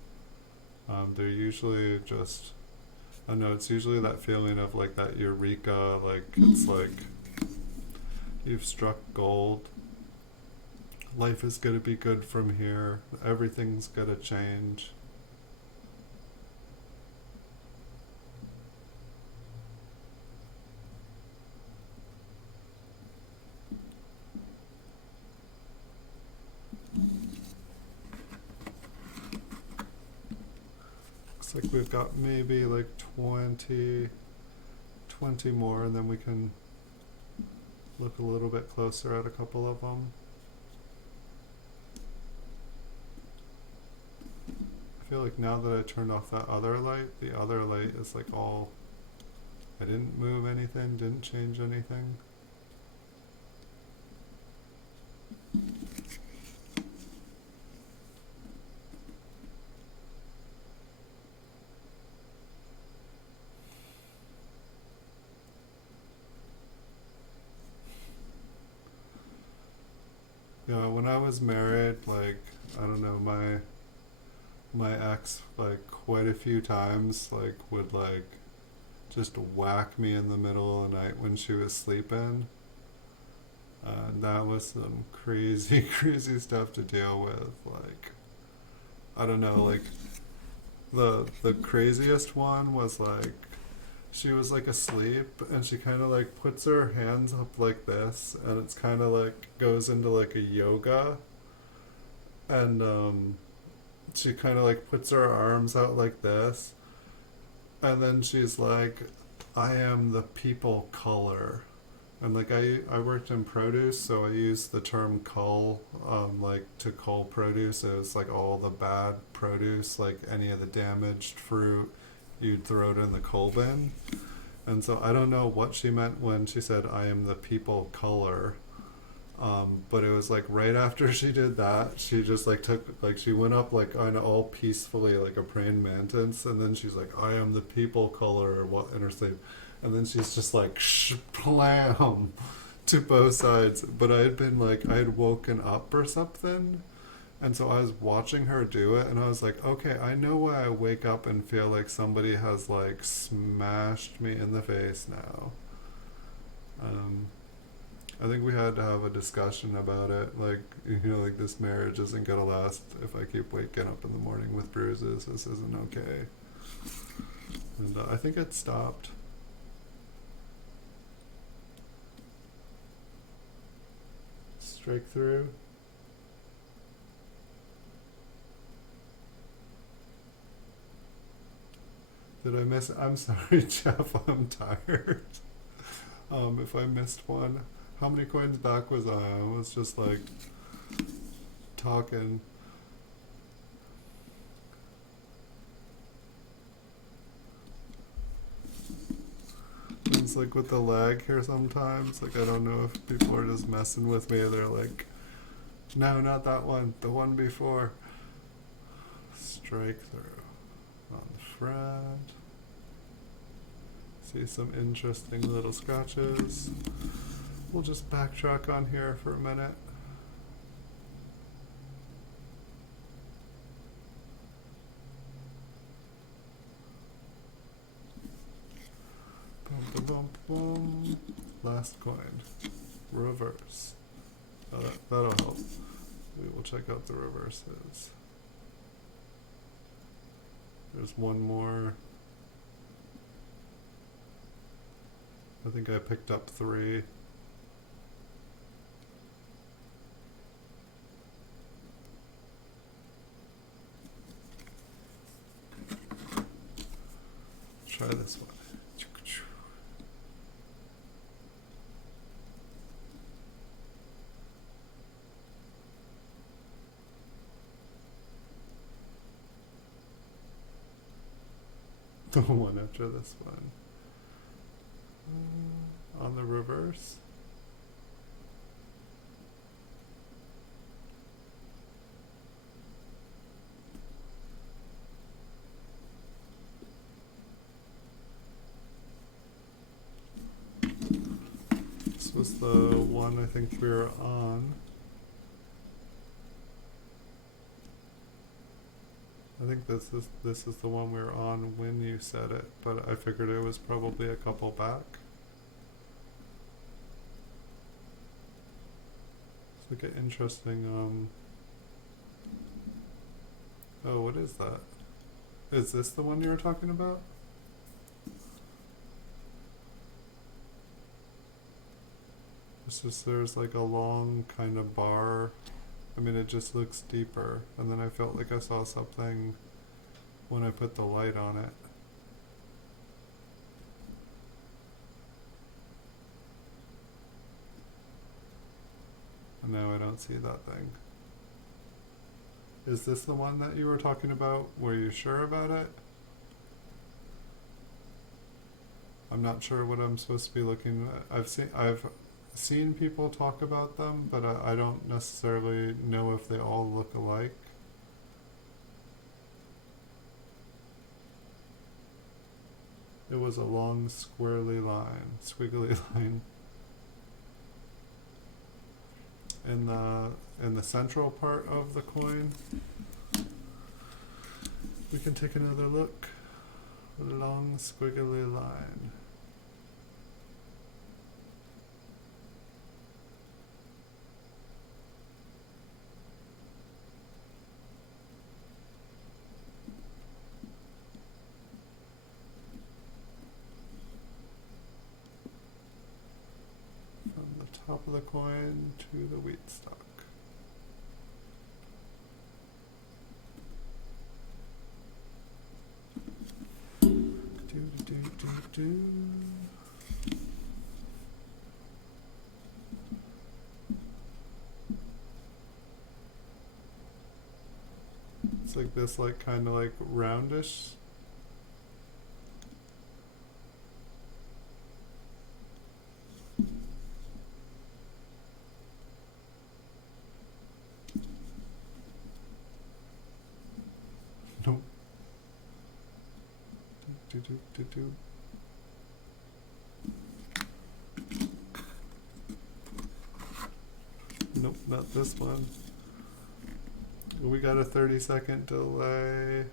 They're usually just, I don't know, it's usually that feeling of like that eureka, like it's like you've struck gold. Life is gonna be good from here. Everything's gonna change. Looks like we've got maybe like 20 more, and then we can look a little bit closer at a couple of them. I feel like now that I turned off that other light, the other light is like all, I didn't move anything, didn't change anything. Yeah, when I was married, like, I don't know, my ex, like, quite a few times, like, would, like, just whack me in the middle of the night when she was sleeping. That was some crazy, crazy stuff to deal with. Like, I don't know, like, the craziest one was, like, she was, like, asleep, and she kind of, like, puts her hands up like this, and it's kind of, like, goes into, like, a yoga, and, she kind of like puts her arms out like this, and then she's like, I am the people color. And like I worked in produce, so I used the term cull, like to cull produce is like all the bad produce, like any of the damaged fruit, you'd throw it in the cull bin. And so I don't know what she meant when she said I am the people color. But it was like right after she did that, she just like took, like she went up like kind of all peacefully like a praying mantis, and then she's like, I am the people color, or what, in her sleep. And then she's just like, plam to both sides. But I had been like, I had woken up or something. And so I was watching her do it, and I was like, okay, I know why I wake up and feel like somebody has like smashed me in the face now. Um, I think we had to have a discussion about it. Like, you know, like this marriage isn't gonna last if I keep waking up in the morning with bruises. This isn't okay. And I think it stopped. Strike through. Did I miss? I'm sorry, Jeff. I'm tired. If I missed one, how many coins back was I? I was just like talking. It's like with the lag here sometimes. Like I don't know if people are just messing with me. They're like, no, not that one. The one before. Strike through on the front. See some interesting little scratches. We'll just backtrack on here for a minute. Bum, bum. Last coin. Reverse. Oh, that'll help. We will check out the reverses. There's one more. I think I picked up 3. Try this one. The one after this one. On the reverse. This was the one I think we were on. I think this is the one we were on when you said it, but I figured it was probably a couple back. It's like an interesting, oh, what is that? Is this the one you were talking about? There's like a long kind of bar. I mean, it just looks deeper, and then I felt like I saw something when I put the light on it. And now I don't see that thing. Is this the one that you were talking about? Were you sure about it? I'm not sure what I'm supposed to be looking at. I've seen people talk about them, but I don't necessarily know if they all look alike. It was a long squiggly line in the central part of the coin. We can take another look. A long squiggly line. Top of the coin to the wheat stock. It's like this, like kind of like roundish. Nope. Nope, not this one. We got a 30-second delay.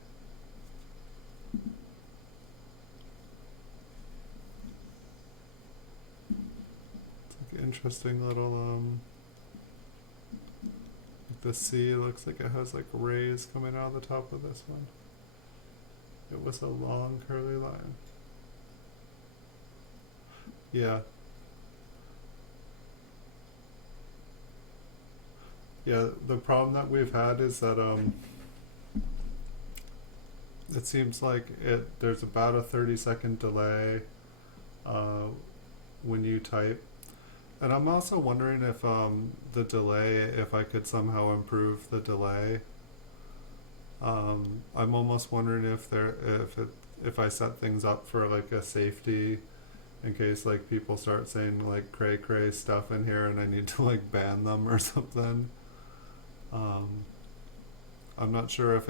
It's like an interesting little the C looks like it has like rays coming out of the top of this one. It was a long curly line. Yeah. Yeah, the problem that we've had is that it seems like there's about a 30-second delay when you type. And I'm also wondering if the delay, if I could somehow improve the delay. I'm almost wondering if I set things up for like a safety in case like people start saying like cray stuff in here and I need to like ban them or something. I'm not sure if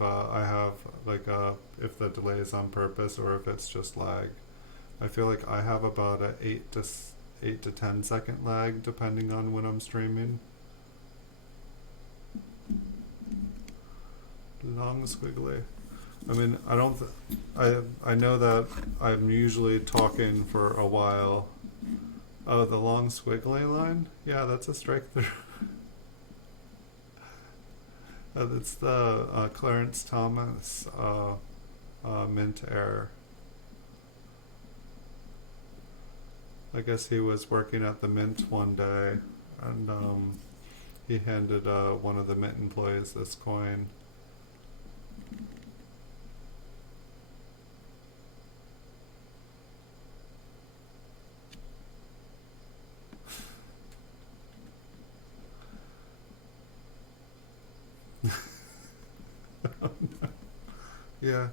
I have like if the delay is on purpose or if it's just lag. I feel like I have about a 8 to 10 second lag depending on when I'm streaming. Long squiggly. I mean, I know that I'm usually talking for a while. Oh, the long squiggly line? Yeah, that's a strike through. That's the Clarence Thomas mint error. I guess he was working at the mint one day, and he handed one of the mint employees this coin. Yeah.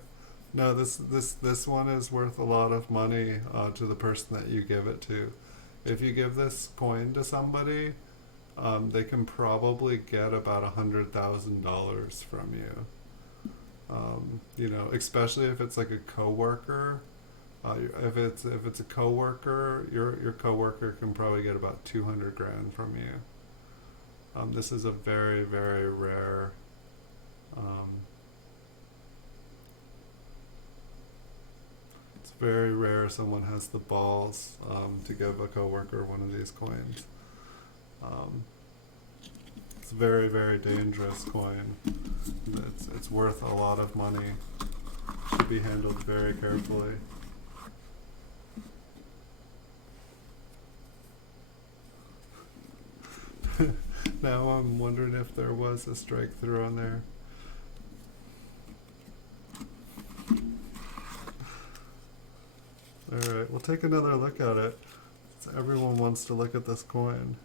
No, this one is worth a lot of money to the person that you give it to. If you give this coin to somebody, they can probably get about $100,000 from you. You know, especially if it's like a coworker. If it's a coworker, your coworker can probably get about 200 grand from you. This is a very, very rare. It's very rare someone has the balls to give a coworker one of these coins. It's a very, very dangerous coin. It's worth a lot of money. Should be handled very carefully. Now I'm wondering if there was a strike through on there. Alright, we'll take another look at it. So everyone wants to look at this coin.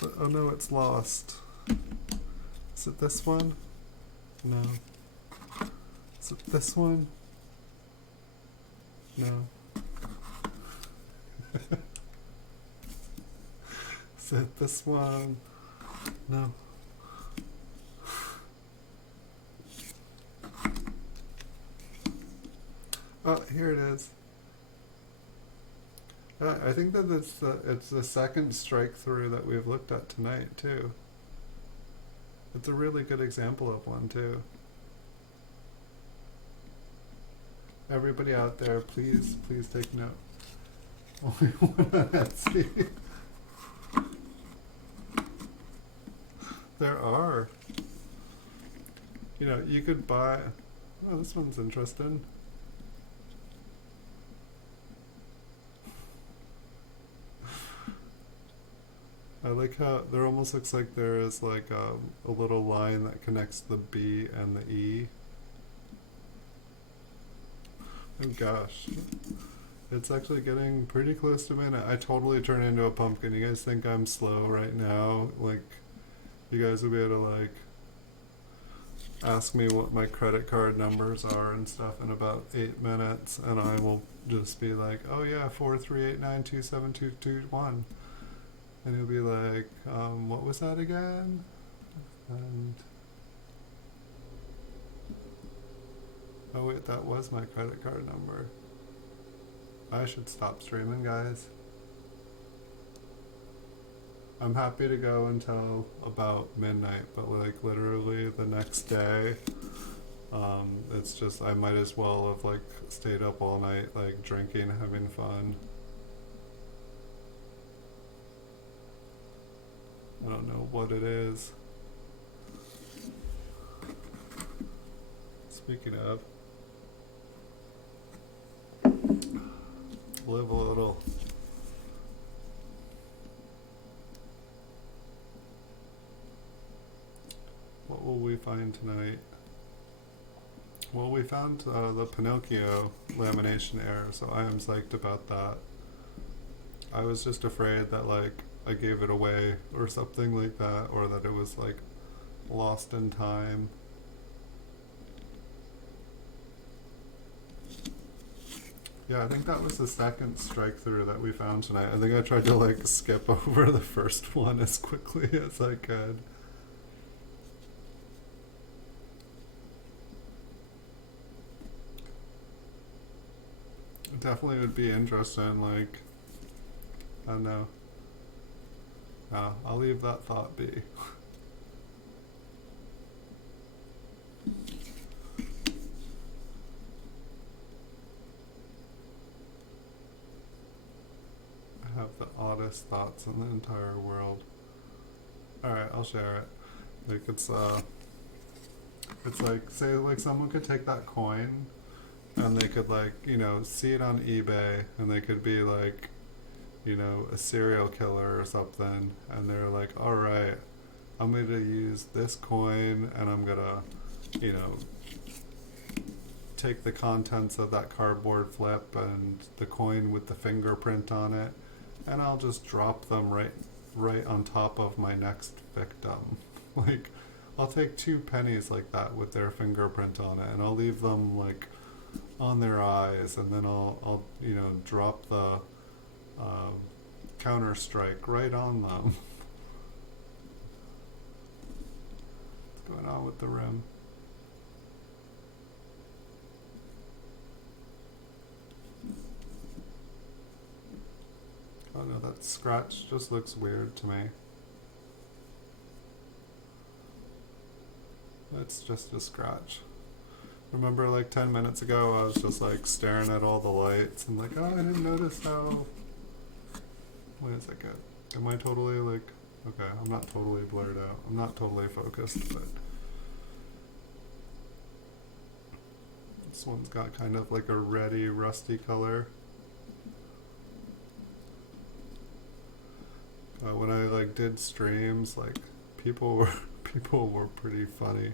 But, oh no, it's lost. Is it this one? No. Is it this one? No. Is it this one? No. Oh, here it is. I think that it's the second strike through that we've looked at tonight too. It's a really good example of one too. Everybody out there, please take note. Only one on Etsy. There are. You know, you could buy. Oh, this one's interesting. I like how there almost looks like there is like a little line that connects the B and the E. Oh gosh. It's actually getting pretty close to midnight. I totally turn into a pumpkin. You guys think I'm slow right now? Like, you guys will be able to like ask me what my credit card numbers are and stuff in about 8 minutes, and I will just be like, oh yeah, 438927221. And he'll be like, what was that again? And oh wait, that was my credit card number. I should stop streaming, guys. I'm happy to go until about midnight, but like literally the next day, it's just I might as well have like stayed up all night, like drinking, having fun. I don't know what it is. Speaking of, live a little. What will we find tonight? Well, we found the Pinocchio lamination error, so I am psyched about that. I was just afraid that like I gave it away or something like that, or that it was like lost in time. Yeah, I think that was the second strike through that we found tonight. I think I tried to like skip over the first one as quickly as I could. It definitely would be interesting, like, I don't know. I'll leave that thought be. have the oddest thoughts in the entire world. Alright, I'll share it. Like it's like, say like someone could take that coin and they could like, see it on eBay and they could be like, a serial killer or something, and they're like, alright, I'm going to use this coin and I'm going to, take the contents of that cardboard flip and the coin with the fingerprint on it, and I'll just drop them right on top of my next victim. Like, I'll take 2 pennies like that with their fingerprint on it, and I'll leave them like on their eyes, and then I'll drop the counter strike right on them. What's going on with the rim? Oh no, that scratch just looks weird to me. It's just a scratch. Remember like 10 minutes ago I was just like staring at all the lights and like, oh, I didn't notice how... Wait a second. Am I totally like... Okay, I'm not totally blurred out. I'm not totally focused, but... This one's got kind of like a reddy, rusty color. When I like did streams, like people were pretty funny.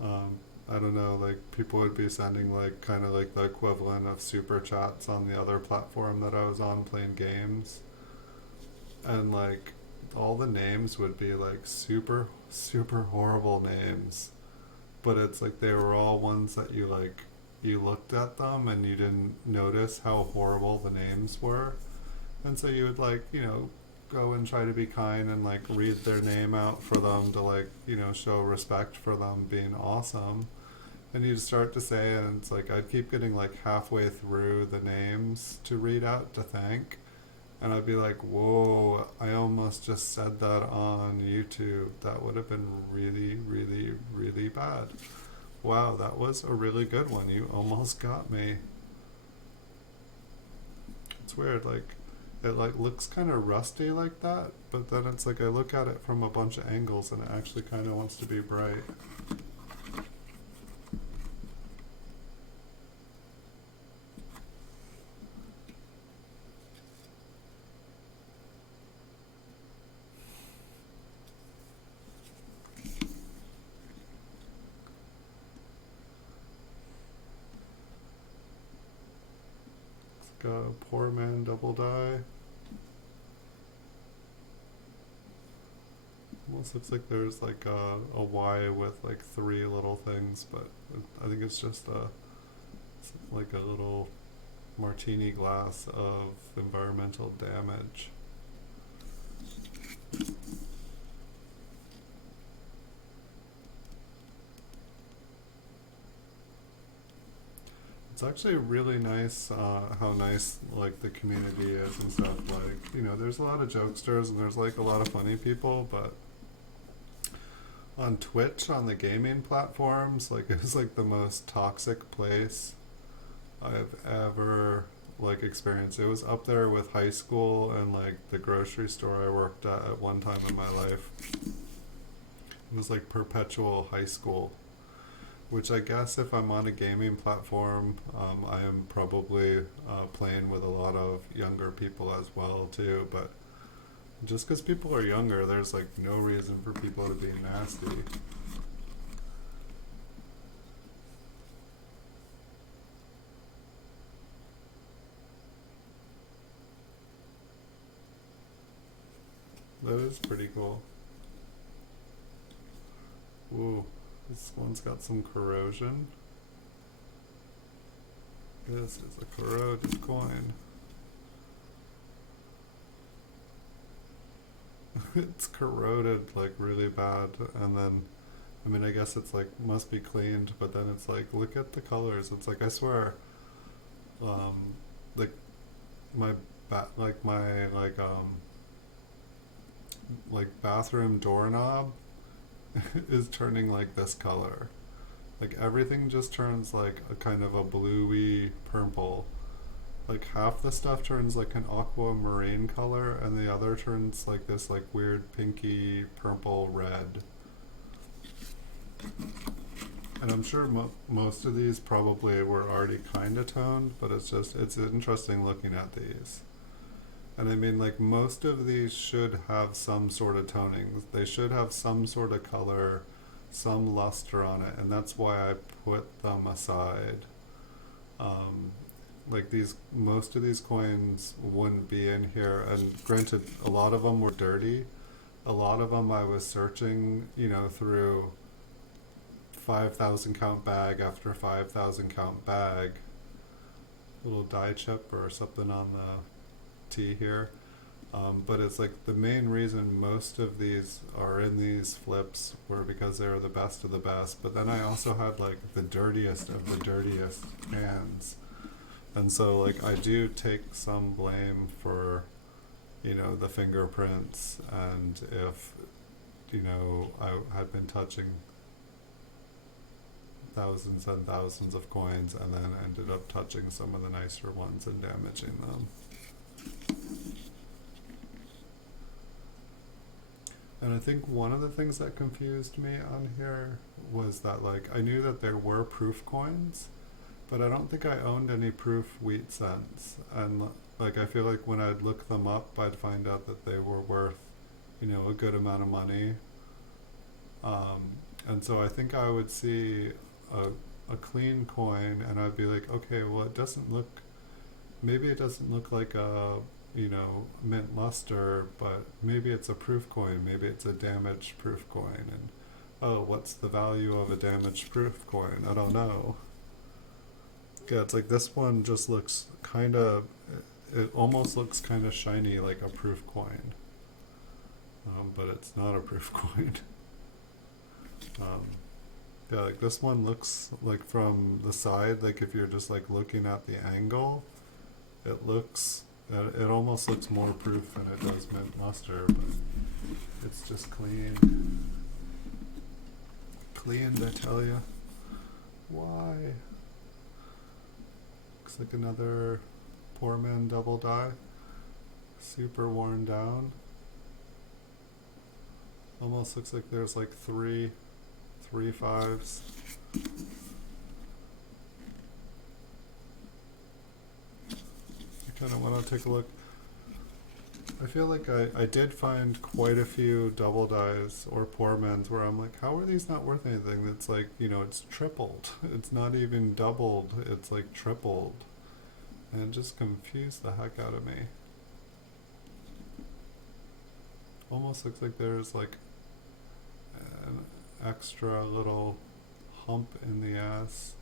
I don't know, like people would be sending like kind of like the equivalent of super chats on the other platform that I was on playing games, and like all the names would be like super horrible names, but it's like they were all ones that you looked at them and you didn't notice how horrible the names were, and so you would like go and try to be kind and like read their name out for them to like show respect for them being awesome, and you'd start to say it, and it's like I'd keep getting like halfway through the names to read out to thank, and I'd be like, whoa, I almost just said that on YouTube. That would have been really bad. Wow, that was a really good one. You almost got me. It's weird, like it like looks kind of rusty like that, but then it's like I look at it from a bunch of angles and it actually kind of wants to be bright. It's like a poor man double die. Almost looks like there's like a Y with like 3 little things, but I think it's just like a little martini glass of environmental damage. It's actually really nice how nice like the community is and stuff. Like there's a lot of jokesters and there's like a lot of funny people, but on Twitch, on the gaming platforms, like it was like the most toxic place I've ever like experienced. It was up there with high school and like the grocery store I worked at one time in my life. It was like perpetual high school, which I guess if I'm on a gaming platform, I am probably playing with a lot of younger people as well too, but just because people are younger, there's like no reason for people to be nasty. That is pretty cool. Ooh, this one's got some corrosion. This is a corroded coin. It's corroded like really bad, and then I mean I guess it's like must be cleaned, but then it's like look at the colors. It's like I swear like my like bathroom doorknob is turning like this color. Like everything just turns like a kind of a bluey purple, like half the stuff turns like an aquamarine color and the other turns like this like weird pinky purple red. And I'm sure most of these probably were already kind of toned, but it's interesting looking at these. And I mean, like, most of these should have some sort of toning. They should have some sort of color, some luster on it, and that's why I put them aside. Um, like most of these coins wouldn't be in here, and granted, a lot of them were dirty. A lot of them I was searching, through 5,000 count bag after 5,000 count bag, little die chip or something on the T here. But it's like the main reason most of these are in these flips were because they were the best of the best. But then I also had like the dirtiest of the dirtiest hands. And so like I do take some blame for, the fingerprints, and if, I had been touching thousands and thousands of coins and then ended up touching some of the nicer ones and damaging them. And I think one of the things that confused me on here was that like I knew that there were proof coins, but I don't think I owned any proof wheat cents. And like I feel like when I'd look them up, I'd find out that they were worth, a good amount of money. And so I think I would see a clean coin and I'd be like, okay, well maybe it doesn't look like a mint luster, but maybe it's a proof coin, maybe it's a damaged proof coin, and oh, what's the value of a damaged proof coin? I don't know. Yeah, it's like this one just looks it almost looks kind of shiny like a proof coin, but it's not a proof coin. Yeah, like this one looks like from the side, like if you're just like looking at the angle, it almost looks more proof than it does mint luster, but it's just clean. Cleaned, I tell ya. Why? Looks like another poor man double die. Super worn down. Almost looks like there's like three fives. I kind of want to take a look. I feel like I did find quite a few double dies or poor men's where I'm like, how are these not worth anything? It's like, it's tripled. It's not even doubled. It's like tripled. And it just confused the heck out of me. Almost looks like there's like an extra little hump in the ass.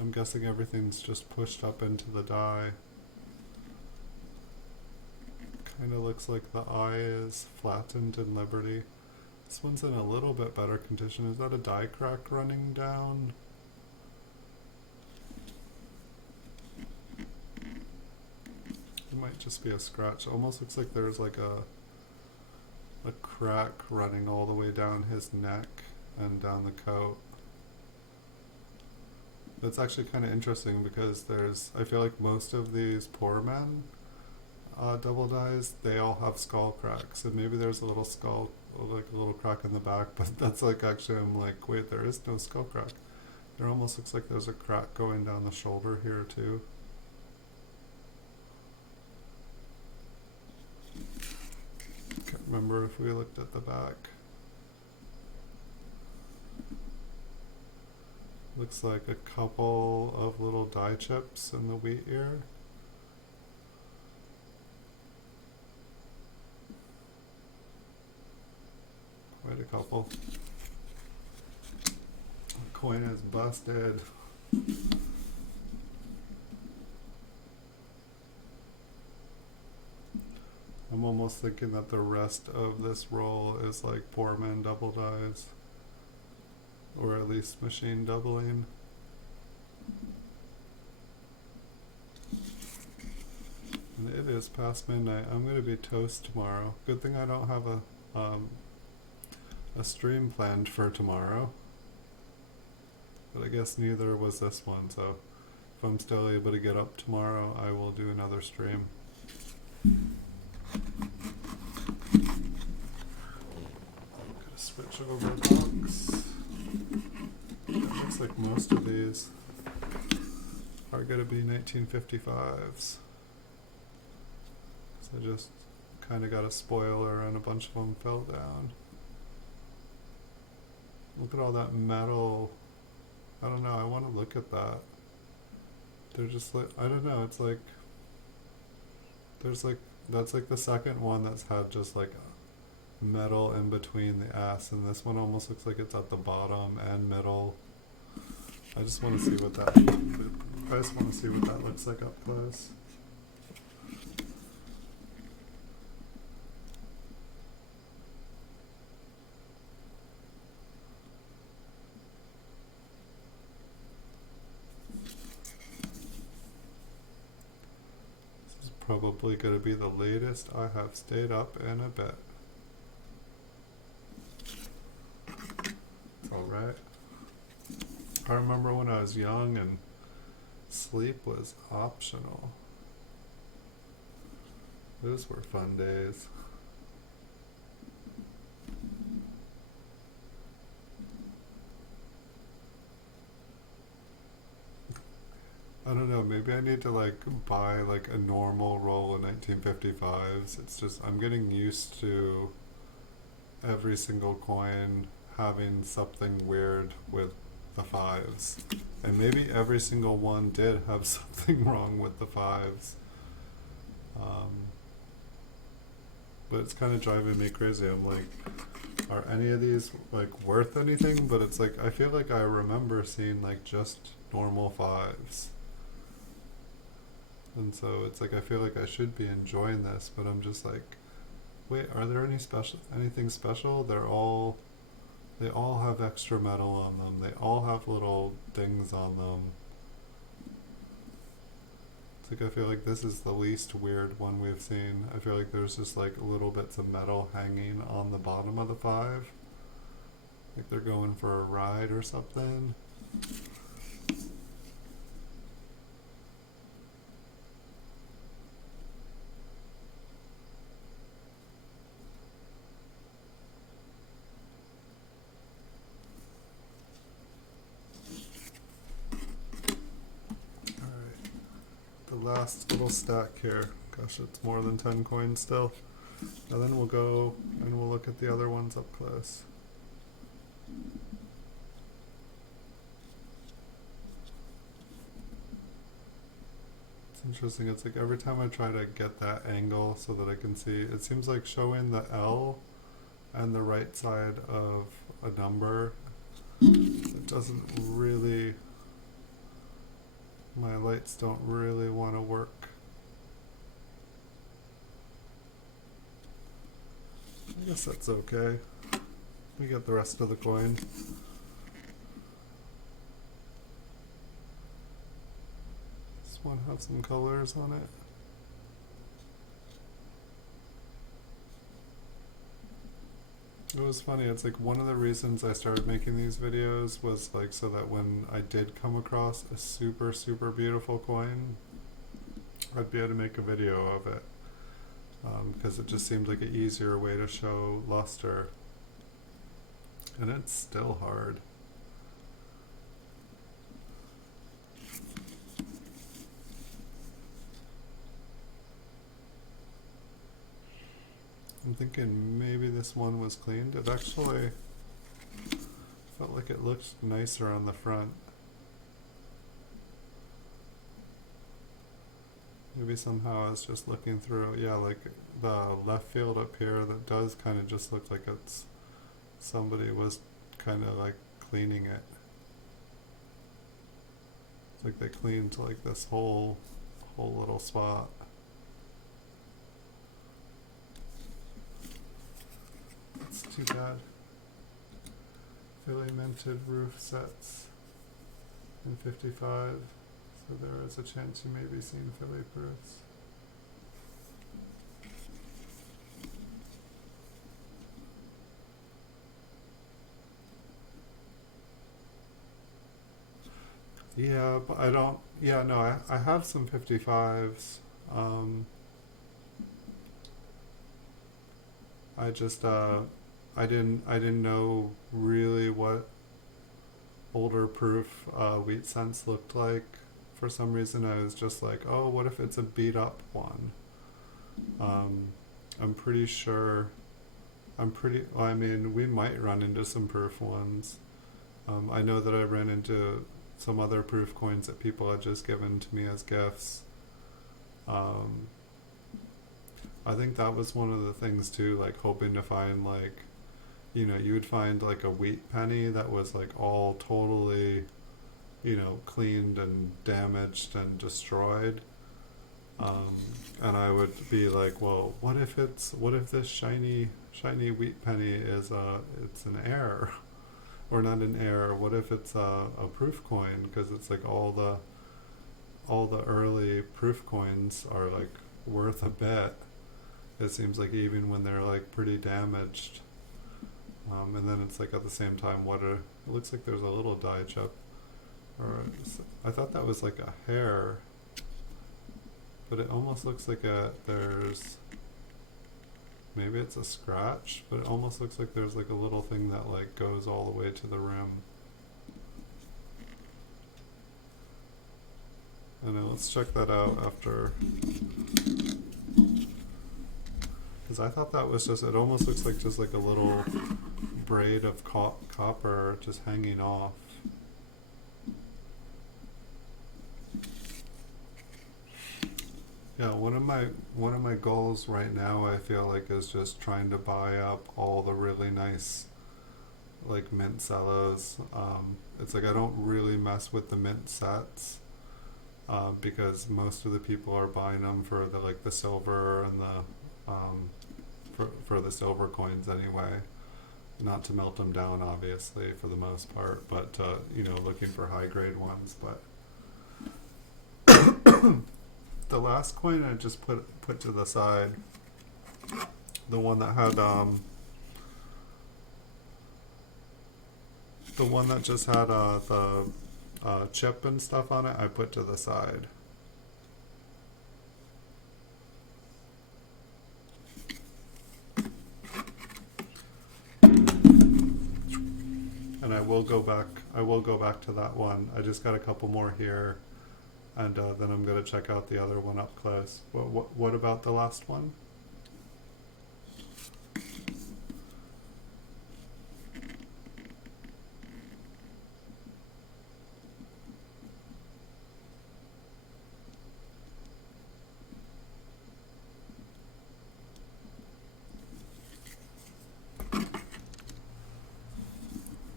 I'm guessing everything's just pushed up into the die. Kind of looks like the eye is flattened in Liberty. This one's in a little bit better condition. Is that a die crack running down? It might just be a scratch. Almost looks like there's like a crack running all the way down his neck and down the coat. That's actually kind of interesting because I feel like most of these poor men double dies, they all have skull cracks, and maybe there's a little skull, like a little crack in the back, but that's like actually, I'm like, wait, there is no skull crack. There almost looks like there's a crack going down the shoulder here too. Can't remember if we looked at the back. Looks like a couple of little die chips in the wheat ear. Quite a couple. The coin is busted. I'm almost thinking that the rest of this roll is like poor man double dies. Or at least machine doubling. And it is past midnight. I'm going to be toast tomorrow. Good thing I don't have a stream planned for tomorrow. But I guess neither was this one, so if I'm still able to get up tomorrow, I will do another stream. Gotta switch over box. It looks like most of these are gonna be 1955s. So I just kind of got a spoiler and a bunch of them fell down. Look at all that metal. I don't know, I want to look at that. They're just like, I don't know, it's like, there's like, that's like the second one that's had just like metal in between the S, and this one almost looks like it's at the bottom and middle. I just want to see what that, I just want to see what that looks like up close. Probably going to be the latest I have stayed up in a bit. It's alright. I remember when I was young and sleep was optional. Those were fun days. I don't know, maybe I need to like buy like a normal roll of 1955s. It's just, I'm getting used to every single coin having something weird with the fives. And maybe every single one did have something wrong with the fives. But it's kind of driving me crazy. I'm like, are any of these like worth anything? But it's like, I feel like I remember seeing like just normal fives. And so it's like I feel like I should be enjoying this, but I'm just like, wait, are there anything special? They all have extra metal on them. They all have little things on them. It's like I feel like this is the least weird one we've seen. I feel like there's just like little bits of metal hanging on the bottom of the five. Like they're going for a ride or something. Last little stack here. Gosh, it's more than 10 coins still. And then we'll go and we'll look at the other ones up close. It's interesting, it's like every time I try to get that angle so that I can see, it seems like showing the L and the right side of a number, it doesn't really, my lights don't really want to work. I guess that's okay. We get the rest of the coin. This one has some colors on it. It was funny, it's like one of the reasons I started making these videos was like so that when I did come across a super beautiful coin, I'd be able to make a video of it. Because it just seemed like an easier way to show luster. And it's still hard. I'm thinking maybe this one was cleaned. It actually felt like it looked nicer on the front. Maybe somehow I was just looking through, yeah, like the left field up here, that does kind of just look like it's somebody was kind of like cleaning it. It's like they cleaned like this whole little spot. It's too bad. Philly minted roof sets in 55. So there is a chance you may be seeing Philly proofs. Yeah, but I don't, Yeah, no, I have some 55s. Um, I just I didn't know really what older proof wheat cents looked like. For some reason, I was just like, oh, what if it's a beat up one? Um, I'm pretty sure. Well, I mean, we might run into some proof ones. I know that I ran into some other proof coins that people had just given to me as gifts. Um, I think that was one of the things too, like hoping to find like, you would find like a wheat penny that was like all totally, cleaned and damaged and destroyed. Um, and I would be like, well, what if this shiny wheat penny it's an error, or not an error? What if it's a proof coin? Because it's like all the early proof coins are like worth a bit. It seems like even when they're like pretty damaged. And then it's like at the same time, it looks like there's a little die chip, or I thought that was like a hair, but it almost looks like there's, maybe it's a scratch, but it almost looks like there's like a little thing that like goes all the way to the rim. And then let's check that out after, because I thought that was just, it almost looks like just like a little braid of copper just hanging off. Yeah, one of my goals right now, I feel like, is just trying to buy up all the really nice like mint cellos. It's like I don't really mess with the mint sets, because most of the people are buying them for the silver and the for the silver coins anyway. Not to melt them down, obviously, for the most part, but looking for high grade ones. But the last coin I just put to the side, the one that had the one that just had the chip and stuff on it, I put to the side. And I will go back. I will go back to that one. I just got a couple more here, and then I'm gonna check out the other one up close. What about the last one?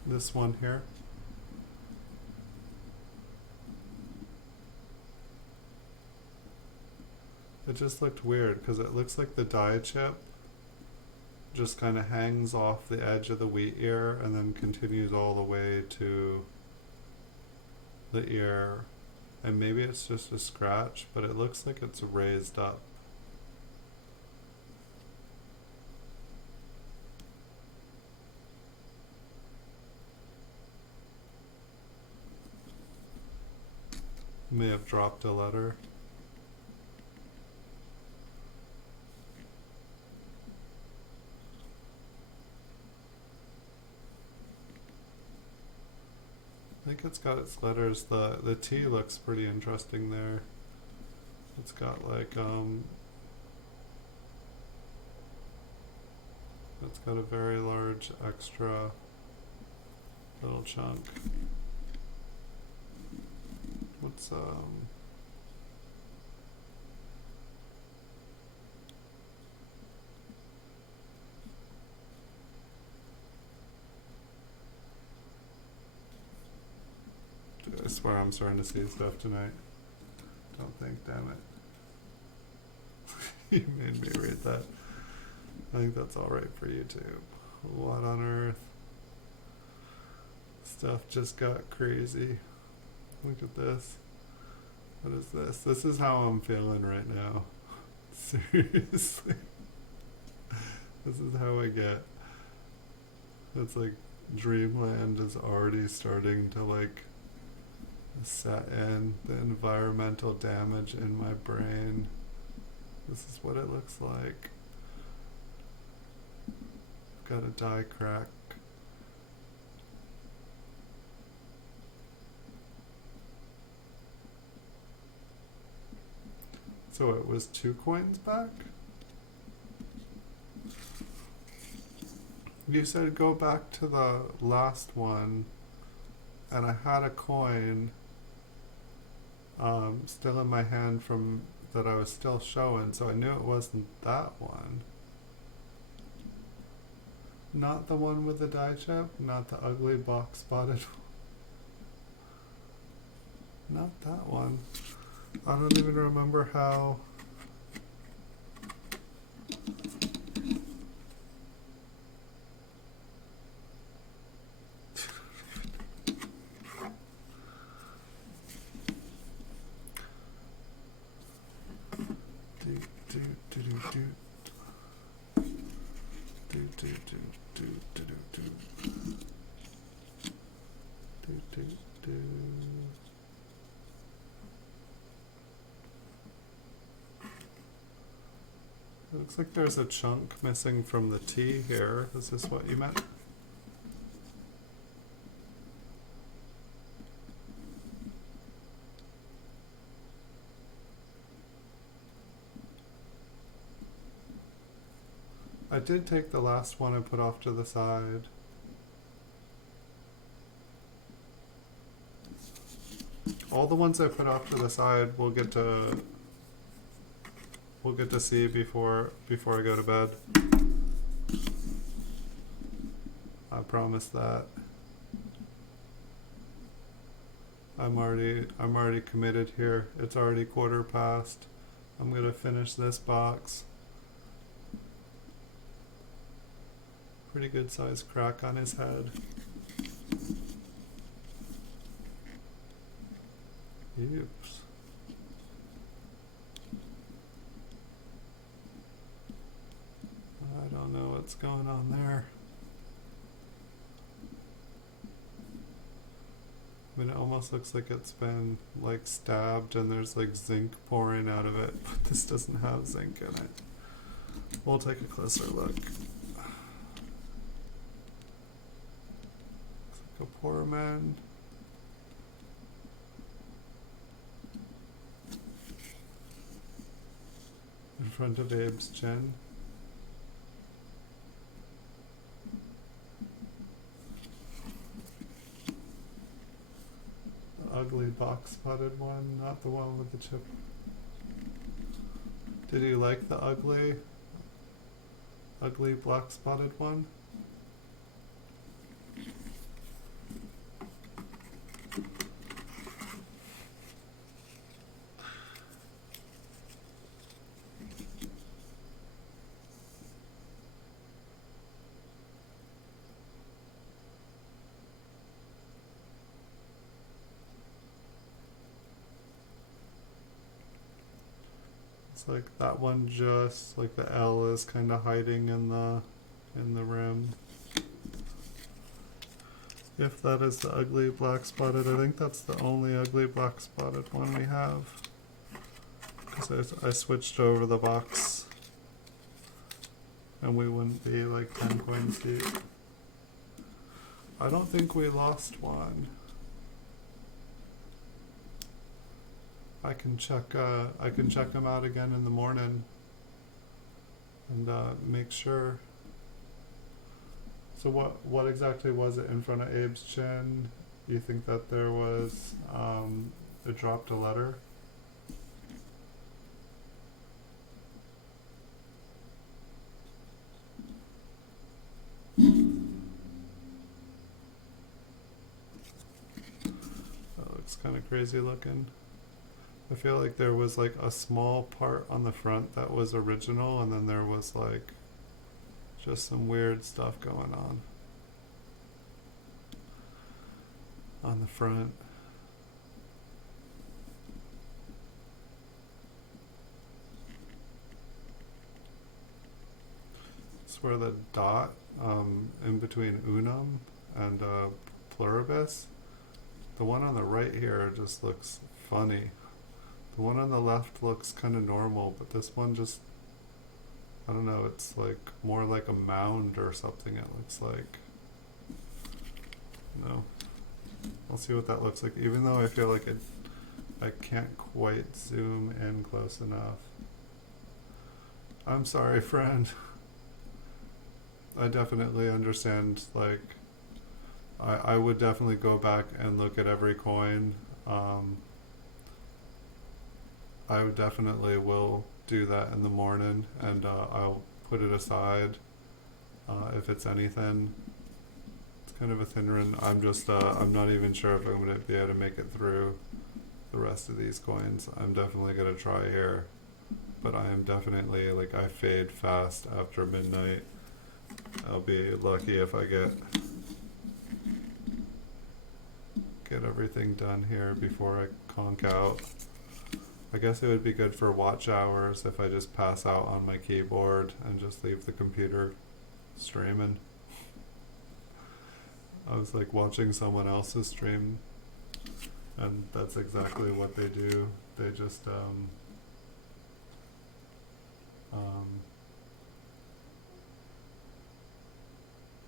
This one here. It just looked weird because it looks like the die chip just kind of hangs off the edge of the wheat ear and then continues all the way to the ear. And maybe it's just a scratch, but it looks like it's raised up. May have dropped a letter. I think it's got its letters. The T looks pretty interesting there. It's got like it's got a very large extra little chunk. What's I swear I'm starting to see stuff tonight. Don't think, damn it. You made me read that. I think that's alright for YouTube. What on earth? Stuff just got crazy. Look at this. What is this? This is how I'm feeling right now. Seriously. This is how I get. It's like Dreamland is already starting to like set in the environmental damage in my brain. This is what it looks like. I've got a die crack. So it was 2 coins back? You said go back to the last one, and I had a coin still in my hand from that I was still showing, so I knew it wasn't that one. Not the one with the die chip, not the ugly box spotted not that one. I don't even remember how. It looks like there's a chunk missing from the T here. Is this what you meant? I did take the last one and put off to the side. All the ones I put off to the side we'll get to see before I go to bed. I promise that. I'm already committed here. It's already 1/4 past. I'm gonna finish this box. Pretty good sized crack on his head. Oops. I don't know what's going on there. I mean, it almost looks like it's been like stabbed and there's like zinc pouring out of it, but this doesn't have zinc in it. We'll take a closer look. Looks like a poor man. In front of Abe's chin. The ugly box spotted one, not the one with the chip. Did you like the ugly black spotted one? It's like that one, just like the L is kind of hiding in the rim. If that is the ugly black spotted, I think that's the only ugly black spotted one we have. Because I switched over the box and we wouldn't be like 10 coins deep. I don't think we lost one. I can check them out again in the morning and make sure. So what exactly was it in front of Abe's chin? You think that there was it dropped a letter? That looks kind of crazy looking. I feel like there was like a small part on the front that was original, and then there was like just some weird stuff going on the front. It's where the dot in between unum and pluribus The one on the right here just looks funny. The one on the left looks kind of normal, but this one just, I don't know, it's like more like a mound or something it looks like. No. I'll see what that looks like, even though I feel like I can't quite zoom in close enough. I'm sorry, friend. I definitely understand, like, I would definitely go back and look at every coin. I would definitely will do that in the morning, and I'll put it aside if it's anything. It's kind of a thin run. I'm not even sure if I'm going to be able to make it through the rest of these coins. I'm definitely going to try here, but I am definitely, like, I fade fast after midnight. I'll be lucky if I get everything done here before I conk out. I guess it would be good for watch hours if I just pass out on my keyboard and just leave the computer streaming. I was like watching someone else's stream, and that's exactly what they do. They just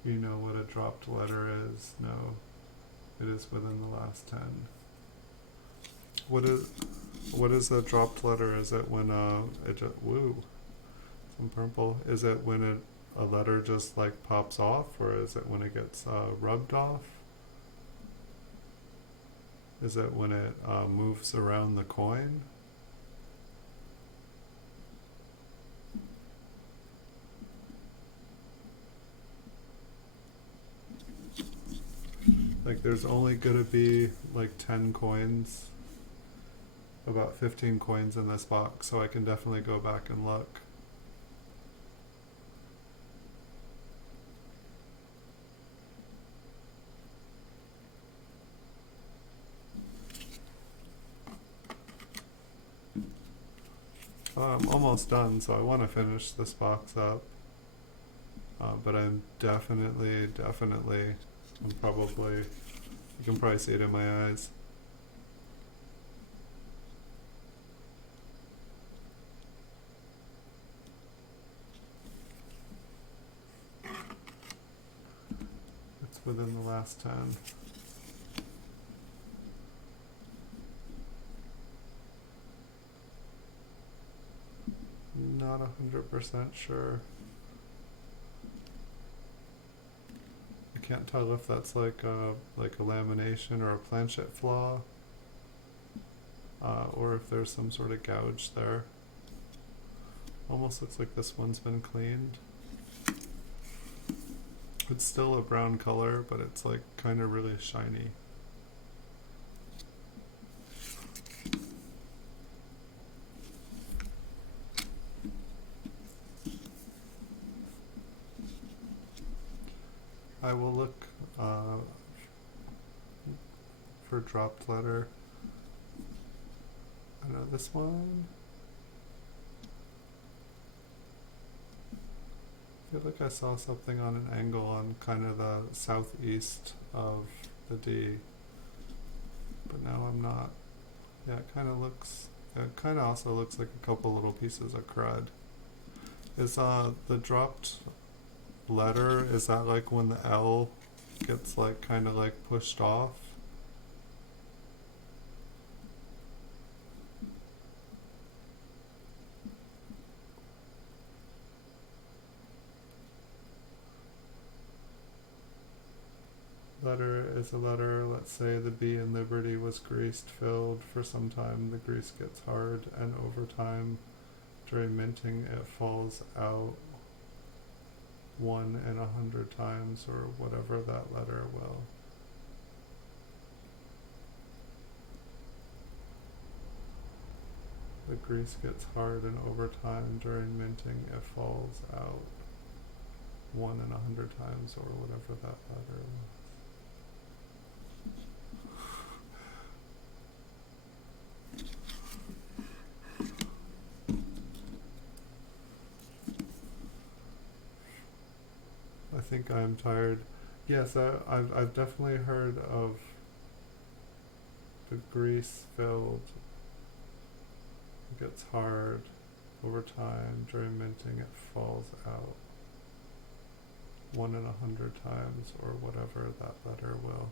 you know what a dropped letter is? No. It is within the last 10. What is a dropped letter? Is it when it just, woo, some purple. Is it when a letter just like pops off, or is it when it gets rubbed off? Is it when it moves around the coin? Like, there's only gonna be like 10 coins, about 15 coins in this box, so I can definitely go back and look. I'm almost done, so I want to finish this box up. But I'm definitely, I'm probably, you can probably see it in my eyes. It's within the last 10. Not 100% sure. I can't tell if that's like a lamination or a planchet flaw, or if there's some sort of gouge there. Almost looks like this one's been cleaned. It's still a brown color, but it's like kind of really shiny. I will look for dropped letter. I know this one. I feel like I saw something on an angle on kind of the southeast of the D, but now I'm not. Yeah, it kind of looks. It kind of also looks like a couple little pieces of crud. Is the dropped letter, is that like when the L gets like kind of like pushed off? Letter is a letter. Let's say the B in Liberty was greased filled. For some time the grease gets hard, and over time during minting it falls out 1 in 100 times, or whatever that letter will. The grease gets hard, and over time during minting it falls out 1 in 100 times, or whatever that letter was. I think I'm tired. Yes, I've definitely heard of the grease filled gets hard over time. During minting it falls out 1 in 100 times, or whatever that letter will.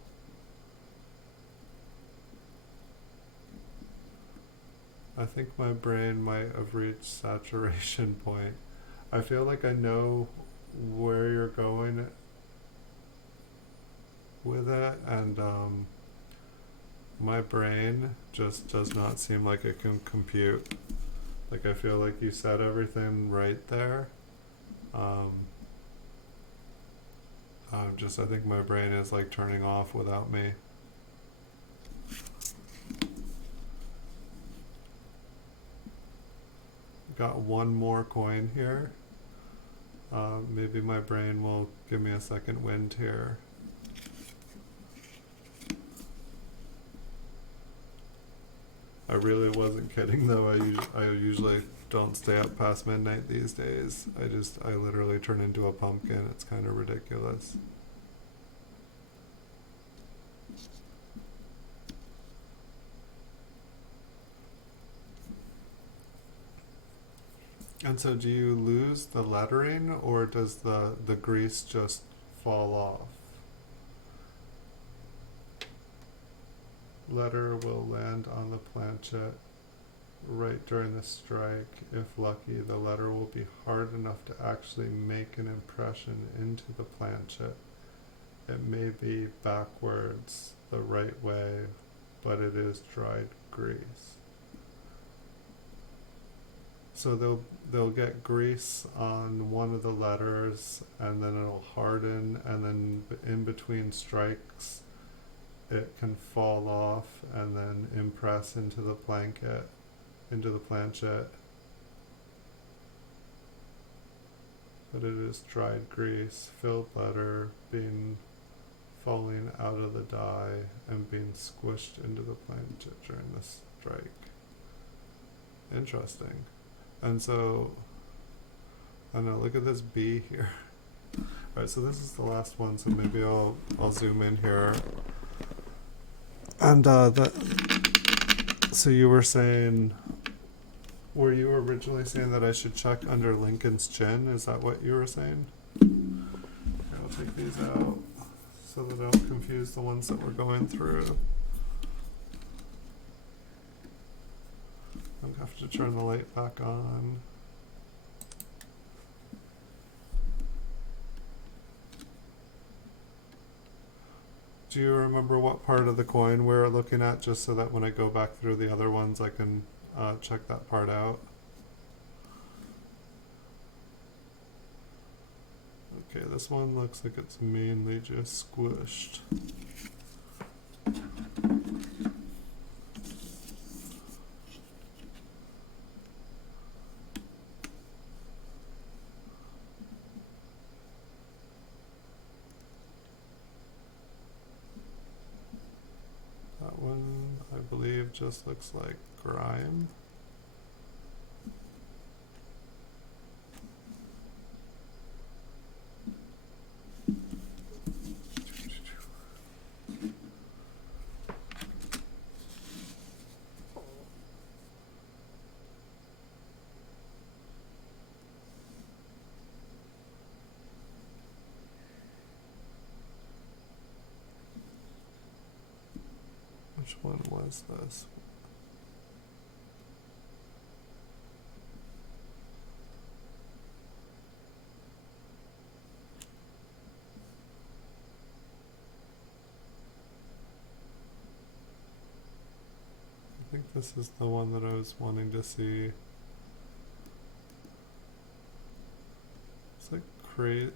I think my brain might have reached saturation point. I feel like I know where you're going with it, and my brain just does not seem like it can compute. Like, I feel like you said everything right there. I think my brain is like turning off without me. Got one more coin here. Maybe my brain will give me a second wind here. I really wasn't kidding though. I usually don't stay up past midnight these days. I literally turn into a pumpkin. It's kind of ridiculous. And so do you lose the lettering, or does the grease just fall off? Letter will land on the planchet right during the strike. If lucky, the letter will be hard enough to actually make an impression into the planchet. It may be backwards the right way, but it is dried grease. So they'll get grease on one of the letters, and then it'll harden, and then in between strikes it can fall off and then impress into the planchet. But it is dried grease, filled letter falling out of the die and being squished into the planchet during the strike. Interesting. And so, I don't know, look at this B here. Alright, so this is the last one, so maybe I'll zoom in here. And so you were saying, were you originally saying that I should check under Lincoln's chin? Is that what you were saying? Okay, I'll take these out so that I don't confuse the ones that we're going through. I have to turn the light back on. Do you remember what part of the coin we're looking at, just so that when I go back through the other ones I can check that part out? Okay, this one looks like it's mainly just squished. That one, I believe, just looks like grime. Which one was this? I think this is the one that I was wanting to see. It's like crazy.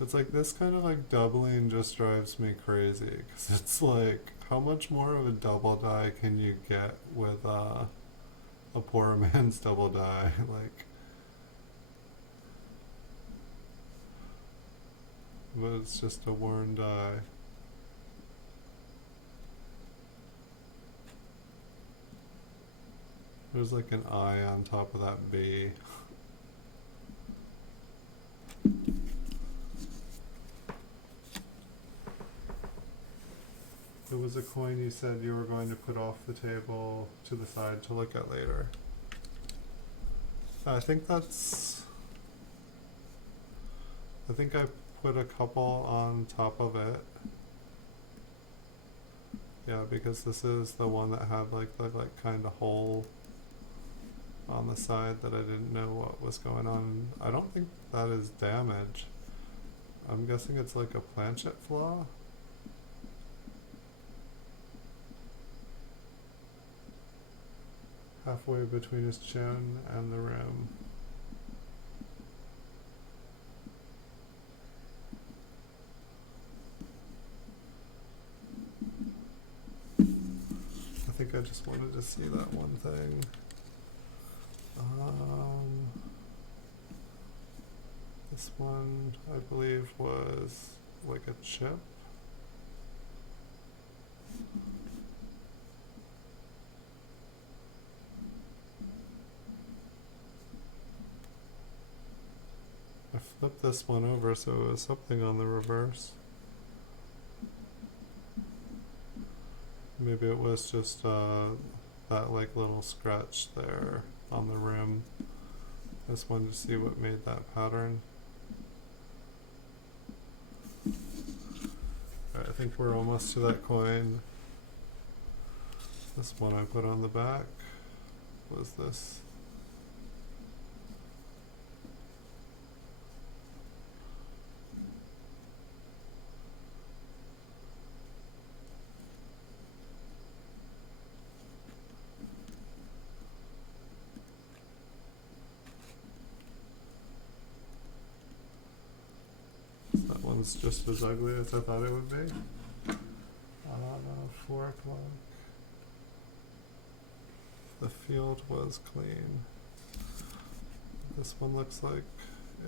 It's like this kind of like doubling just drives me crazy, because it's like, how much more of a double die can you get with a poor man's double die? Like, but it's just a worn die. There's like an eye on top of that B. It There was a coin you said you were going to put off the table to the side to look at later. I think I put a couple on top of it. Yeah, because this is the one that had like the kind of hole on the side that I didn't know what was going on. I don't think that is damage. I'm guessing it's like a planchet flaw. Halfway between his chin and the rim. I think I just wanted to see that one thing. This one, I believe, was like a chip. I flipped this one over, so it was something on the reverse. Maybe it was just that like little scratch there on the rim. I just wanted to see what made that pattern. Alright, I think we're almost to that coin. This one I put on the back was this. That one's just as ugly as I thought it would be. 4 o'clock. The field was clean. This one looks like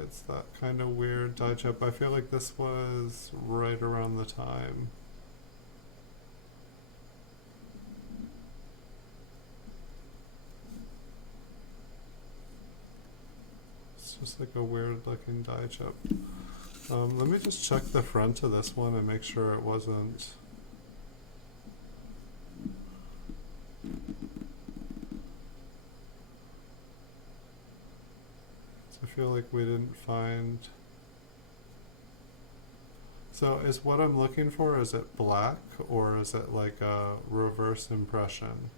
it's that kind of weird die chip. I feel like this was right around the time. It's just like a weird looking die chip. Let me just check the front of this one and make sure it wasn't. So I feel like we didn't find. So is what I'm looking for, is it black or is it like a reverse impression?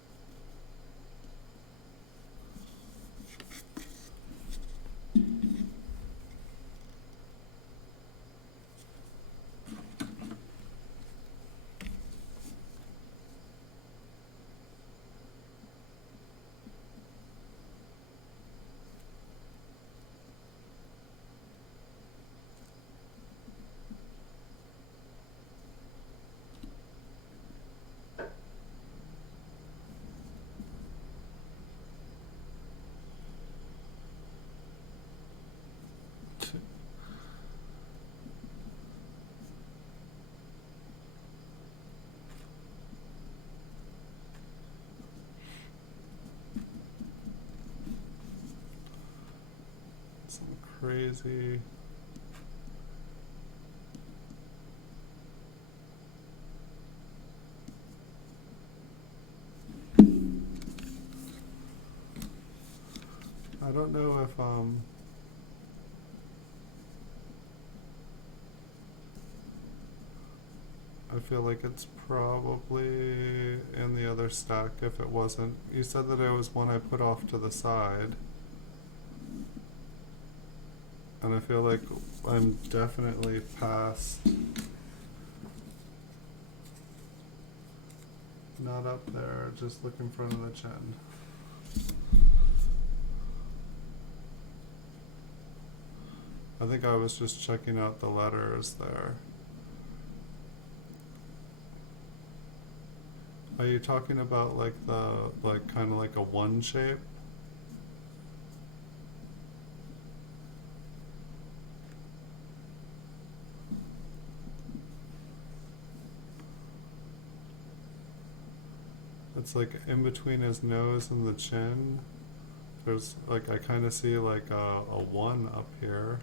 Some crazy. I don't know if I feel like it's probably in the other stack if it wasn't. You said that it was one I put off to the side. And I feel like I'm definitely past. Not up there, just look in front of the chin. I think I was just checking out the letters there. Are you talking about like the, kind of like a one shape? It's like in between his nose and the chin. There's like, I kind of see like a 1 up here.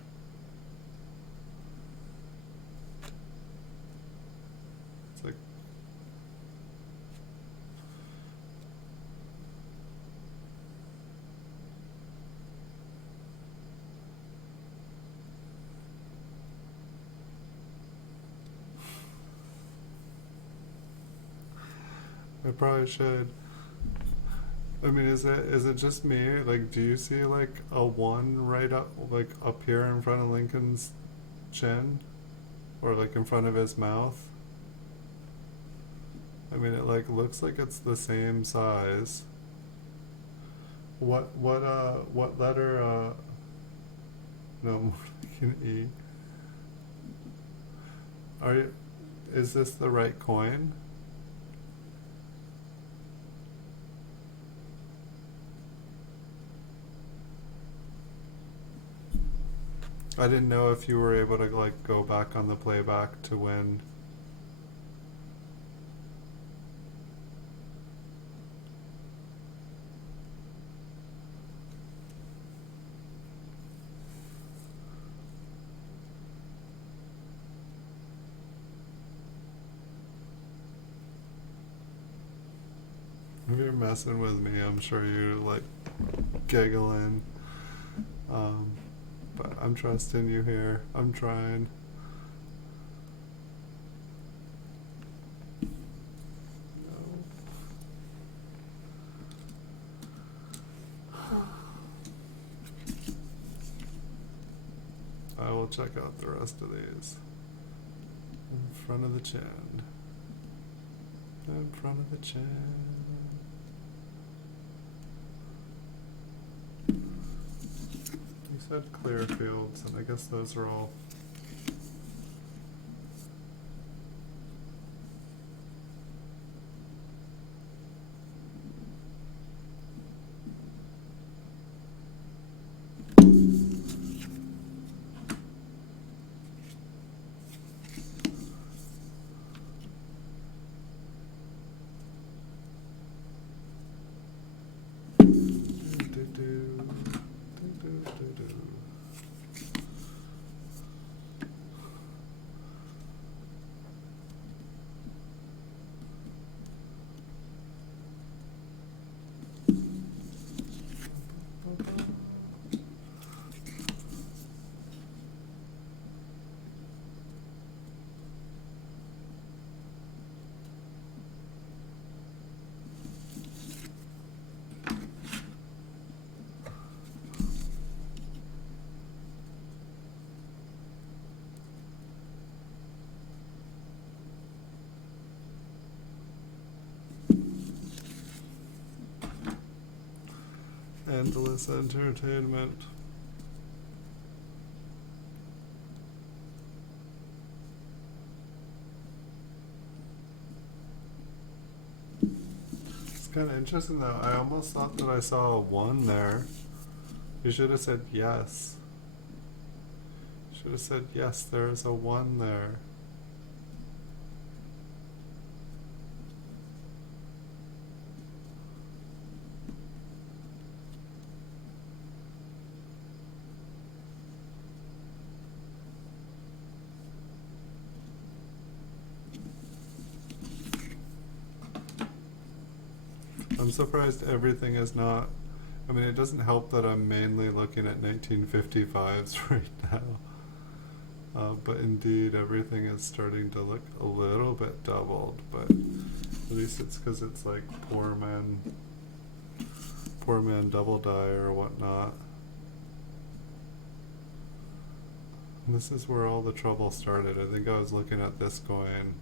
It's like I probably should. I mean, is it just me? Like, do you see like a one right up, like up here in front of Lincoln's chin, or like in front of his mouth? I mean, it like looks like it's the same size. What letter? No, more like an E. Are you? Is this the right coin? I didn't know if you were able to like go back on the playback to win. If you're messing with me, I'm sure you're like giggling. Um, but I'm trusting you here. I'm trying. I will check out the rest of these. In front of the chin. In front of the chin. You said clear fields, and I guess those are all. Endless entertainment. It's kind of interesting though. I almost thought that I saw a 1 there. You should have said yes. Should have said yes, there is a 1 there. I'm surprised everything is not. I mean, it doesn't help that I'm mainly looking at 1955s right now. But indeed, everything is starting to look a little bit doubled. But at least it's because it's like poor man double die or whatnot. And this is where all the trouble started. I think I was looking at this coin.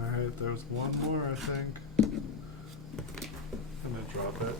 Alright, there's one more, I think. I'm gonna drop it.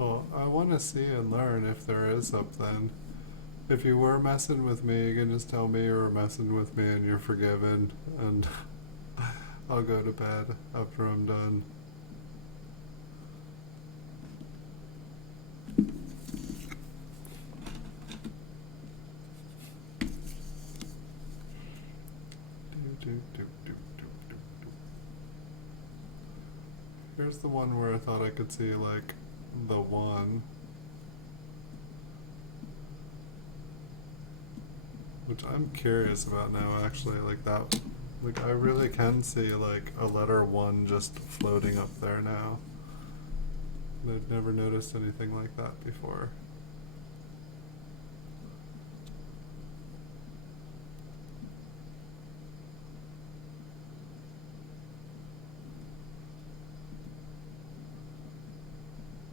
Well, I want to see and learn if there is something. If you were messing with me, you can just tell me you were messing with me and you're forgiven, and I'll go to bed after I'm done. Here's the one where I thought I could see, like, the one. Which I'm curious about now, actually. Like, that. Like, I really can see, like, a letter 1 just floating up there now. I've never noticed anything like that before.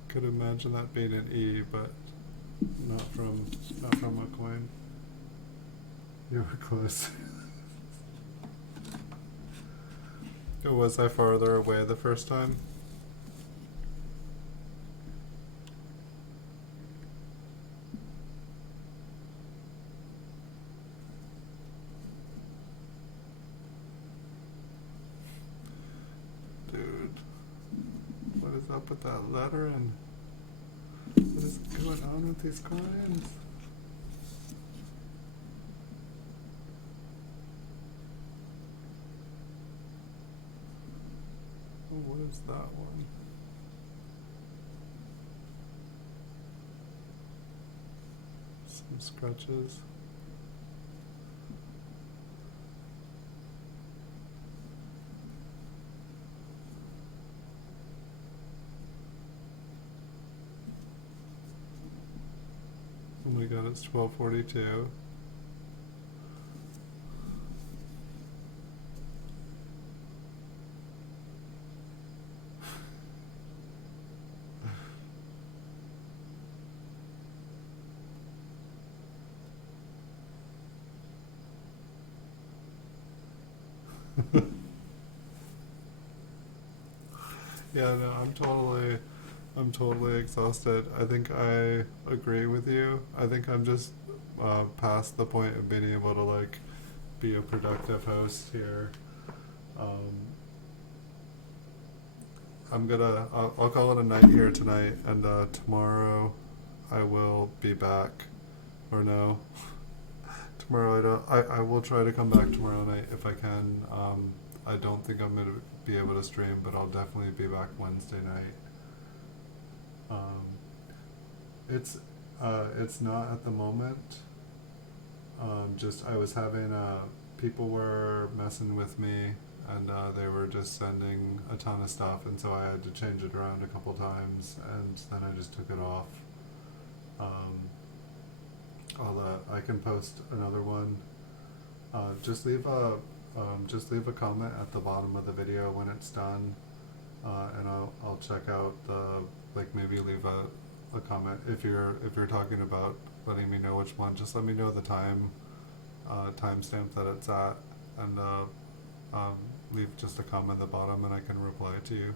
Could imagine that being an E, but not from a coin. You were close. Was I farther away the first time? Dude, what is up with that lettering? What is going on with these coins? Oh, what is that one? Some scratches. Oh my god, it's 12:42. Yeah, no, I'm totally exhausted. I think I agree with you. I think I'm just past the point of being able to, like, be a productive host here. Um, I'll call it a night here tonight, and tomorrow I will be back. Or no, tomorrow I will try to come back tomorrow night if I can. I don't think I'm gonna be able to stream, but I'll definitely be back Wednesday night. Um, it's not at the moment. Just I was having people were messing with me, and they were just sending a ton of stuff, and so I had to change it around a couple times, and then I just took it off. I can post another one. Just leave a comment at the bottom of the video when it's done, and I'll check out the, like, maybe leave a comment if you're talking about letting me know which one. Just let me know the timestamp that it's at, and leave just a comment at the bottom, and I can reply to you.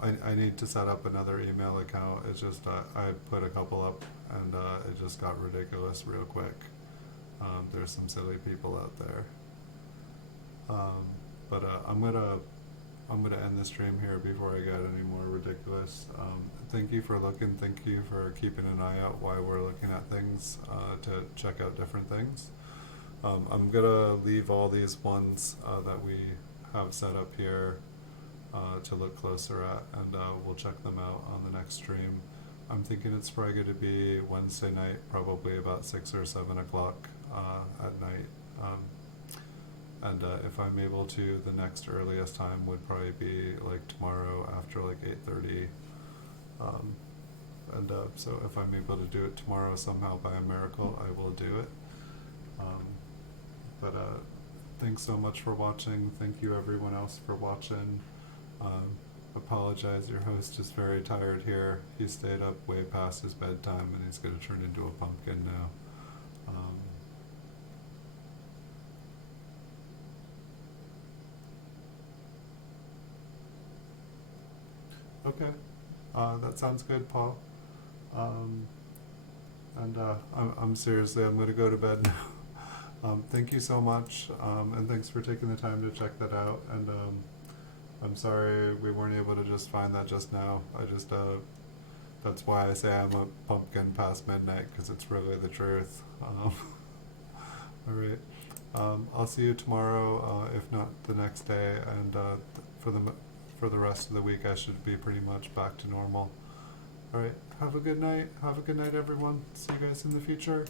I need to set up another email account. It's just I put a couple up, and it just got ridiculous real quick. There's some silly people out there. But I'm gonna end the stream here before I get any more ridiculous. Thank you for looking. Thank you for keeping an eye out while we're looking at things to check out different things. I'm gonna leave all these ones that we have set up here to look closer at, and we'll check them out on the next stream. I'm thinking it's probably going to be Wednesday night, probably about 6 or 7 o'clock at night. And if I'm able to, the next earliest time would probably be like tomorrow after like 8:30. So if I'm able to do it tomorrow somehow by a miracle, I will do it. But thanks so much for watching. Thank you everyone else for watching. Apologize, your host is very tired here. He stayed up way past his bedtime, and he's going to turn into a pumpkin now. Okay. That sounds good, Paul. Um, and I'm seriously, I'm going to go to bed now. Thank you so much, and thanks for taking the time to check that out. And I'm sorry we weren't able to just find that just now. That's why I say I'm a pumpkin past midnight, because it's really the truth. All right. I'll see you tomorrow, if not the next day, and for the rest of the week, I should be pretty much back to normal. All right. Have a good night. Have a good night, everyone. See you guys in the future.